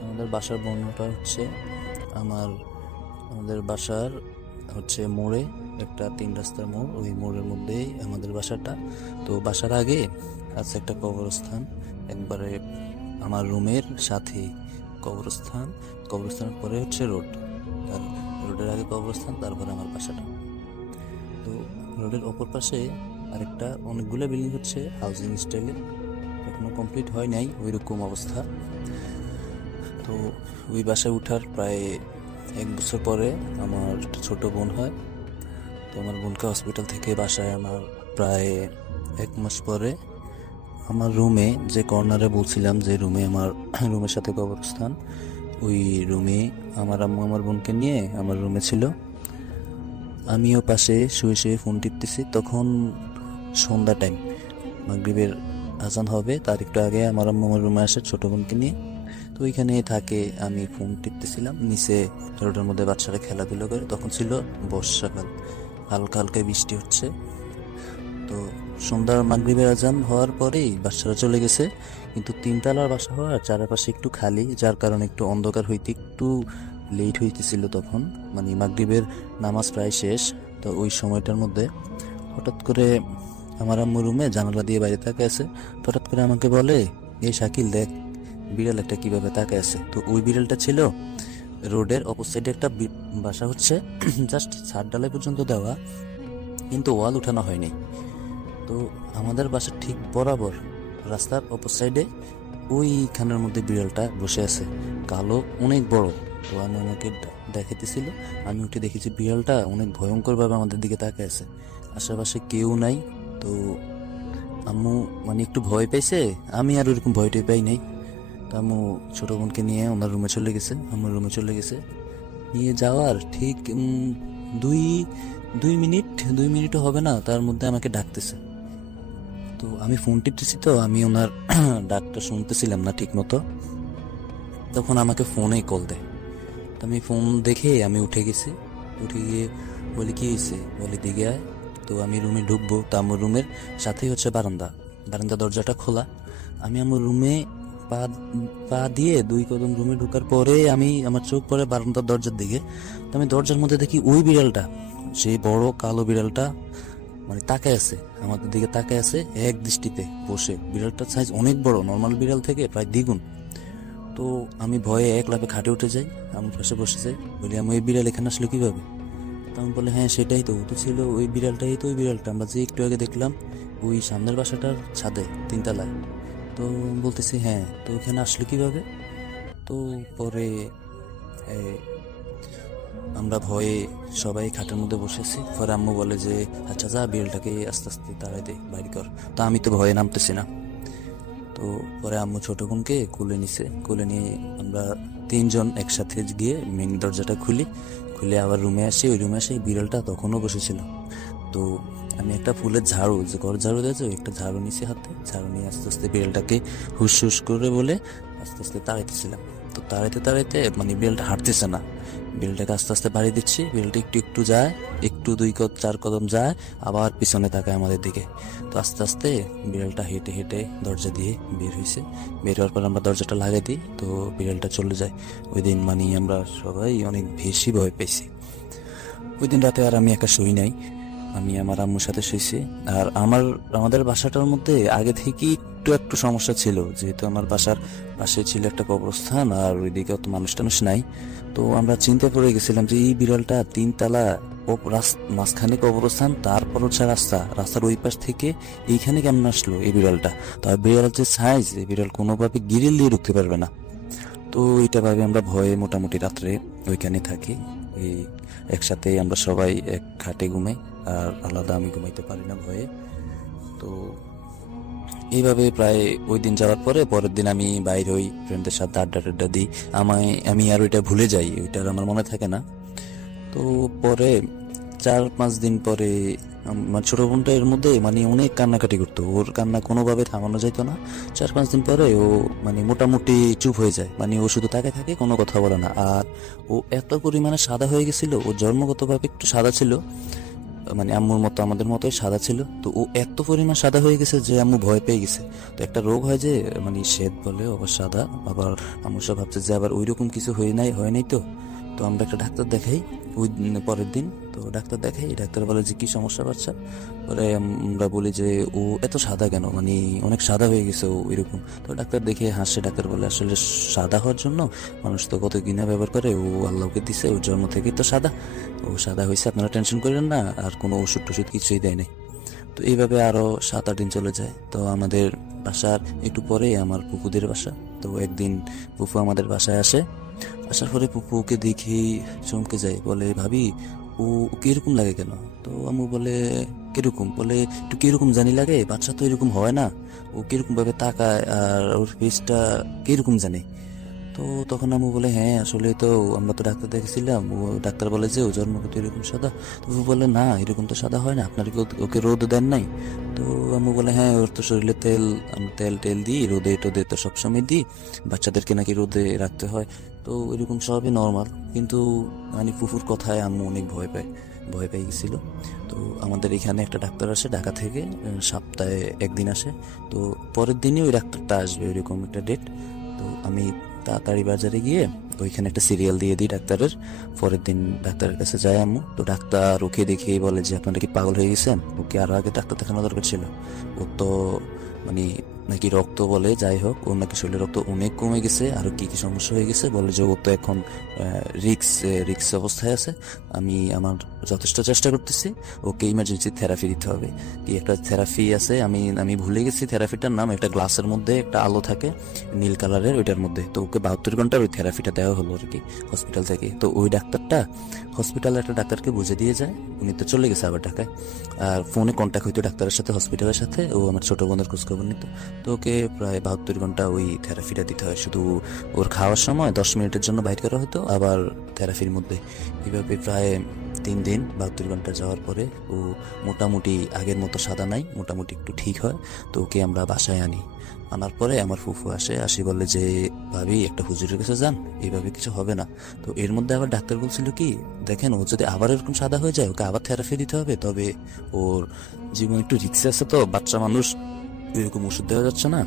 আমাদের বাসার বর্ণনাটা হচ্ছে, আমাদের বাসার হচ্ছে মোড়ে একটা 3 রাস্তার মোড়, ওই মোড়ের মধ্যেই আমাদের বাসাটা। তো বাসার আগে আছে একটা কবরস্থান, একবারে আমার রুমের সাথে কবরস্থানের পরে হচ্ছে রোড, আর রোডের আগে কবরস্থান, তারপরে আমার বাসাটা। তো রোডের অপর পাশে আরেকটা অনেকগুলো বিল্ডিং হচ্ছে হাউজিং স্টাইলে, এখনো কমপ্লিট হয় নাই ওইরকম অবস্থা। তো ওই বাসায় উঠার প্রায় 1 বছর পরে আমার একটা ছোট বোন হয়। তো আমার বোনকে হসপিটাল থেকে বাসায় আমার প্রায় 1 মাস পরে আমার রুমে, যে কর্নারে বলছিলাম যে রুমে আমার রুমের সাথে কবরস্থান, ওই রুমে আমার আম্মু আমার বোনকে নিয়ে আমার রুমে ছিল। আমিও পাশে শুয়ে শুয়ে ফোন টিপতেছি। তখন সন্ধ্যা টাইম, মাগরিবের আজান হবে তার একটু আগে আমার আম্মু আমার রুমে আসে ছোট বোনকে নিয়ে। তো ওইখানে থাকে, আমি ফোন টিপতেছিলাম। নিচে রোডের মধ্যে বাচ্চারা খেলাধুলো করে। তখন ছিল বর্ষাকাল, হালকা হালকা বৃষ্টি হচ্ছে। তো সন্ধ্যার মাগরিবের আজান হওয়ার পরেই বাচ্চারা চলে গেছে, কিন্তু 3 তলার বাসা হওয়ার চারপাশে একটু খালি, যার কারণে একটু অন্ধকার হইতে একটু লেট হইতেছিল। তখন মানে মাগরিবের নামাজ প্রায় শেষ। তো ওই সময়টার মধ্যে হঠাৎ করে আমার আম্মু রুমে জানালা দিয়ে বাইরে তাকায় আছে। হঠাৎ করে আমাকে বলে, এই শাকিল দেখ, বিড়াল একটা কিভাবে তাকায় আছে। তো ওই বিড়ালটা ছিল রোডের অপর সাইডে একটা বাসা, হচ্ছে জাস্ট ছাদ ডালাই পর্যন্ত দেওয়া, কিন্তু ওয়াল উঠানো হয়নি। তো আমাদের বাসার ঠিক বরাবর রাস্তার অপর সাইডে ওইখানের মধ্যে বিড়ালটা বসে আছে, কালো, অনেক বড়। তো আমাকে দেখাইতেছিল, আমি উঠে দেখেছি বিড়ালটা অনেক ভয়ঙ্কর ভাবে আমাদের দিকে তাকায় আছে। আশেপাশে কেউ নাই। তো আম্মু মানে একটু ভয় পাইছে, আমি আর ওরকম ভয়টাই পাই নাই। তো আম্মু ছোট বোনকে নিয়ে ওনার রুমে চলে গেছে, আমার রুমে চলে গেছে। নিয়ে যাওয়ার ঠিক 2 মিনিটও হবে না, তার মধ্যে আমাকে ডাকতেছে। তো আমি ফোন টিপতেছি, তো আমি ওনার ডাকটা শুনতেছিলাম না ঠিক মতো। তখন আমাকে ফোনেই কল দেয়। তো আমি ফোন দেখে আমি উঠে গেছি। উঠে গিয়ে বলি, কি হয়েছে? বলে, দিকে আয়। তো আমি রুমে ঢুকবো, তো আমার রুমের সাথেই হচ্ছে বারান্দা দরজাটা খোলা। আমি আমার রুমে পা দিয়ে 2 কদম রুমে ঢোকার পরে আমার চোখ পড়ে বারান্দার দরজার দিকে। তো আমি দরজার মধ্যে দেখি ওই বিড়ালটা, সেই বড় কালো বিড়ালটা মানে তাকায় আছে, আমাদের দিকে তাকায় আছে এক দৃষ্টিতে বসে। বিড়ালটার সাইজ অনেক বড়, নর্মাল বিড়াল থেকে প্রায় দ্বিগুণ। তো আমি ভয়ে এক লাফে খাটে উঠে যাই, আমার পাশে বসে যাই। বলি, আমি ওই বিড়াল এখানে আসলে কিভাবে? তো আমি বলে, হ্যাঁ সেটাই তো ছিল ওই বিড়ালটাই তো, ওই বিড়ালটা আমরা যে একটু আগে দেখলাম ওই সামনের বাসাটার ছাদে 3 তলায়। তো বলতেছি, হ্যাঁ, তো ওখানে আসলে কিভাবে? তো পরে আমরা ভয়ে সবাই খাটের মধ্যে বসেছি। পরে আম্মু বলে যে, আচ্ছা যা, বিড়ালটাকে আস্তে আস্তে তাড়াই দে, বাইরে কর। তো আমি তো ভয়ে নামতেছি না। তো পরে আম্মু ছোট বোনকে কোলে নিয়ে আমরা 3 জন একসাথে গিয়ে মেন দরজাটা খুলে আবার রুমে আসি। ওই রুমে আসি, বিড়ালটা তখনও বসেছিল। তো আমি একটা ফুলের ঝাড়ু, যে ঘর ঝাড়ু দিয়েছে, একটা ঝাড়ু নিয়েছি হাতে। ঝাড়ু নিয়ে আস্তে আস্তে বিড়ালটাকে হুস হুস করে বলে আস্তে আস্তে তাড়াইতেছিলাম। তো তাড়াইতে মানে বিড়ালটা হাঁটতেছে না। বিড়ালটাকে আস্তে আস্তে বাড়ি দিচ্ছি। বিড়ালটা একটু যায়, 2-4 কদম যায়, আবার পিছনে তাকায় আমাদের দিকে। তো আস্তে আস্তে বিড়ালটা হেঁটে হেঁটে দরজা দিয়ে বের হয়েছে। বের হওয়ার পর আমরা দরজাটা লাগাই দিই, তো বিড়ালটা চলে যায়। ওই দিন মানে আমরা সবাই অনেক বেশি ভয় পেয়েছি। ওই দিন রাতে আর আমি একা শুই নাই, আমি আমার আম্মুর সাথে শুয়েছি। আর আমাদের বাসাটার মধ্যে আগে থেকে একটু সমস্যা ছিল, যেহেতু আমার বাসার পাশে ছিল একটা কবরস্থান, আর ওইদিকে অত মানুষ টানুষ নাই। তো আমরা চিন্তা করে গেছিলাম যে এই বিড়ালটা 3 তলা, মাঝখানে কবরস্থান, তারপর হচ্ছে রাস্তার ওই পাশ থেকে এইখানে কেমন আসলো এই বিড়ালটা? তবে বিড়াল যে সাইজ, এই বিড়াল কোনোভাবে গ্রিল দিয়ে ঢুকতে পারবে না। তো এটা ভাবে আমরা ভয়ে মোটামুটি রাত্রে ওইখানে থাকি। এই একসাথে আমরা সবাই এক খাটে ঘুমাই, আর আলাদা আমি ঘুমাইতে পারি না ভয়ে। তো এইভাবে প্রায় ওই দিন যাওয়ার পরে পরের দিন আমি বাইর হই, ফ্রেন্ডদের সাথে আড্ডা টাড্ডা দিই। আমি আর ওইটা ভুলে যাই, ওইটার আমার মনে থাকে না। তো পরে 4-5 দিন পরে আমার ছোট বোনটা এর মধ্যে মানে অনেক কান্নাকাটি করতো, ওর কান্না কোনোভাবে থামানো যাইতো না। 4-5 দিন পরে ও মানে মোটামুটি চুপ হয়ে যায়, মানে ও শুধু তাকে থাকে, কোনো কথা বলে না। আর ও এত পরিমাণে সাদা হয়ে গেছিল, ও জন্মগতভাবে একটু সাদা ছিল, মানে আম্মুর মতো আমাদের মতোই সাদা ছিল। তো ও এত পরিমাণ সাদা হয়ে গেছে যে আম্মু ভয় পেয়ে গেছে। তো একটা রোগ হয় যে মানে শ্বেত বলে, আবার সাদা, আবার আম্মু সব ভাবছে যে আবার ওইরকম কিছু হয় নাই তো। তো আমরা একটা ডাক্তার দেখাই ওই পরের দিন। তো ডাক্তার দেখাই, ডাক্তার বলে যে কি সমস্যা বাচ্চা। পরে আমরা বলি যে ও এত সাদা কেন, মানে অনেক সাদা হয়ে গেছে ও এরকম। তো ডাক্তার দেখে হাসে, ডাক্তার বলে আসলে সাদা হওয়ার জন্য মানুষ তো কত গিনা ব্যবহার করে, ও আল্লাহকে দিছে, ওর জন্ম থেকেই তো সাদা, ও সাদা হয়েছে, আপনারা টেনশন করেন না, আর কোনো ওষুধ টষুধ কিছুই দেয় নাই। তো এইভাবে আরো 7-8 দিন চলে যায়। তো আমাদের বাসার একটু পরে আমার পুকুদের বাসা। তো একদিন পুপু আমাদের বাসায় আসার পরে পুপুকে দেখেই চমকে যায়, বলে ভাবি ও কিরকম লাগে কেন? তো আম্মু বলে কিরকম? বলে একটু কিরকম জানি লাগে, বাচ্চা তো এরকম হয় না, ও কিরকম ভাবে তাকায় আর ওর ফেসটা কিরকম জানে। তো তখন আম্মু বলে হ্যাঁ আসলে তো আমরা তো ডাক্তার দেখেছিলাম, ও ডাক্তার বলে যে ও জন্মগত এরকম সাদা। তো ও বলে না এরকম তো সাদা হয় না, আপনার কি ওকে রোদ দেন নাই? তো আম্মু বলে হ্যাঁ ওর তো শরীরে তেল দিই, রোদে টোদে তো সবসময় দিই, বাচ্চাদেরকে নাকি রোদে রাখতে হয়, তো এরকম সবই নর্মাল। কিন্তু মানে ফুফুর কথায় আম্মু অনেক ভয় পেয়ে গেছিল। তো আমাদের এখানে একটা ডাক্তার আসে ঢাকা থেকে, সপ্তাহে একদিন আসে। তো পরের দিনই ওই ডাক্তারটা আসবে, ওইরকম একটা ডেট। তো আমি তাড়াতাড়ি বাজারে গিয়ে ওইখানে একটা সিরিয়াল দিয়ে দিই ডাক্তারের। পরের দিন ডাক্তারের কাছে যায় আম্মু। তো ডাক্তার ওকে দেখেই বলে যে আপনারা কি পাগল হয়ে গেছেন, ওকে আরো আগে ডাক্তার দেখানো দরকার ছিল, ও তো মানে নাকি রক্ত বলে, যাই হোক ওর নাকি শরীরে রক্ত অনেক কমে গেছে, আরো কি কি সমস্যা হয়ে গেছে, বলে যে ও তো এখন রিক্স অবস্থায় আছে, আমি আমার যথেষ্ট চেষ্টা করতেছি, ওকে ইমার্জেন্সি থেরাপি দিতে হবে। কি একটা থেরাপি আছে, আমি ভুলে গেছি থেরাপিটার নাম, একটা গ্লাসের মধ্যে একটা আলো থাকে নীল কালারের, ওইটার মধ্যে। তো ওকে 72 ঘন্টার ওই থেরাপিটা দেওয়া হলো আর কি হসপিটাল থেকে। তো ওই ডাক্তারটা হসপিটালের একটা ডাক্তারকে বুঝে দিয়ে যায়, উনি তো চলে গেছে আবার ঢাকায়। আর ফোনে কন্ট্যাক্ট হইতো ডাক্তারের সাথে, হসপিটালের সাথে, ও আমার ছোট বোনের খোঁজখবর নিত। তো ওকে প্রায় 72 ঘন্টা ওই থেরাপিটা দিতে হয়, শুধু ওর খাওয়ার সময় 10 মিনিটের জন্য বাইর করা হতো, আবার থেরাপির মধ্যে। এইভাবে প্রায় 3 দিন 72 ঘন্টা যাওয়ার পরে ও মোটামুটি আগের মতো সাদা নাই, মোটামুটি একটু ঠিক হয়। তো ওকে আমরা বাসায় আনার পরে আমার ফুফু আসি বলে যে ভাবি একটা হুজুরের কাছে যান, এইভাবে কিছু হবে না। তো এর মধ্যে আবার ডাক্তার বলছিল কি দেখেন ও যদি আবার এরকম সাদা হয়ে যায়, ওকে আবার থেরাপি দিতে হবে, তবে ওর জীবন একটু রিস্ক আছে, তো বাচ্চা মানুষ এরকম ওষুধ দেওয়া যাচ্ছে না,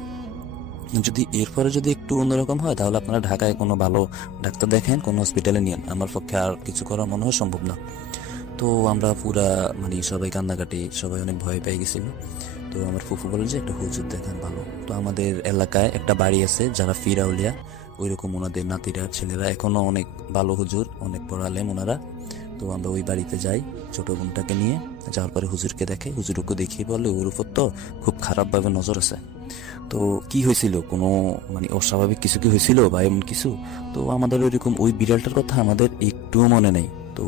যদি এরপরে যদি একটু অন্যরকম হয় তাহলে আপনারা ঢাকায় কোনো ভালো ডাক্তার দেখেন, কোনো হসপিটালে নিয়েন, আমার পক্ষে আর কিছু করা মনে হয় সম্ভব না। তো আমরা পুরা মানে সবাই কান্নাকাটি, সবাই অনেক ভয় পেয়ে গেছিল। তো আমার ফুফু বলে যে একটা হুজুর দেখান ভালো। তো আমাদের এলাকায় একটা বাড়ি আছে যারা ফিরাউলিয়া, ওইরকম ওনাদের নাতিরা ছেলেরা এখনো অনেক ভালো হুজুর, অনেক পড়ালেন ওনারা। তো আমরা ওই বাড়িতে যাই ছোট বোনটাকে নিয়ে, যাওয়ার পরে হুজুরকে দেখে, হুজুরকে দেখিয়ে বলে ওর উপর তো খুব খারাপভাবে নজর আছে। তো কি হয়েছিল, কোনো মানে অস্বাভাবিক কিছু কি হয়েছিল বা এমন কিছু? তো আমাদের ওইরকম ওই বিড়ালটার কথা আমাদের একটুও মনে নেই। তো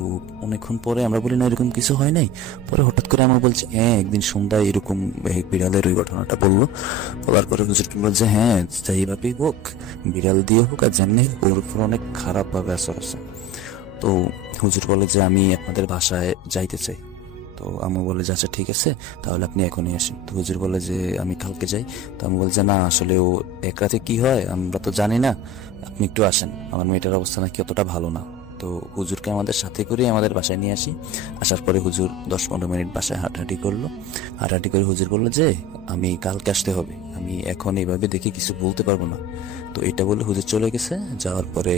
অনেকক্ষণ পরে আমরা বলি না এরকম কিছু হয় নাই। পরে হঠাৎ করে আমরা বলছি হ্যাঁ একদিন সন্ধ্যায় এরকম বিড়ালের ওই ঘটনাটা বলার পরে হুজুরকে বলছে হ্যাঁ যাইভাবেই হোক, বিড়াল দিয়ে হোক আর যেমনি ওর উপর অনেক খারাপভাবে আসর আছে। তো হুজুর বলে যে আমি আপনাদের বাসায় যাইতে চাই। তো আম্মু বলে যে আচ্ছা ঠিক আছে তাহলে আপনি এখনই আসেন। তো হুজুর বলে যে আমি কালকে যাই। তো আমি বলছে না আসলে ও এক রাতে কি হয় আমরা তো জানি না, আপনি একটু আসেন, আমার মেয়েটার অবস্থা নাকি অতটা ভালো না। তো হুজুরকে আমাদের সাথে করে আমাদের বাসায় নিয়ে আসি। আসার পরে হুজুর 10-15 মিনিট বাসায় হাঁটাহাঁটি করলো। হাঁটাহাঁটি করে হুজুর বললো যে আমি কালকে আসতে হবে, আমি এখন এইভাবে দেখে কিছু বলতে পারবো না। তো এটা বলে হুজুর চলে গেছে। যাওয়ার পরে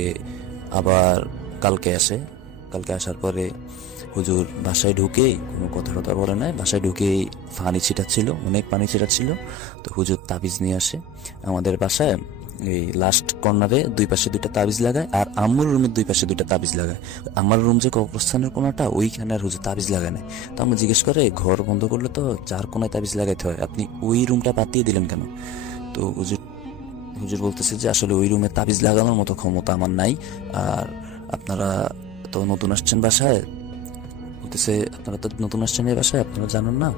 আবার কালকে আসার পরে হুজুর বাসায় ঢুকেই কোনো কথা বলে নাই, বাসায় ঢুকেই অনেক পানি ছিটাচ্ছিল। তো হুজুর তাবিজ নিয়ে আসে আমাদের বাসায়, এই লাস্ট কর্নারে 2 পাশে 2টা তাবিজ লাগায়, আর আম্মুর রুমের 2 পাশে 2টা তাবিজ লাগায়। আমার রুম যে কবরস্থানের কোনাটা ওইখানে আর হুজুর তাবিজ লাগায় নাই। তো আমরা জিজ্ঞেস করে ঘর বন্ধ করলে তো 4 কোনায় তাবিজ লাগাইতে হয়, আপনি ওই রুমটা বাদ দিয়ে দিলেন কেন? তো হুজুর বলতেছে যে আসলে ওই রুমে তাবিজ লাগানোর মতো ক্ষমতা আমার নাই, আর আপনারা তো নতুন আসছেন বাসায়, বলতেছে আপনারা তো নতুন আসছেন এই বাসায়, আপনারা জানেন না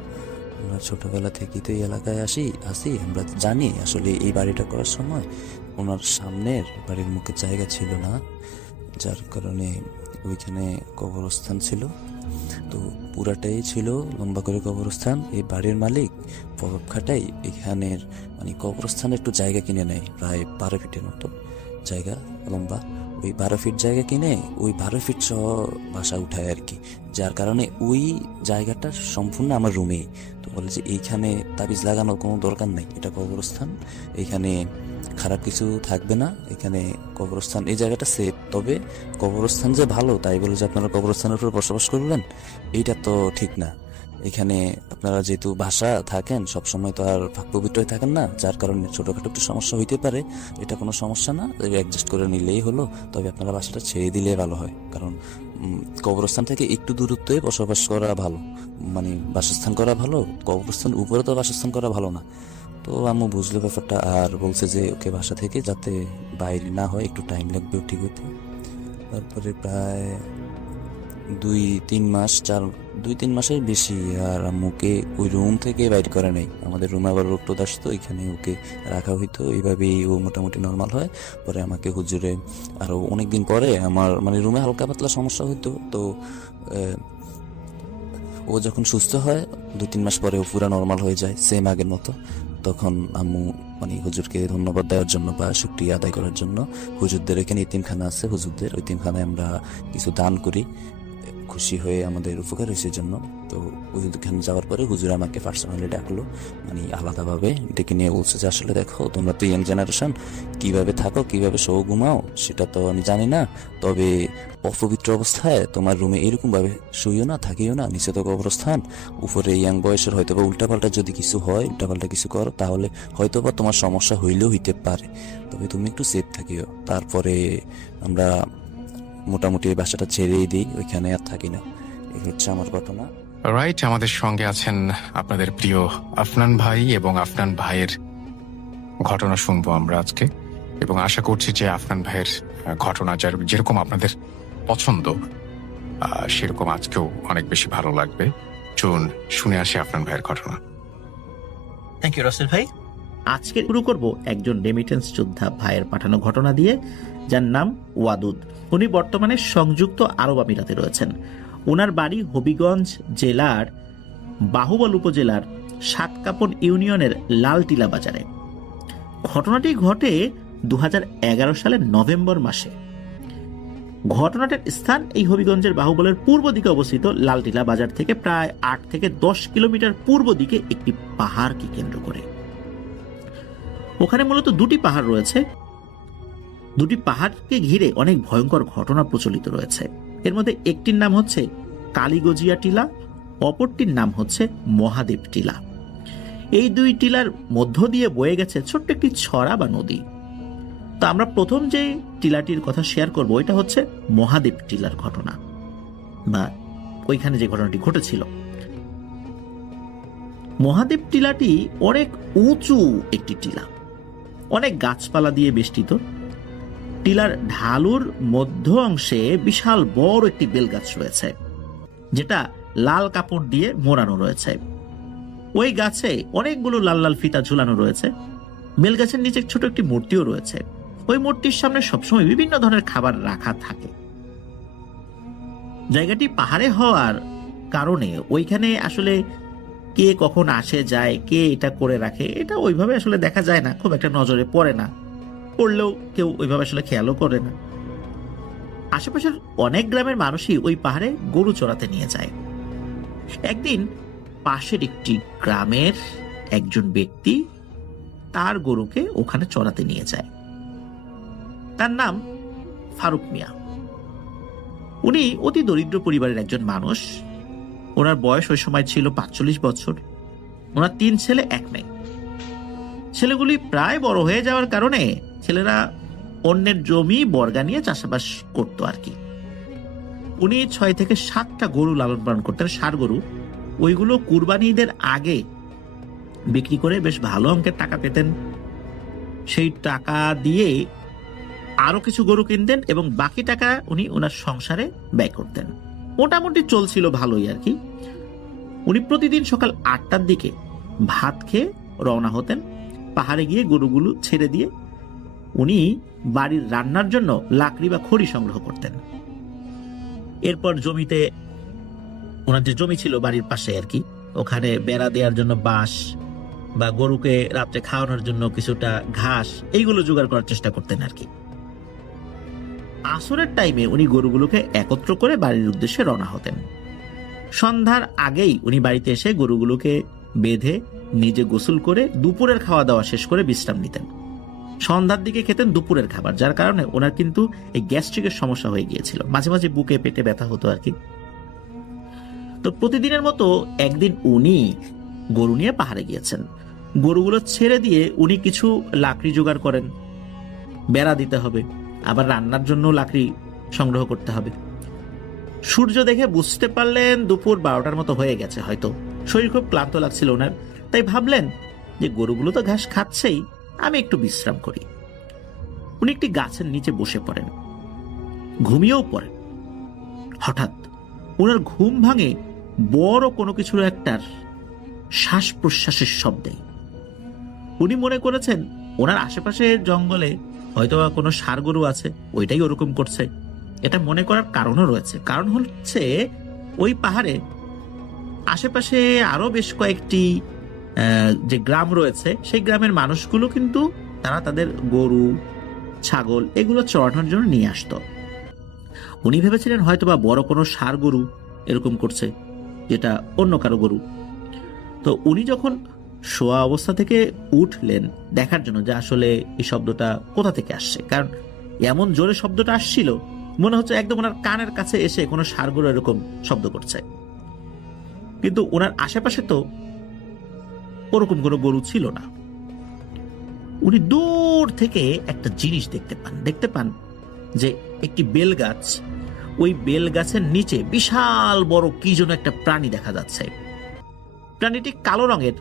আমরা ছোটবেলা থেকেই তো এই এলাকায় আসি, আমরা জানি আসলে এই বাড়িটা করার সময় ওনার সামনের বাড়ির মুখে জায়গা ছিল না, যার কারণে ওইখানে কবরস্থান ছিল। তো পুরাটাই ছিল লম্বা করে কবরস্থান। এই বাড়ির মালিক প্রভাব খাটাই এখানের মানে কবরস্থানের একটু জায়গা কিনে নেয়, প্রায় 12 ফিটের মতো জায়গা লম্বা। ওই 12 ফিট জায়গা কিনে ওই 12 ফিট সহ বাসা উঠায় আর কি, যার কারণে ওই জায়গাটা সম্পূর্ণ আমার রুমেই। তো বলে যে এইখানে তাবিজ লাগানোর কোনো দরকার নেই, এটা কবরস্থান, এইখানে খারাপ কিছু থাকবে না, এখানে কবরস্থান, এই জায়গাটা সেফ। তবে কবরস্থান যে ভালো তাই বলে যে আপনারা কবরস্থানের উপর বসবাস করবেন এইটা তো ঠিক না। এখানে আপনারা যেহেতু বাসা থাকেন সবসময় তো আর ফাঁক পবিত্রই থাকেন না, যার কারণে ছোটখাটো একটু সমস্যা হইতে পারে, এটা কোনো সমস্যা না, অ্যাডজাস্ট করে নিলেই হলো। তবে আপনারা বাসাটা ছেড়ে দিলে ভালো হয়, কারণ কবরস্থান থেকে একটু দূরত্বে বসবাস করা ভালো, মানে বাসস্থান করা ভালো, কবরস্থান উপরে তো বাসস্থান করা ভালো না। তো আম্মু বুঝলো ব্যাপারটা আর বলছে যে ওকে বাসা থেকে যাতে বাইরে না হয়, একটু টাইম লাগবে ঠিক হইতে। তারপরে প্রায় 2-3 মাসের বেশি আর আম্মুকে ওই রুম থেকে বাইর করে নেই। আমাদের রুমে আবার রোগ টোদ আসতো, এখানে ওকে রাখা হইতো, এইভাবেই ও মোটামুটি নর্মাল হয়। পরে আমাকে হুজুরে আরো অনেকদিন পরে আমার মানে রুমে হালকা পাতলা সমস্যা হইতো, তো ও যখন সুস্থ হয় 2-3 মাস পরে ও পুরা নর্মাল হয়ে যায় সেম আগের মতো। তখন আম্মু মানে হুজুরকে ধন্যবাদ দেওয়ার জন্য বা শুকরিয়া আদায় করার জন্য হুজুরদের এখানে ইতিমখানা আছে, হুজুরদের ওই ইতিমখানায় আমরা কিছু দান করি, খুশি হয়ে আমাদের উপকার হয়েছে জন্য। তো ওইখানে যাওয়ার পরে হুজুর আমাকে পার্সোনালি ডাকলো, মানে আলাদাভাবে ডেকে নিয়ে বলছে যে আসলে দেখো তোমরা তো ইয়াং জেনারেশন, কিভাবে থাকো কিভাবে শো ঘুমাও সেটা তো আমি জানি না, তবে অপবিত্র অবস্থায় তোমার রুমে এরকম ভাবে শুইও না, থাকিও না, নিচে তো কবরস্থান, উপরে ইয়াং বয়সের হয়তো বা উল্টাপাল্টা যদি কিছু হয়, উল্টাপাল্টা কিছু করো তাহলে হয়তো বা তোমার সমস্যা হইলেও হইতে পারে, তবে তুমি একটু সেফ থাকিও। তারপরে আমরা মোটামুটি এই বাসাটা ছেড়েই দিই, ওইখানে আর থাকি না। এই হচ্ছে আমার ঘটনা। রাইট, আমাদের সঙ্গে আছেন আপনাদের প্রিয় আফনান ভাই, এবং আফনান ভাইয়ের ঘটনা শুনবো আমরা আজকে, এবং আশা করছি যে আফনান ভাইয়ের ঘটনা যেরকম আপনাদের পছন্দ সেরকম আজকেও অনেক বেশি ভালো লাগবে। চলুন শুনে আসি আফনান ভাইয়ের ঘটনা। থ্যাংক ইউ রাসেল ভাই। আজকে শুরু করব একজন রেমিটেন্স যোদ্ধা ভাইয়ের পাঠানো ঘটনা দিয়ে, যার নাম ওয়াদুদ। উনি বর্তমানে সংযুক্ত আরব আমিরাতে রয়েছেন। ওনার বাড়ি হবিগঞ্জ জেলার বাহুবল উপজেলার সাতকাপন ইউনিয়নের লালটিলা বাজারে। ঘটনাটি ঘটে 2011 সালের নভেম্বর মাসে। ঘটনাটার স্থান এই হবিগঞ্জের বাহুবলের পূর্ব দিকে অবস্থিত লালটিলা বাজার থেকে প্রায় 8 থেকে 10 কিলোমিটার পূর্ব দিকে একটি পাহাড়কে কেন্দ্র করে। ওখানে মূলত 2টি পাহাড় রয়েছে। 2টি পাহাড়কে ঘিরে অনেক ভয়ঙ্কর ঘটনা প্রচলিত রয়েছে। এর মধ্যে একটির নাম হচ্ছে কালীগজিয়া টিলা, অপরটির নাম হচ্ছে মহাদেব টিলা। এই 2 টিলার মধ্য দিয়ে বয়ে গেছে ছোট্ট একটি ছড়া বা নদী। তো আমরা প্রথম যে টিলাটির কথা শেয়ার করব এটা হচ্ছে মহাদেব টিলার ঘটনা, বা ওইখানে যে ঘটনাটি ঘটেছিল। মহাদেব টিলাটি অনেক উঁচু একটি টিলা, অনেক গাছপালা দিয়ে বেষ্টিত। টিলার ঢালুর মধ্য অংশে বিশাল বড় একটি বেলগাছ রয়েছে, যেটা লাল কাপড় দিয়ে মোড়ানো রয়েছে। ওই গাছে অনেকগুলো লাল লাল ফিতা ঝুলানো রয়েছে। বেলগাছের নিচে ছোট একটি মূর্তিও রয়েছে। ওই মূর্তির সামনে সবসময় বিভিন্ন ধরনের খাবার রাখা থাকে। জায়গাটি পাহাড়ে হওয়ার কারণে ওইখানে আসলে কে কখন আসে যায়, কে এটা করে রাখে, এটা ওইভাবে আসলে দেখা যায় না, খুব একটা নজরে পড়ে না, পড়লেও কেউ ওইভাবে আসলে খেয়ালও করে না। আশেপাশের অনেক গ্রামের মানুষই ওই পাহাড়ে গরু চড়াতে নিয়ে যায়। একদিন পাশের একটি গ্রামের একজন ব্যক্তি তার গরুকে ওখানে চড়াতে নিয়ে যায়। তার নাম ফারুক মিয়া। উনি অতি দরিদ্র পরিবারের একজন মানুষ। ওনার বয়স ওই সময় ছিল 45 বছর। ওনার 3 ছেলে 1 মেয়ে। ছেলেগুলি প্রায় বড় হয়ে যাওয়ার কারণে ছেলেরা অন্যের জমি বর্গা নিয়ে চাষাবাস করতো আর কি। উনি 6 থেকে 7টা গরু লালন পালন করতেন, ষাঁড় গরু। ওইগুলো কুরবানি ঈদের আগে বিক্রি করে বেশ ভালো অঙ্কের টাকা পেতেন। সেই টাকা দিয়ে আরো কিছু গরু কিনতেন এবং বাকি টাকা উনি ওনার সংসারে ব্যয় করতেন। মোটামুটি চলছিল ভালোই আর কি। উনি প্রতিদিন সকাল 8টার দিকে ভাত খেয়ে রওনা হতেন, পাহাড়ে গিয়ে গরুগুলো ছেড়ে দিয়ে উনি বাড়ির রান্নার জন্য লাকড়ি বা খড়ি সংগ্রহ করতেন। এরপর জমিতে, ওনার যে জমি ছিল বাড়ির পাশে আর কি, ওখানে বেড়া দেওয়ার জন্য বাঁশ বা গরুকে রাত্রে খাওয়ানোর জন্য কিছুটা ঘাস, এইগুলো জোগাড় করার চেষ্টা করতেন আর কি। আসরের টাইমে উনি গরুগুলোকে একত্র করে বাড়ির উদ্দেশ্যে রওনা হতেন। সন্ধ্যার আগেই উনি বাড়িতে এসে গরুগুলোকে বেঁধে নিজে গোসল করে দুপুরের খাওয়া দাওয়া শেষ করে বিশ্রাম নিতেন। সন্ধ্যার দিকে খেতেন দুপুরের খাবার, যার কারণে ওনার কিন্তু এই গ্যাস্ট্রিকের সমস্যা হয়ে গিয়েছিল, মাঝে মাঝে বুকে পেটে ব্যথা হতো আর কি। তো প্রতিদিনের মতো একদিন উনি গরু নিয়ে পাহাড়ে গিয়েছেন। গরুগুলো ছেড়ে দিয়ে উনি কিছু লাকড়ি জোগাড় করেন, বেড়া দিতে হবে, আবার রান্নার জন্য লাকড়ি সংগ্রহ করতে হবে। সূর্য দেখে বুঝতে পারলেন দুপুর 12টার মতো হয়ে গেছে হয়তো। শরীর খুব ক্লান্ত লাগছিল ওনার, তাই ভাবলেন যে গরুগুলো তো ঘাস খাচ্ছেই, আমি একটু বিশ্রাম করি। উনি একটি গাছের নিচে বসে পড়েন, ঘুমিয়েও পড়েন। হঠাৎ ওনার ঘুম ভাঙে বড় কোনো কিছুর একটার শ্বাস প্রশ্বাসের শব্দে। উনি মনে করেছেন ওনার আশেপাশে জঙ্গলে হয়তো কোনো ষাঁড় গরু আছে, ওইটাই ওরকম করছে। এটা মনে করার কারণও রয়েছে, কারণ হচ্ছে ওই পাহাড়ে আশেপাশে আরো বেশ কয়েকটি যে গ্রাম রয়েছে, সেই গ্রামের মানুষগুলো কিন্তু তারা তাদের গরু ছাগল এগুলো চড়ানোর জন্য নিয়ে আসতো। উনি ভেবেছিলেন হয়তোবা বড় কোনো ষাঁড় গরু এরকম করছে, যেটা অন্য কারো গরু। তো উনি যখন শোয়া অবস্থা থেকে উঠলেন দেখার জন্য যে আসলে এই শব্দটা কোথা থেকে আসছে, কারণ এমন জোরে শব্দটা আসছিল মনে হচ্ছে একদম ওনার কানের কাছে এসে কোনো ষাঁড় গরু এরকম শব্দ করছে। কিন্তু ওনার আশেপাশে তো ওরকম কোনো গরু ছিল না। উনি দূর থেকে একটা জিনিস দেখতে পান যে একটি বেল গাছ, ওই বেল গাছের নিচে বিশাল বড় কি যেন একটা প্রাণী দেখা যাচ্ছে। প্রাণীটি কালো রঙের,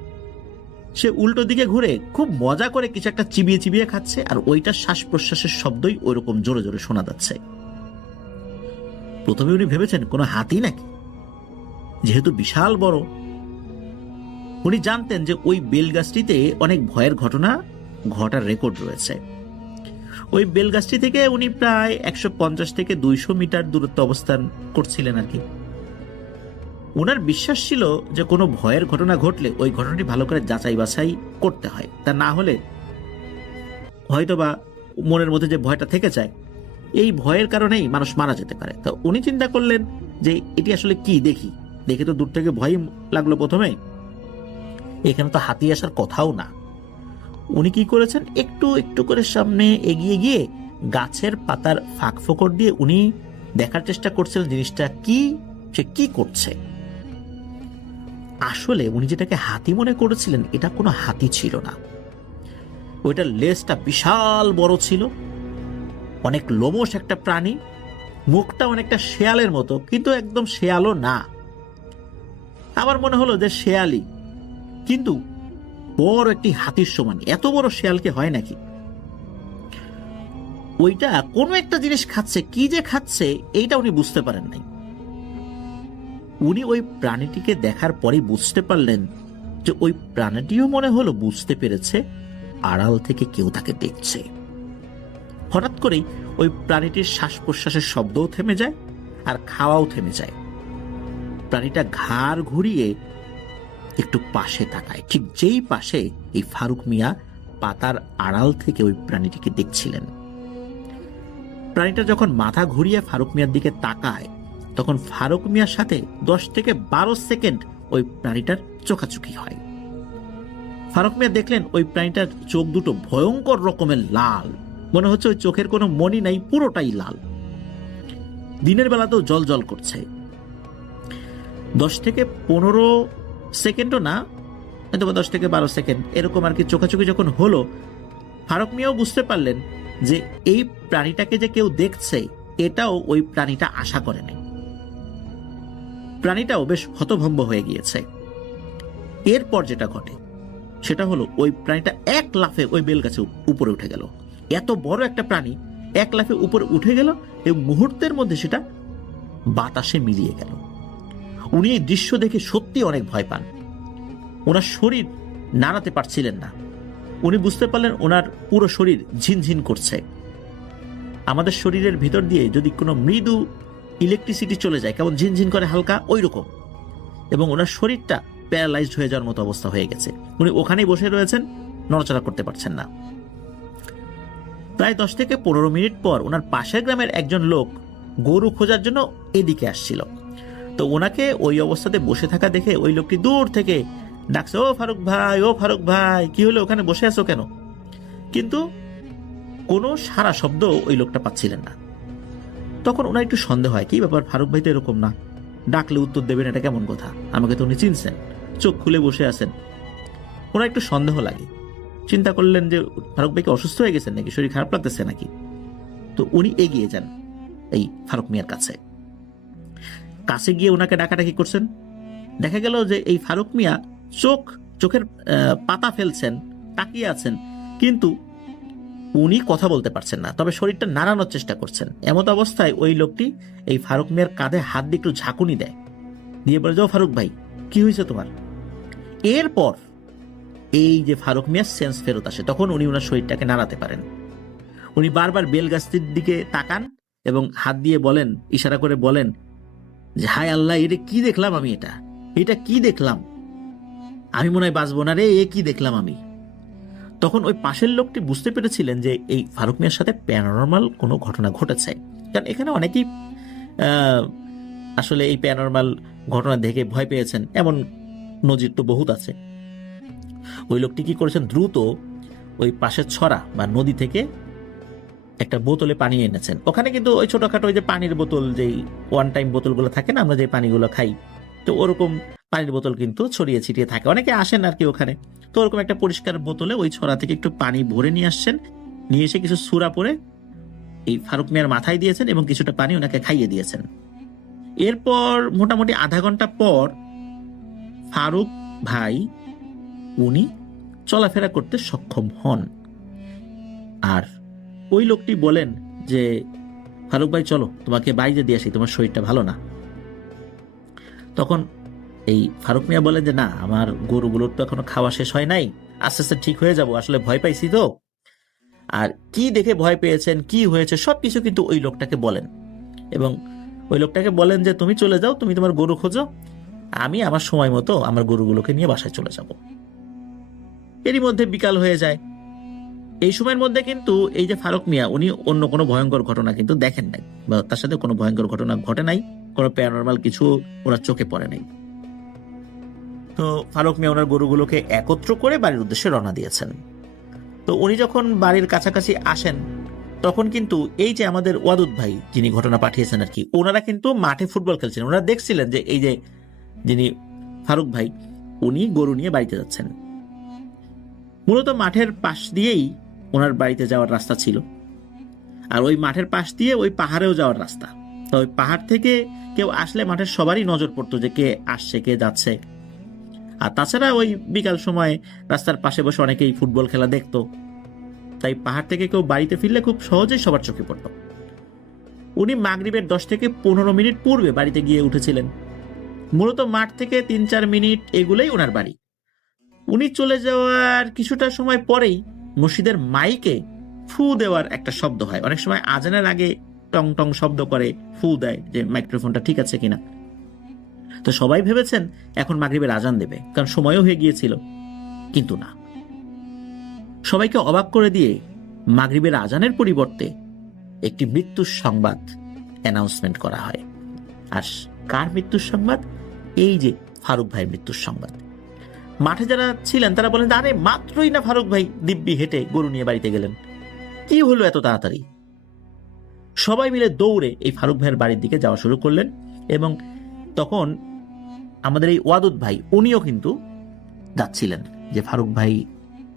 সে উল্টো দিকে ঘুরে খুব মজা করে কিছু একটা চিবিয়ে চিবিয়ে খাচ্ছে, আর ওইটার শ্বাস প্রশ্বাসের শব্দই ওইরকম জোরে জোরে শোনা যাচ্ছে। প্রথমে উনি ভেবেছেন কোনো হাতি নাকি, যেহেতু বিশাল বড়। উনি জানতেন যে ওই বেলগাছটিতে অনেক ভয়ের ঘটনা ঘটার রেকর্ড রয়েছে। ওই বেলগাছটি থেকে উনি প্রায় 150 থেকে 200 মিটার দূরত্ব অবস্থান করছিলেন আর কি। ওনার বিশ্বাস ছিল যে কোনো ভয়ের ঘটনা ঘটলে ওই ঘটনাটি ভালো করে যাচাই বাছাই করতে হয়, তা না হলে হয়তোবা মনের মধ্যে যে ভয়টা থেকে যায়, এই ভয়ের কারণেই মানুষ মারা যেতে পারে। তো উনি চিন্তা করলেন যে এটি আসলে কি, দেখে তো দূর থেকে ভয় লাগলো প্রথমে, এখানে তো হাতি আসার কথাও না। উনি কি করেছেন, একটু একটু করে সামনে এগিয়ে গিয়ে গাছের পাতার ফাঁক ফোকর দিয়ে উনি দেখার চেষ্টা করছিলেন জিনিসটা কি, সে কি করছে। আসলে উনি যেটাকে হাতি মনে করেছিলেন এটা কোনো হাতি ছিল না। ওইটার লেজটা বিশাল বড় ছিল, অনেক লোমশ একটা প্রাণী, মুখটা অনেকটা শেয়ালের মতো, কিন্তু একদম শেয়ালও না। আমার মনে হলো যে শেয়ালই, কিন্তু বড় একটি হাতির সমান। এত বড় শেয়ালকে হয় নাকি? ওইটা কোনো একটা জিনিস খাচ্ছে, কি যে খাচ্ছে এইটা উনি বুঝতে পারেন নাই। উনি ওই প্রাণীটিকে দেখার পরে বুঝতে পারলেন যে ওই প্রাণীটিও মনে হলো বুঝতে পেরেছে আড়াল থেকে কেউ তাকে দেখছে। হঠাৎ করেই ওই প্রাণীটির শ্বাস প্রশ্বাসের শব্দও থেমে যায় আর খাওয়াও থেমে যায়। প্রাণীটা ঘাড় ঘুরিয়ে একটু পাশে তাকায়, ঠিক যেই পাশে এই ফারুক মিয়া পাতার আড়াল থেকে ওই প্রাণীটিকে দেখছিলেন। প্রাণীটা যখন মাথা ঘুরিয়ে ফারুক মিয়ার দিকে তাকায়, তখন ফারুক মিয়ার সাথে 10 থেকে 12 সেকেন্ড ওই প্রাণীটার চোখাচোখি হয়। ফারুক মিয়া দেখলেন ওই প্রাণীটার চোখ দুটো ভয়ঙ্কর রকমের লাল, মনে হচ্ছে ওই চোখের কোনো মনি নাই, পুরোটাই লাল, দিনের বেলাতেও জল জল করছে। 10 থেকে 15 সেকেন্ডও না, হয়তো 10 থেকে 12 সেকেন্ড এরকম আর কি চোখাচোখি যখন হলো, ফারুক মিয়াও বুঝতে পারলেন যে এই প্রাণীটাকে যে কেউ দেখছে এটাও ওই প্রাণীটা আশা করে নাই। প্রাণীটাও বেশ হতভম্ব হয়ে গিয়েছে। এরপর যেটা ঘটে সেটা হলো ওই প্রাণীটা এক লাফে ওই বেল গাছে উপরে উঠে গেল। এত বড় একটা প্রাণী এক লাফে উপরে উঠে গেল এবং মুহূর্তের মধ্যে সেটা বাতাসে মিলিয়ে গেল। উনি এই দৃশ্য দেখে সত্যি অনেক ভয় পান। ওনার শরীর নাড়াতে পারছিলেন না। উনি বুঝতে পারলেন ওনার পুরো শরীর ঝিনঝিন করছে। আমাদের শরীরের ভিতর দিয়ে যদি কোনো মৃদু ইলেকট্রিসিটি চলে যায়, কেমন ঝিনঝিন করে হালকা, ওই রকম। এবং ওনার শরীরটা প্যারালাইজড হয়ে যাওয়ার মতো অবস্থা হয়ে গেছে। উনি ওখানেই বসে রয়েছেন, নড়াচড়া করতে পারছেন না। প্রায় 10 থেকে 15 মিনিট পর ওনার পাশের গ্রামের একজন লোক গরু খোঁজার জন্য এদিকে আসছিল। তো ওনাকে ওই অবস্থাতে বসে থাকা দেখে ওই লোকটি দূর থেকে ডাকছে, ও ফারুক ভাই, ও ফারুক ভাই, কি হলো, ওখানে বসে আছো কেন? কিন্তু কোনো সারা শব্দ ওই লোকটা পাচ্ছিলেন না। তখন ওনার একটু সন্দেহ হয়, কি ব্যাপার, ফারুক ভাই তো এরকম না, ডাকলে উত্তর দেবেন, এটা কেমন কথা? আমাকে তো উনি চিনছেন, চোখ খুলে বসে আছেন। ওনার একটু সন্দেহ লাগে। চিন্তা করলেন যে ফারুক ভাইকে অসুস্থ হয়ে গেছেন নাকি, শরীর খারাপ লাগতেছে নাকি। তো উনি এগিয়ে যান এই ফারুক মিয়ার কাছে। কাছে গিয়ে ওনাকে ডাকাডাকি করছেন। দেখা গেল যে এই ফারুক মিয়া চোখের পাতা ফেলছেন, তাকিয়ে আছেন, কিন্তু উনি কথা বলতে পারছেন না, তবে শরীরটা নাড়ানোর চেষ্টা করছেন। এমত অবস্থায় ওই লোকটি এই ফারুক মিয়ার কাঁধে হাত দিয়ে একটু ঝাঁকুনি দেয়, দিয়ে বলে, যাও ফারুক ভাই, কি হয়েছে তোমার? এরপর এই যে ফারুক মিয়ার সেন্স ফেরত আসে, তখন উনি ওনার শরীরটাকে নাড়াতে পারেন। উনি বারবার বেলগাছটির দিকে তাকান এবং হাত দিয়ে বলেন, ইশারা করে বলেন যে, হায় আল্লাহ, এটা কি দেখলাম আমি, এটা কি দেখলাম, আমি মনে হয় বাঁচবো না রে, এ কি দেখলাম আমি। তখন ওই পাশের লোকটি বুঝতে পেরেছিলেন যে এই ফারুক মিয়ার সাথে প্যারানরমাল কোনো ঘটনা ঘটেছে। কারণ এখানে অনেকেই আসলে এই প্যারানরমাল ঘটনা দেখে ভয় পেয়েছেন, এমন নজির তো বহুত আছে। ওই লোকটি কি করেছেন, দ্রুত ওই পাশের ছড়া বা নদী থেকে একটা বোতলে পানি এনেছেন। ওখানে কিন্তু ওই ছোটখাটো ওই যে পানির বোতল, যেই ওয়ান টাইম বোতলগুলো থাকে না, আমরা যে পানিগুলো খাই, তো ওরকম পানির বোতল কিন্তু ছড়িয়ে ছিটিয়ে থাকে, অনেকে আসেন আর কি ওখানে। তো ওরকম একটা পরিষ্কার বোতলে ওই ছড়া থেকে একটু পানি ভরে নিয়ে আসছেন, নিয়ে এসে কিছু সূরা পরে এই ফারুক মিয়ার মাথায় দিয়েছেন এবং কিছুটা পানি ওনাকে খাইয়ে দিয়েছেন। এরপর মোটামুটি আধা ঘন্টা পর ফারুক ভাই উনি চলাফেরা করতে সক্ষম হন। আর ওই লোকটি বলেন যে, ফারুক ভাই চলো, তোমাকে বাইরে দিয়ে আসি, তোমার শরীরটা ভালো না। তখন এই ফারুক মিয়া বলেন যে, না, আমার গরুগুলোর তো এখনো খাওয়া শেষ হয় নাই, আস্তে আস্তে ঠিক হয়ে যাব, আসলে ভয় পাইছি তো। আর কি দেখে ভয় পেয়েছেন, কি হয়েছে, সবকিছু কিন্তু ওই লোকটাকে বলেন। এবং ওই লোকটাকে বলেন যে, তুমি চলে যাও, তুমি তোমার গরু খোঁজো, আমি আমার সময় মতো আমার গরুগুলোকে নিয়ে বাসায় চলে যাব। এরই মধ্যে বিকাল হয়ে যায়। এই সময়ের মধ্যে কিন্তু এই যে ফারুক মিয়া, উনি অন্য কোনো ভয়ঙ্কর ঘটনা কিন্তু দেখেন নাই, বা তার সাথে কোনো ভয়ঙ্কর ঘটনা ঘটে নাই, কোনো প্যারানরমাল কিছু ওনার চোখে পড়ে নাই। তো ফারুক মিয়া ওনার গরুগুলোকে একত্র করে বাড়ির উদ্দেশ্যে রওনা দিয়েছেন। তো উনি যখন বাড়ির কাছাকাছি আসেন, তখন কিন্তু এই যে আমাদের ওয়াদুদ ভাই যিনি ঘটনা পাঠিয়েছেন আর কি, ওনারা কিন্তু মাঠে ফুটবল খেলছিলেন। ওনারা দেখছিলেন যে এই যে যিনি ফারুক ভাই, উনি গরু নিয়ে বাড়িতে যাচ্ছেন। মূলত মাঠের পাশ দিয়েই ওনার বাড়িতে যাওয়ার রাস্তা ছিল, আর ওই মাঠের পাশ দিয়ে ওই পাহাড়েও যাওয়ার রাস্তা। তো ওই পাহাড় থেকে কেউ আসলে মাঠের সবারই নজর পড়তো যে কে আসছে, কে যাচ্ছে। আর তাছাড়া ওই বিকাল সময় রাস্তার পাশে বসে অনেকেই ফুটবল খেলা দেখতো, তাই পাহাড় থেকে কেউ বাড়িতে ফিরলে খুব সহজেই সবার চোখে পড়তো। উনি মাগরিবের 10 থেকে 15 মিনিট পূর্বে বাড়িতে গিয়ে উঠেছিলেন। মূলত মাঠ থেকে 3-4 মিনিট এগুলোই ওনার বাড়ি। উনি চলে যাওয়ার কিছুটা সময় পরেই মসজিদের মাইকে ফু দেওয়ার একটা শব্দ হয়। অনেক সময় আজানের আগে টং টং শব্দ করে ফু দেয়, যে মাইক্রোফোনটা ঠিক আছে কিনা। তো সবাই ভেবেছেন এখন মাগরিবের আজান দেবে, কারণ সময়ও হয়ে গিয়েছিল, কিন্তু না। সবাইকে অবাক করে দিয়ে মাগরিবের আজানের পরিবর্তে একটি মৃত্যুর সংবাদ অ্যানাউন্সমেন্ট করা হয়। আর কার মৃত্যুর সংবাদ? এই যে ফারুক ভাইয়ের মৃত্যুর সংবাদ। মাঠে যারা ছিলেন তারা বলেন, আরে মাত্রই না ফারুক ভাই দিব্যি হেঁটে গরু নিয়ে বাড়িতে গেলেন, কি হলো এত তাড়াতাড়ি? সবাই মিলে দৌড়ে এই ফারুক ভাইয়ের বাড়ির দিকে যাওয়া শুরু করলেন। এবং তখন আমাদের এই ওয়াদুদ ভাই, উনিও কিন্তু যাচ্ছিলেন যে ফারুক ভাই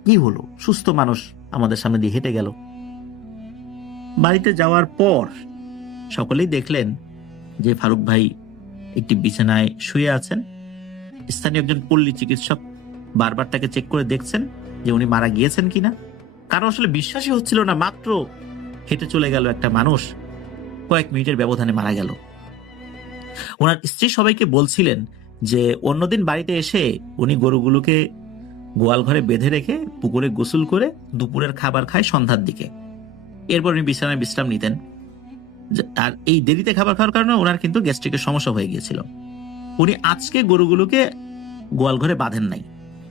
কি হলো, সুস্থ মানুষ আমাদের সামনে দিয়ে হেঁটে গেল। বাড়িতে যাওয়ার পর সকলেই দেখলেন যে ফারুক ভাই একটি বিছানায় শুয়ে আছেন। স্থানীয় একজন পল্লী চিকিৎসক বারবার তাকে চেক করে দেখছেন যে উনি মারা গিয়েছেন কিনা। কারণ আসলে বিশ্বাসই হচ্ছিল না, মাত্র হেঁটে চলে গেল একটা মানুষ কয়েক মিনিটের ব্যবধানে মারা গেল। ওনার স্ত্রী সবাইকে বলছিলেন যে অন্যদিন বাড়িতে এসে উনি গরুগুলোকে গোয়াল ঘরে বেঁধে রেখে পুকুরে গোসল করে দুপুরের খাবার খায় সন্ধ্যার দিকে, এরপর উনি বিছানায় বিশ্রাম নিতেন। আর এই দেরিতে খাবার খাওয়ার কারণে ওনার কিন্তু গ্যাস্ট্রিকের সমস্যা হয়ে গিয়েছিল। উনি আজকে গরুগুলোকে গোয়াল ঘরে বাঁধেন নাই,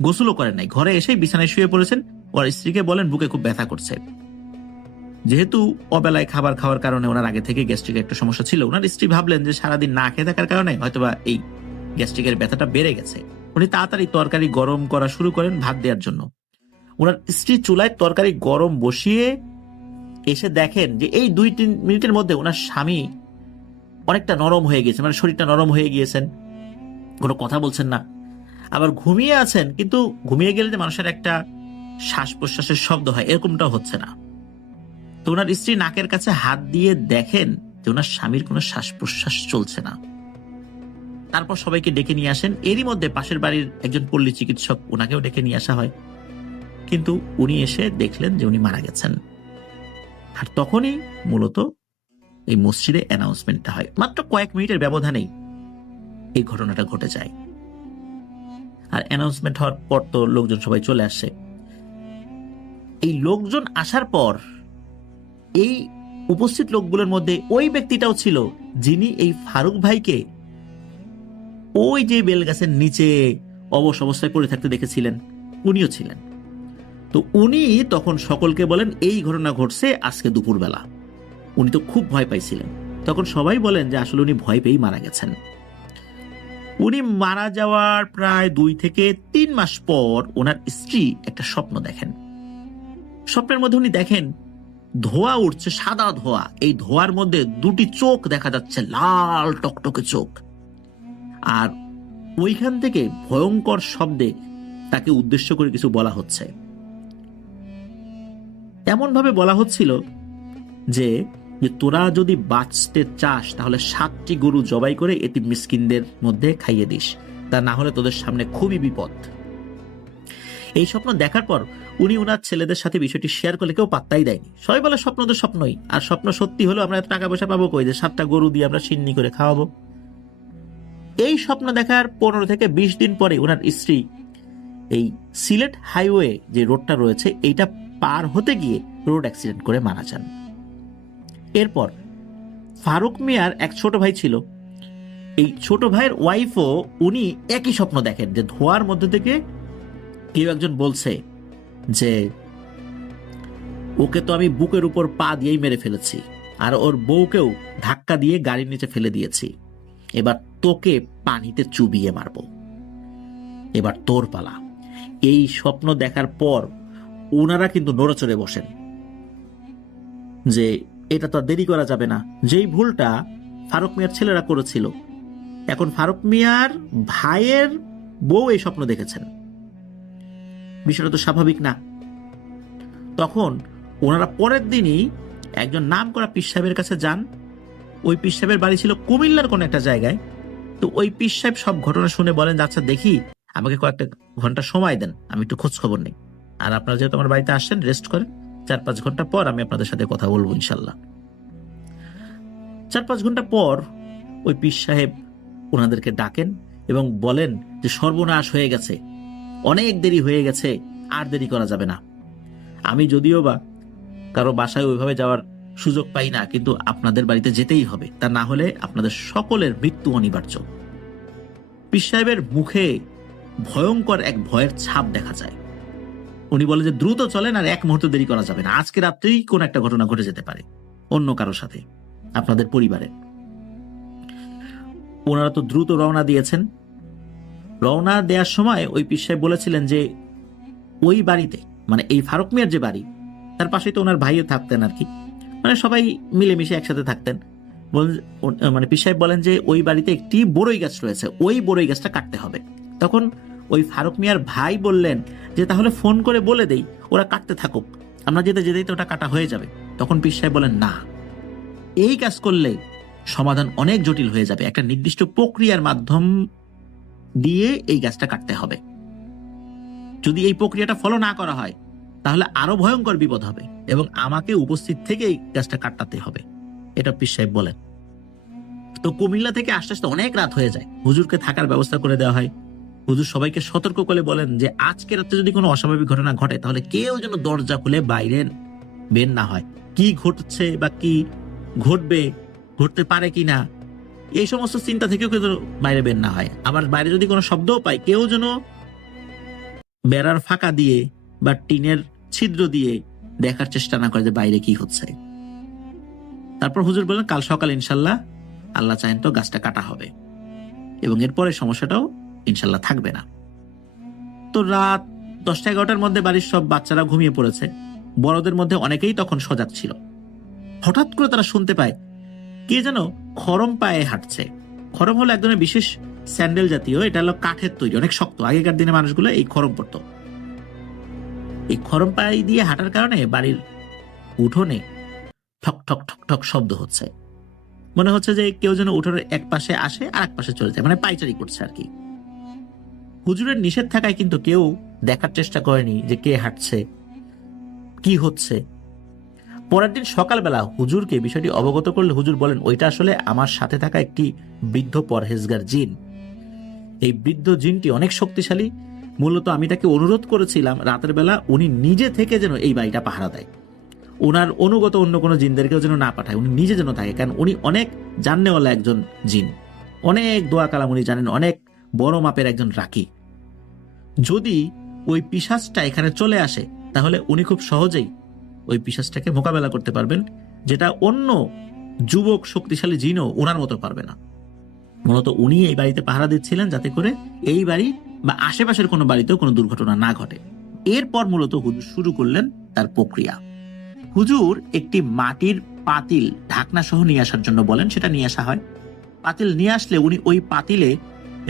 গোসলও করেন নাই, ঘরে এসেই বিছানায় শুয়ে পড়েছেন। ওর স্ত্রীকে বলেন বুকে খুব ব্যথা করছে। যেহেতু অবেলায় খাবার খাওয়ার কারণে ওনার আগে থেকে গ্যাস্ট্রিকের একটা সমস্যা ছিল, ওনার স্ত্রী ভাবলেন যে সারাদিন না খেয়ে থাকার কারণে হয়তোবা এই গ্যাস্ট্রিকের ব্যথাটা বেড়ে গেছে। উনি তাড়াতাড়ি তরকারি গরম করা শুরু করেন ভাত দেওয়ার জন্য। ওনার স্ত্রী চুলায় তরকারি গরম বসিয়ে এসে দেখেন যে এই 2-3 মিনিটের মধ্যে ওনার স্বামী অনেকটা নরম হয়ে গিয়েছে, মানে শরীরটা নরম হয়ে গিয়েছেন, কোনো কথা বলছেন না, আবার ঘুমিয়ে আছেন। কিন্তু ঘুমিয়ে গেলে যে মানুষের একটা শ্বাস প্রশ্বাসের শব্দ হয় এরকমটাও হচ্ছে না। তো ওনার স্ত্রী নাকের কাছে হাত দিয়ে দেখেন যে ওনার স্বামীর কোনো শ্বাস প্রশ্বাস চলছে না। তারপর সবাইকে ডেকে নিয়ে আসেন। এরই মধ্যে পাশের বাড়ির একজন পল্লী চিকিৎসক, ওনাকেও ডেকে নিয়ে আসা হয়। কিন্তু উনি এসে দেখলেন যে উনি মারা গেছেন। আর তখনই মূলত এই মসজিদে অ্যানাউন্সমেন্টটা হয়। মাত্র কয়েক মিনিটের ব্যবধানেই এই ঘটনাটা ঘটে যায়। আর অ্যানাউন্সমেন্ট হওয়ার পর তো লোকজন সবাই চলে আসে। এই লোকজন আসার পর এই উপস্থিত লোকগুলোর মধ্যে ওই ব্যক্তিটাও ছিল যিনি এই ফারুক ভাইকে ওই যে বেলগাছের নিচে অবশ অবস্থায় পড়ে থাকতে দেখেছিলেন, উনিও ছিলেন। তো উনি তখন সকলকে বলেন এই ঘটনা ঘটছে আজকে দুপুরবেলা। উনি তো খুব ভয় পাইছিলেন। তখন সবাই বলেন যে আসলে উনি ভয় পেয়েই মারা গেছেন। উনি মারা যাওয়ার প্রায় 2 থেকে 3 মাস পর ওনার স্ত্রী একটা স্বপ্ন দেখেন। স্বপ্নের মধ্যে উনি দেখেন ধোঁয়া উঠছে, সাদা ধোঁয়া। এই ধোঁয়ার মধ্যে 2টি চোখ দেখা যাচ্ছে, লাল টকটকে চোখ। আর ওইখান থেকে ভয়ঙ্কর শব্দে তাকে উদ্দেশ্য করে কিছু বলা হচ্ছে। এমন ভাবে বলা হচ্ছিল যে তোরা যদি বাঁচতে চাস তাহলে 7টি গরু জবাই করে এতিম মিসকিনদের মধ্যে খাইয়ে দিস, তা না হলে তোদের সামনে খুবই বিপদ। এই স্বপ্ন দেখার পর উনি ওনার ছেলেদের সাথে বিষয়টি শেয়ার করলে কেউ পাত্তাই দেয়নি। সবাই বলে স্বপ্ন তো স্বপ্নই, আর স্বপ্ন সত্যি হলো আমরা এত টাকা পয়সা পাবো কই যে 7টা গরু দিয়ে আমরা সিন্নি করে খাওয়াবো। এই স্বপ্ন দেখার 15 থেকে 20 দিন পরে ওনার স্ত্রী এই সিলেট হাইওয়ে যে রোডটা রয়েছে এইটা পার হতে গিয়ে রোড অ্যাক্সিডেন্ট করে মারা যান। এরপর ফারুক মিয়ার এক ছোট ভাই ছিল। এই ছোট ভাইয়ের ওয়াইফও উনি একই স্বপ্ন দেখেন যে ধোঁয়ার মধ্যে থেকে কেউ একজন বলছে যে ওকে তো আমি বুকের উপর পা দিয়েই মেরে ফেলেছি, আর ওর বউকেও ধাক্কা দিয়ে গাড়ির নিচে ফেলে দিয়েছি, এবার তোকে পানিতে চুবিয়ে মারবো, এবার তোর পালা। এই স্বপ্ন দেখার পর ওনারা কিন্তু নড়েচড়ে বসেন যে এটা তো দেরি করা যাবে না। যেই ভুলটা ফারুক মিয়ার ছেলেরা করেছিল, এখন ফারুক মিয়ার ভাইয়ের বউ এই স্বপ্ন দেখেছেন, বিষয়টা তো স্বাভাবিক না। তখন ওনারা পরের দিনই একজন নাম করা পীর সাহেবের কাছে যান। ওই পীর সাহেবের বাড়ি ছিল কুমিল্লার কোন একটা জায়গায়। তো ওই পীর সাহেব সব ঘটনা শুনে বলেন, আচ্ছা দেখি, আমাকে কয়েকটা ঘন্টা সময় দেন, আমি একটু খোঁজ খবর নেই। আর আপনারা যেহেতু আমার বাড়িতে আসছেন, রেস্ট করেন, 4-5 ঘন্টা পর আমি আপনাদের সাথে কথা বলবো ইনশাল্লাহ। 4-5 ঘন্টা পর ওই পীর সাহেব ওনাদেরকে ডাকেন এবং বলেন যে সর্বনাশ হয়ে গেছে, অনেক দেরি হয়ে গেছে, আর দেরি করা যাবে না। আমি যদিও বা কারো বাসায় ওইভাবে যাওয়ার সুযোগ পাই না, কিন্তু আপনাদের বাড়িতে যেতেই হবে, তা না হলে আপনাদের সকলের মৃত্যু অনিবার্য। পীর সাহেবের মুখে ভয়ঙ্কর এক ভয়ের ছাপ দেখা যায়। উনি বলে যে দ্রুত চলেন, আর 1 মুহূর্ত দেরি করা যাবে না, আজকে রাত্রেই কোন একটা ঘটনা ঘটে যেতে পারে অন্য কারোর সাথে, আপনাদের পরিবারে। ওনারা তো দ্রুত রওনা দিয়েছেন। রওনা দেওয়ার সময় ওই পীর সাহেব বলেছিলেন যে ওই বাড়িতে, মানে এই ফারুক মিয়ার যে বাড়ি, তার পাশেই তো ওনার ভাইও থাকতেন আর কি, মানে সবাই মিলেমিশে একসাথে থাকতেন। মানে পীর সাহেব বলেন যে ওই বাড়িতে একটি বড়ই গাছ রয়েছে, ওই বড়ই গাছটা কাটতে হবে। তখন ওই ফারুক মিয়ার ভাই বললেন যে তাহলে ফোন করে বলে দেই, ওরা কাটতে থাকুক, আমরা যেতে যেতেই তো ওটা কাটা হয়ে যাবে। তখন পীর সাহেব বলেন না, এই কাজ করলে সমাধান অনেক জটিল হয়ে যাবে, একটা নির্দিষ্ট প্রক্রিয়ার মাধ্যম দিয়ে এই গাছটা কাটতে হবে। যদি এই প্রক্রিয়াটা ফলো না করা হয় তাহলে আরো ভয়ঙ্কর বিপদ হবে এবং আমাকে উপস্থিত থেকে এই গাছটা কাটাতে হবে, এটা পীর সাহেব বলেন। তো কুমিল্লা থেকে আস্তে আস্তে অনেক রাত হয়ে যায়, হুজুরকে থাকার ব্যবস্থা করে দেওয়া হয়। হুজুর সবাইকে সতর্ক করে বলেন যে আজকে রাতে যদি কোনো অস্বাভাবিক ঘটনা ঘটে তাহলে কেউ যেন দরজা খুলে বাইরে বের না হয়, কি ঘটছে বা কি ঘটবে, ঘটতে পারে কিনা, এই সমস্ত চিন্তা থেকেও কেউ যেন বাইরে বের না হয়। আবার বাইরে যদি কোনো শব্দও পায় কেউ যেন বেড়ার ফাঁকা দিয়ে বা টিনের ছিদ্র দিয়ে দেখার চেষ্টা না করে যে বাইরে কি হচ্ছে। তারপর হুজুর বললেন কাল সকাল ইনশাল্লাহ আল্লাহ চাহেন তো গাছটা কাটা হবে এবং এরপরে সমস্যাটাও ইনশাল্লাহ থাকবে না। তো রাত 10টা-11টার মধ্যে বাড়ির সব বাচ্চারা ঘুমিয়ে পড়েছে, বড়দের মধ্যে অনেকেই তখন সজাগ ছিল। হঠাৎ করে তারা শুনতে পায় কে যেন খরম পায়ে হাঁটছে। খরম হলো এক ধরনের বিশেষ স্যান্ডেল জাতীয়, এটা হলো কাঠের তৈরি, অনেক শক্ত। আগেকার দিনে মানুষগুলো এই খরম পরত। এই খরম পায়ে দিয়ে হাঁটার কারণে বাড়ির উঠোনে ঠক ঠক ঠক ঠক শব্দ হচ্ছে। মনে হচ্ছে যে কেউ যেন উঠোনের এক পাশে আসে আর এক পাশে চলে যায়, মানে পাইচারি করছে আর কি। হুজুরের নিষেধ থাকায় কিন্তু কেউ দেখার চেষ্টা করেনি যে কে হাঁটছে, কি হচ্ছে। পরের দিন সকালবেলা হুজুরকে বিষয়টি অবগত করলে হুজুর বলেন ওইটা আসলে আমার সাথে থাকা একটি বৃদ্ধ পরহেজগার জিন। এই বৃদ্ধ জিনটি অনেক শক্তিশালী। মূলত আমি তাকে অনুরোধ করেছিলাম রাতের বেলা উনি নিজে থেকে যেন এই বাড়িটা পাহারা দেয়, ওনার অনুগত অন্য কোনো জিনদেরকেও যেন না পাঠায়, উনি নিজে যেন থাকে। কারণ উনি অনেক জাননেওয়ালা একজন জিন, অনেক দোয়া কালাম উনি জানেন, অনেক বড় মাপের একজন রাকি। যদি ওই পিশাচটা এখানে চলে আসে তাহলে উনি খুব সহজেই ওই পিশাচটাকে মোকাবেলা করতে পারবেন, যেটা অন্য যুবক শক্তিশালী জিনও ওনার মতো পারবে না। মূলত উনি এই বাড়িতে পাহারা দিচ্ছিলেন যাতে করে এই বাড়ি বা আশেপাশের কোনো বাড়িতেও কোনো দুর্ঘটনা না ঘটে। এরপর মূলত হুজুর শুরু করলেন তার প্রক্রিয়া। হুজুর একটি মাটির পাতিল ঢাকনা সহ নিয়ে আসার জন্য বলেন, সেটা নিয়ে আসা হয়। পাতিল নিয়ে আসলে উনি ওই পাতিলে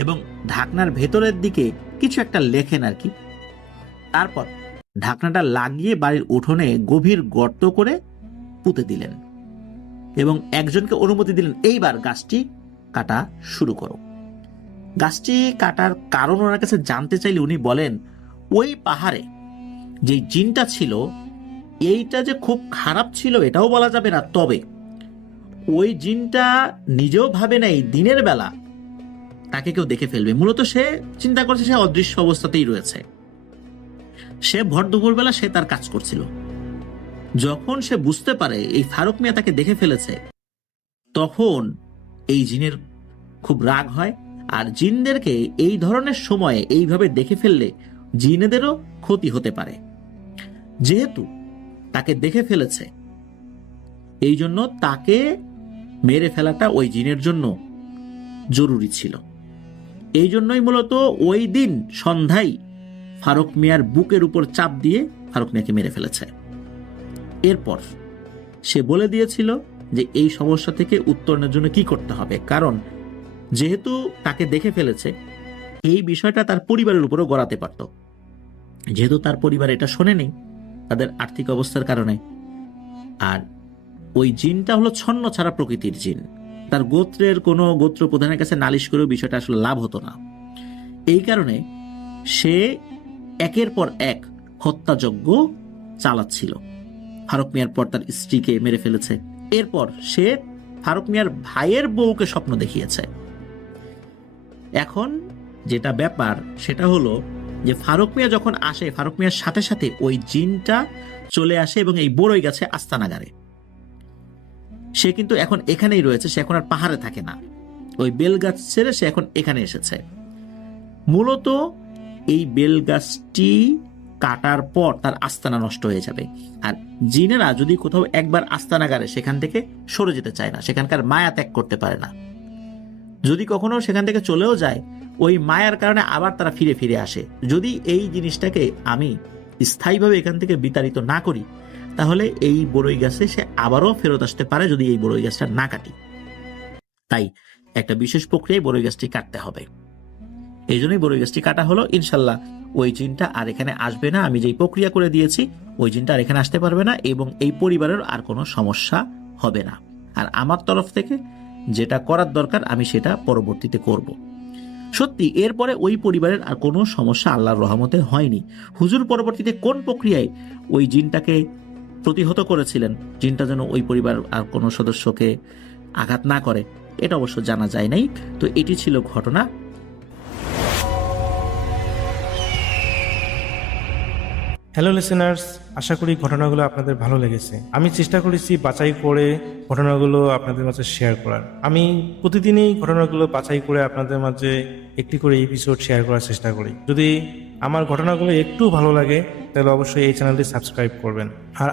এবং ঢাকনার ভেতরের দিকে কিছু একটা লেখেন আর কি। তারপর ঢাকনাটা লাগিয়ে বাড়ির উঠোনে গভীর গর্ত করে পুঁতে দিলেন এবং একজনকে অনুমতি দিলেন এইবার গাছটি কাটা শুরু করো। গাছটি কাটার কারণ ওনার কাছে জানতে চাইলে উনি বলেন ওই পাহাড়ে যে জিনটা ছিল এইটা যে খুব খারাপ ছিল এটাও বলা যাবে না, তবে ওই জিনটা নিজেও ভাবে নাই দিনের বেলা তাকে কেউ দেখে ফেলবে। মূলত সে চিন্তা করছে সে অদৃশ্য অবস্থাতেই রয়েছে, সে ভর দুপুরবেলা সে তার কাজ করছিল। যখন সে বুঝতে পারে এই ফারুক মিয়া তাকে দেখে ফেলেছে তখন এই জিনের খুব রাগ হয়। আর জিনদেরকে এই ধরনের সময়ে এইভাবে দেখে ফেললে জিনেদেরও ক্ষতি হতে পারে। যেহেতু তাকে দেখে ফেলেছে এই জন্য তাকে মেরে ফেলাটা ওই জিনের জন্য জরুরি ছিল। এই জন্যই মূলত ওই দিন সন্ধ্যায় ফারুক মিয়ার বুকের উপর চাপ দিয়ে ফারুক মিয়াকে মেরে ফেলেছে। এরপর সে বলে দিয়েছিল যে এই সমস্যা থেকে উত্তরণের জন্য কি করতে হবে, কারণ যেহেতু তাকে দেখে ফেলেছে এই বিষয়টা তার পরিবারের উপরও গড়াতে পারত। যেহেতু তার পরিবার এটা শোনেনি তাদের আর্থিক অবস্থার কারণে, আর ওই জিনটা হলো ছন্ন ছাড়া প্রকৃতির জিন, তার গোত্রের কোনো গোত্র প্রধানের কাছে নালিশ করেও বিষয়টা আসলে লাভ হতো না। এই কারণে সে একের পর এক হত্যাযজ্ঞ চালাচ্ছিল। ফারুক মিয়ার পর তার স্ত্রীকে মেরে ফেলেছে, এরপর সে ফারুক মিয়ার ভাইয়ের বউকে স্বপ্ন দেখিয়েছে। এখন যেটা ব্যাপার সেটা হলো যে ফারুক মিয়া যখন আসে ফারুক মিয়ার সাথে সাথে ওই জিনটা চলে আসে এবং এই বড়ই গাছে আস্তানাগারে। সে কিন্তু এখন এখানেই রয়েছে, সে এখন আর পাহাড়ে থাকে না, ওই বেল গাছ ছেড়ে সে এখন এখানে এসেছে। মূলত এই বেল গাছটি কাটার পর তার আস্তানা নষ্ট হয়ে যাবে। আর জিনেরা যদি কোথাও একবার আস্তানাগারে সেখান থেকে সরে যেতে চায় না, সেখানকার মায়া ত্যাগ করতে পারে না। যদি কখনো সেখান থেকে চলেও যায় ওই মায়ার কারণে আবার তারা ফিরে ফিরে আসে। যদি এই জিনিসটাকে আমি স্থায়ীভাবে এখান থেকে বিতাড়িত না করি তাহলে এই বড়ই গাছে সে আবারও ফেরত আসতে পারে যদি এই বড়ই গাছটা না কাটি। তাই একটা বিশেষ প্রক্রিয়ায় বড়ই গাছটি কাটতে হবে। এই জন্যই বড়ই গাছটি কাটা হলো। ইনশাল্লাহ ওই জিনটা আর এখানে আসবে না, আমি যেই প্রক্রিয়া করে দিয়েছি ওই জিনটা আর এখানে আসতে পারবে না এবং এই পরিবারের আর কোনো সমস্যা হবে না। আর আমার তরফ থেকে যেটা করার দরকার আমি সেটা পরবর্তীতে করব। সত্যি এরপরে ওই পরিবারের আর কোনো সমস্যা আল্লাহর রহমতে হয়নি। হুজুর পরবর্তীতে কোন প্রক্রিয়ায় ওই জিনটাকে প্রতিহত করেছিলেন, জিনটা যেন ওই পরিবার আর কোনো সদস্যকে আঘাত না করে, এটা অবশ্য জানা যায় নাই। তো এটি ছিল ঘটনা। হ্যালো লিসেনার্স, আশা করি ঘটনাগুলো আপনাদের ভালো লেগেছে। আমি চেষ্টা করেছি বাছাই করে ঘটনাগুলো আপনাদের মাঝে শেয়ার করার। আমি প্রতিদিনই ঘটনাগুলো বাছাই করে আপনাদের মাঝে একটি করে এপিসোড শেয়ার করার চেষ্টা করি। যদি আমার ঘটনাগুলো একটু ভালো লাগে তাহলে অবশ্যই এই চ্যানেলটি সাবস্ক্রাইব করবেন। আর